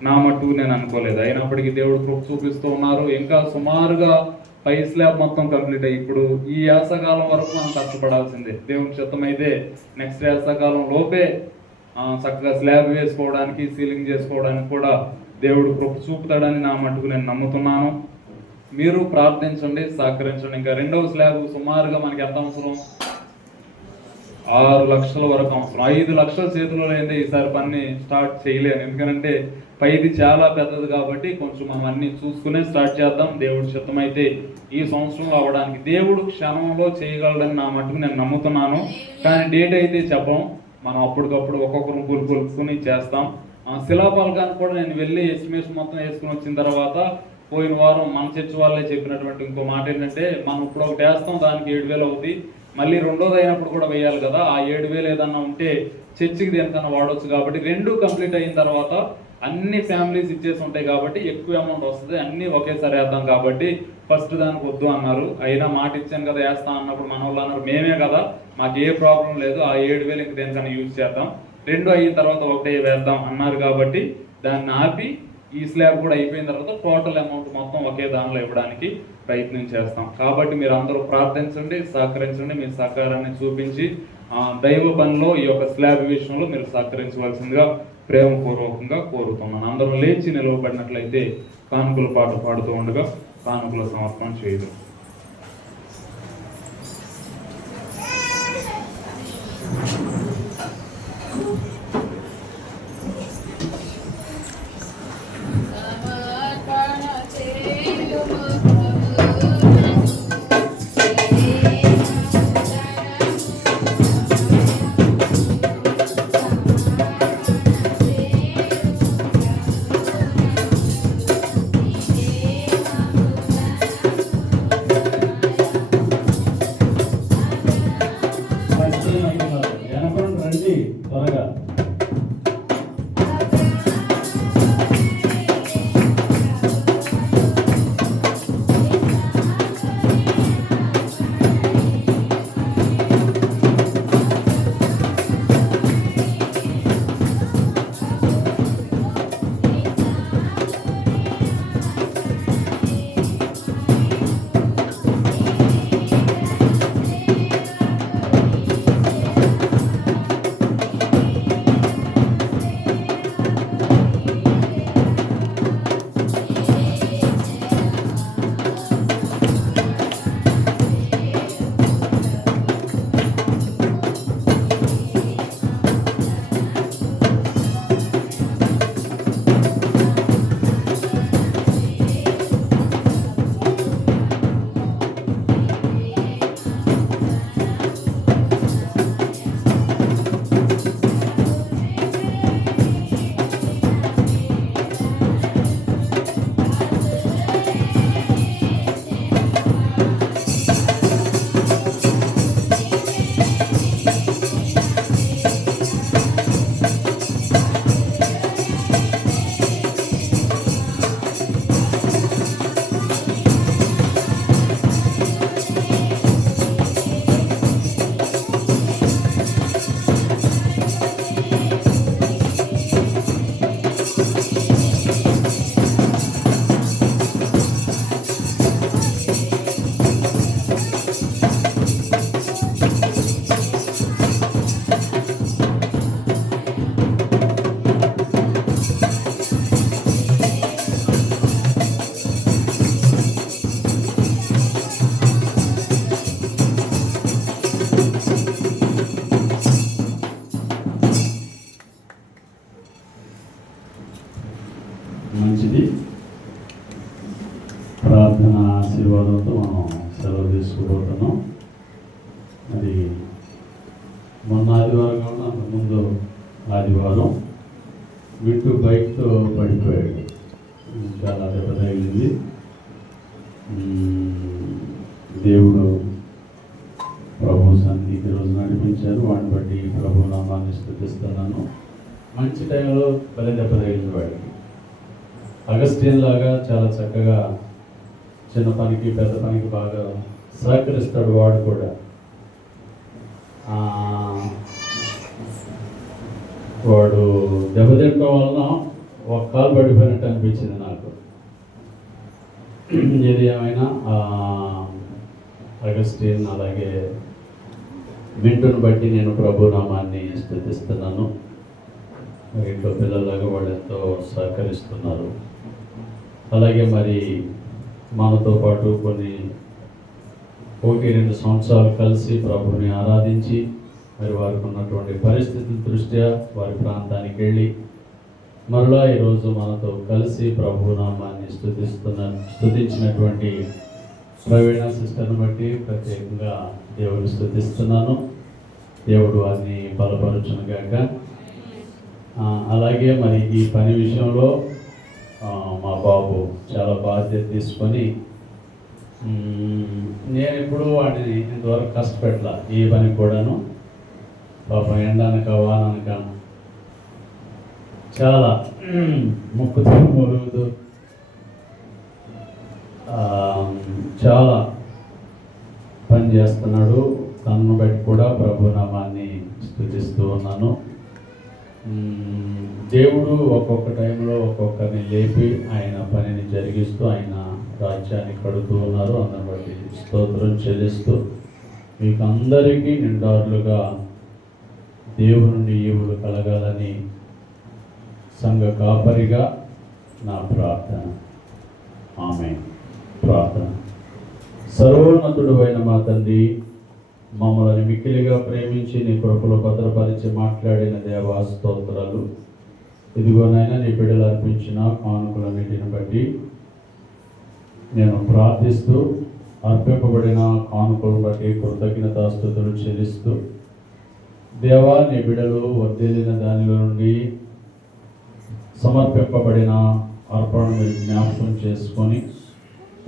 నా మట్టుకు నేను అనుకోలేదు. అయినప్పటికీ దేవుడు కృప చూపిస్తూ ఉన్నారు. ఇంకా సుమారుగా పై స్లాబ్ మొత్తం కంప్లీట్ అయ్యి ఇప్పుడు ఈ యాసకాలం వరకు మనం కష్టపడాల్సిందే. దేవుని చిత్తమైతే నెక్స్ట్ యాసకాలం లోపే చక్కగా స్లాబ్ వేసుకోవడానికి, సీలింగ్ చేసుకోవడానికి కూడా దేవుడు కృప చూపుతాడని నా మటుకు నేను నమ్ముతున్నాను. మీరు ప్రార్థించండి, సహకరించండి. ఇంకా రెండవ స్లాబ్ సుమారుగా మనకి ఎంత అవసరం? 6 లక్షల వరకు అవసరం. 5 లక్షల చేతిలో లేదే ఈసారి పని స్టార్ట్ చేయలేను. ఎందుకంటే పైది చాలా పెద్దది కాబట్టి కొంచెం మనం అన్ని చూసుకునే స్టార్ట్ చేద్దాం. దేవుడి చిత్తమైతే ఈ సంవత్సరంలో అవ్వడానికి దేవుడు క్షణంలో చేయగలడని నా మటుకు నేను నమ్ముతున్నాను. కానీ డేట్ అయితే చెప్పం. మనం అప్పటికప్పుడు ఒక్కొక్కరు కొలుపుకొని చేస్తాం. శిలాపలకానికి కూడా నేను వెళ్ళి ఎస్టిమేషన్ మొత్తం వేసుకుని వచ్చిన తర్వాత పోయిన వారం మన చర్చి వాళ్ళే చెప్పినటువంటి ఇంకో మాట ఏంటంటే, మనం ఇప్పుడు ఒకటి వేస్తాం, దానికి 7,000 అవుతుంది, మళ్ళీ రెండోది అయినప్పుడు కూడా వేయాలి కదా, ఆ 7,000 ఏదన్నా ఉంటే చర్చికి దేనికన్నా వాడవచ్చు. కాబట్టి 2 కంప్లీట్ అయిన తర్వాత అన్ని ఫ్యామిలీస్ ఇచ్చేసి ఉంటాయి కాబట్టి ఎక్కువ అమౌంట్ వస్తుంది. అన్నీ ఒకేసారి వేద్దాం కాబట్టి ఫస్ట్ దానికి వద్దు అన్నారు. అయినా మాట ఇచ్చాను కదా వేస్తా అన్నప్పుడు మన వాళ్ళు అన్నారు, మేమే కదా, మాకు ఏ ప్రాబ్లం లేదు, ఆ 7,000 ఇంక దేనికన్నా యూజ్ చేద్దాం, 2 అయిన తర్వాత ఒకటే వేద్దాం అన్నారు. కాబట్టి దాన్ని ఆపి ఈ స్లాబ్ కూడా అయిపోయిన తర్వాత టోటల్ అమౌంట్ మొత్తం ఒకే దానిలో ఇవ్వడానికి ప్రయత్నం చేస్తాం. కాబట్టి మీరు అందరూ ప్రార్థించండి, సహకరించండి. మీ సహకారాన్ని చూపించి దైవ పనిలో ఈ యొక్క స్లాబ్ విషయంలో మీరు సహకరించవలసిందిగా ప్రేమపూర్వకంగా కోరుతున్నాను. అందరూ లేచి నిలవబడినట్లయితే కానుకల పాట పాడుతూ ఉండగా కానుకల సమర్పణ చేయదు. రండి త్వరగా. మంచిది. ప్రార్థన ఆశీర్వాదంతో మనం సెలవు తీసుకుపోతున్నాం. అది మొన్న ఆదివారం కాకుండా అంతకుముందు ఆదివారం విట్టు బైక్తో పడిపోయాడు. చాలా దెబ్బ తగిలింది. దేవుడు ప్రభు సన్నిధికి రోజు నడిపించారు. వాడిని బట్టి ప్రభు నామాన్ని స్తుతిస్తున్నాను. మంచి టైంలో భలే దెబ్బ తగిలింది వాడికి. అగస్టిన్ లాగా చాలా చక్కగా చిన్న పనికి పెద్ద పనికి బాగా సహకరిస్తాడు వాడు కూడా. వాడు దెబ్బతింటం వలన ఒక కాలు పడిపోయినట్టు అనిపించింది నాకు. ఏది ఏమైనా అగస్టిన్ అలాగే వింటును బట్టి నేను ప్రభు నామాన్ని స్తుతిస్తున్నాను. మరి ఇంట్లో పిల్లలాగా వాళ్ళు ఎంతో సహకరిస్తున్నారు. అలాగే మరి మనతో పాటు కొన్ని 1-2 సంవత్సరాలు కలిసి ప్రభుని ఆరాధించి మరి వారికి ఉన్నటువంటి పరిస్థితుల దృష్ట్యా వారి ప్రాంతానికి వెళ్ళి మరలా ఈరోజు మనతో కలిసి ప్రభు నామాన్ని స్తుతించినటువంటి ప్రవీణ సిస్టర్ని బట్టి ప్రత్యేకంగా దేవుని స్తుతిస్తున్నాను. దేవుడు వారిని బలపరచును గాక. అలాగే మరి ఈ పని విషయంలో మా బాబు చాలా బాధ్యత తీసుకొని, నేను ఎప్పుడు వాడిని ఇంతవరకు కష్టపెట్టలా ఈ పని కూడాను. పాపం ఎండనక వాననక చాలా ముక్కుతూ మురుగుతూ చాలా పని చేస్తున్నాడు. తనను బట్టి కూడా ప్రభునామాన్ని స్తుతిస్తూ ఉన్నాను. దేవుడు ఒక్కొక్క టైంలో ఒక్కొక్కరిని లేపి ఆయన పనిని జరిగిస్తూ ఆయన రాజ్యాన్ని కడుతూ ఉన్నారు. అందరిని బట్టి స్తోత్రం చెల్లిస్తూ మీకు అందరికీ నిండారులుగా దేవుని ఈవులు కలగాలని సంఘ కాపరిగా నా ప్రార్థన. ఆమేన్. ప్రార్థన. సర్వోన్నతుడు అయిన మా తండ్రి, మమ్మల్ని మిక్కిలిగా ప్రేమించి నీ కృపలో భద్రపరిచి మాట్లాడిన దేవా స్తోత్రాలు. ఇదిగోనైనా నీ బిడ్డలు అర్పించిన కానుకలన్నిటిని బట్టి నేను ప్రార్థిస్తూ, అర్పింపబడిన కానుకలను బట్టి కృతజ్ఞతాస్తుతులు చెల్లిస్తూ, దేవా నీ బిడ్డలు వర్ధిల్లిన దానిలో నుండి సమర్పింపబడిన అర్పణ మీరు జ్ఞాపకం చేసుకొని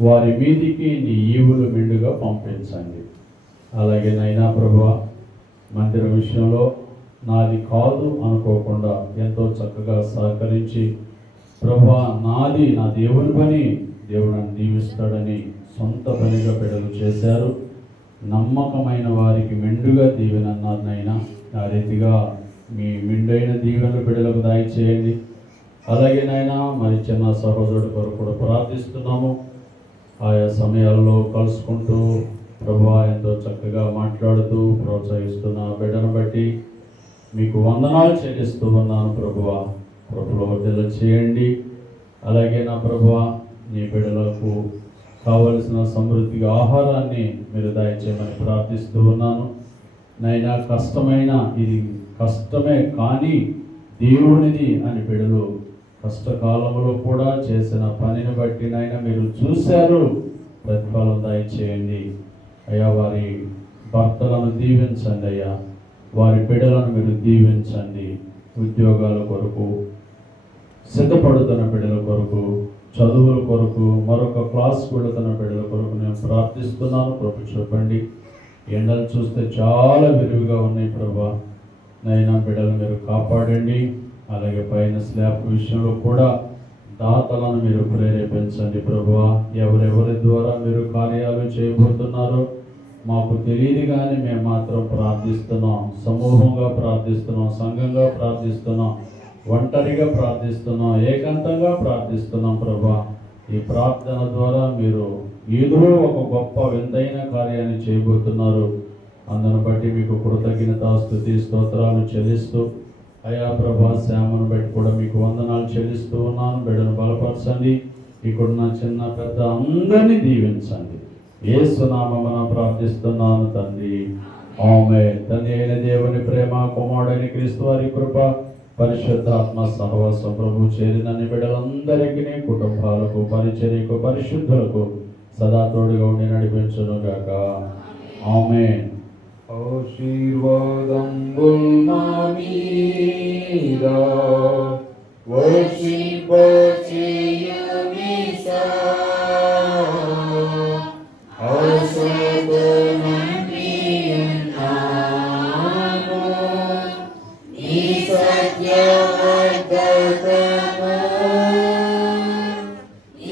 వారి మీదికి నీ ఈవులు మెండుగా పంపించండి. అలాగే నైనా ప్రభువా, మందిరం విషయంలో నాది కాదు అనుకోకుండా ఎంతో చక్కగా సహకరించి, ప్రభువా నాది నా దేవుని పని, దేవుడు నన్ను దీవిస్తాడని సొంత పనిగా బిడ్డలు చేశారు. నమ్మకమైన వారికి మెండుగా దీవెనన్నారు నైనా. ఆ రీతిగా మీ మెండైన దీవెనలు బిడ్డలకు దయచేయండి. అలాగే నాయనా మరి చిన్న సహోదరుడు కొరకు కూడా ప్రార్థిస్తున్నాము. ఆయా సమయాల్లో కలుసుకుంటూ ప్రభువా ఎంతో చక్కగా మాట్లాడుతూ ప్రోత్సహిస్తున్న బిడ్డను బట్టి మీకు వందనాలు చెల్లిస్తూ ఉన్నాను. ప్రభువా కృపలో వర్ధిల్ల చేయండి. అలాగే నా ప్రభువా నీ బిడ్డలకు కావలసిన సమృద్ధిగా ఆహారాన్ని మీరు దయచేయమని ప్రార్థిస్తూ ఉన్నాను. నైనా కష్టమైన ఇది కష్టమే కానీ దేవునిది అని బిడ్డలు కష్టకాలంలో కూడా చేసిన పనిని బట్టి నైనా మీరు చూశారు. ప్రతిఫలం దయచేయండి అయ్యా. వారి భర్తలను దీవించండి అయ్యా. వారి బిడ్డలను మీరు దీవించండి. ఉద్యోగాల కొరకు సిద్ధపడుతున్న బిడ్డల కొరకు, చదువుల కొరకు, మరొక క్లాస్ వెళుతున్న బిడ్డల కొరకు నేను ప్రార్థిస్తున్నాను. ప్రభు చెప్పండి. ఎండలు చూస్తే చాలా విరివిగా ఉన్నాయి ప్రభా. నైనా బిడ్డలు మీరు కాపాడండి. అలాగే పైన స్లాబ్ విషయంలో కూడా దాతలను మీరు ప్రేరేపించండి ప్రభువా. ఎవరెవరి ద్వారా మీరు కార్యాలు చేయబోతున్నారో మాకు తెలియదు కానీ మేము మాత్రం ప్రార్థిస్తున్నాం. సమూహంగా ప్రార్థిస్తున్నాం, సంఘంగా ప్రార్థిస్తున్నాం, ఒంటరిగా ప్రార్థిస్తున్నాం, ఏకాంతంగా ప్రార్థిస్తున్నాం ప్రభువా. ఈ ప్రార్థన ద్వారా మీరు ఏదో ఒక గొప్ప వింతైన కార్యాన్ని చేయబోతున్నారు. అందును బట్టి మీకు కృతజ్ఞతాస్తుతి స్తోత్రాలు చెల్లిస్తూ అయా ప్రభా శ్యామను బట్టి కూడా మీకు వందనాలు చెల్లిస్తూ ఉన్నాను. బిడ్డను బలపరచండి. ఇక్కడున్న చిన్న పెద్ద అందరినీ దీవించండి. యేసు నామమున ప్రార్థిస్తున్నాను తండ్రి. ఆమేన్. తండ్రి అయిన దేవుని ప్రేమ, కుమారుడైన క్రీస్తు వారి కృప, పరిశుద్ధాత్మ సహవాసం ప్రభు చేరిన బిడ్డలందరికీ, కుటుంబాలకు, పరిచర్యకు, పరిశుద్ధులకు సదా తోడుగా ఉండి నడిపించును గాక. ఆమేన్. ఆశీర్వాదంబుల్ మా మీద వర్షింపచేయుమిసా. ఆశీర్వాదనంపియున్నాము నీ సత్యవర్ధకము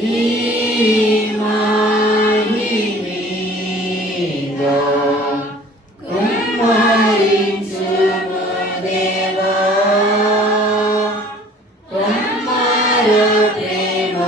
ఈ మాహి మీద ప్రేమ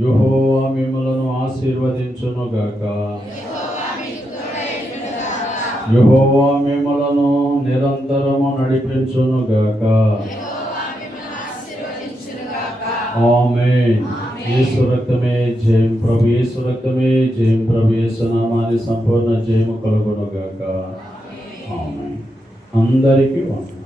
యెహోవా మిమ్మలను ఆశీర్వదించునుగాక. యెహోవా మిమ్మలను నిరంతరము నడిపించునుగాక. ఆమేన్. యేసు రక్తమే జయం, ప్రభు యేసు రక్తమే జయం, ప్రభు యేసు నామాని సంపూర్ణ జయము కలుగునుగాక. ఆమేన్. అందరికీ వందనాలు.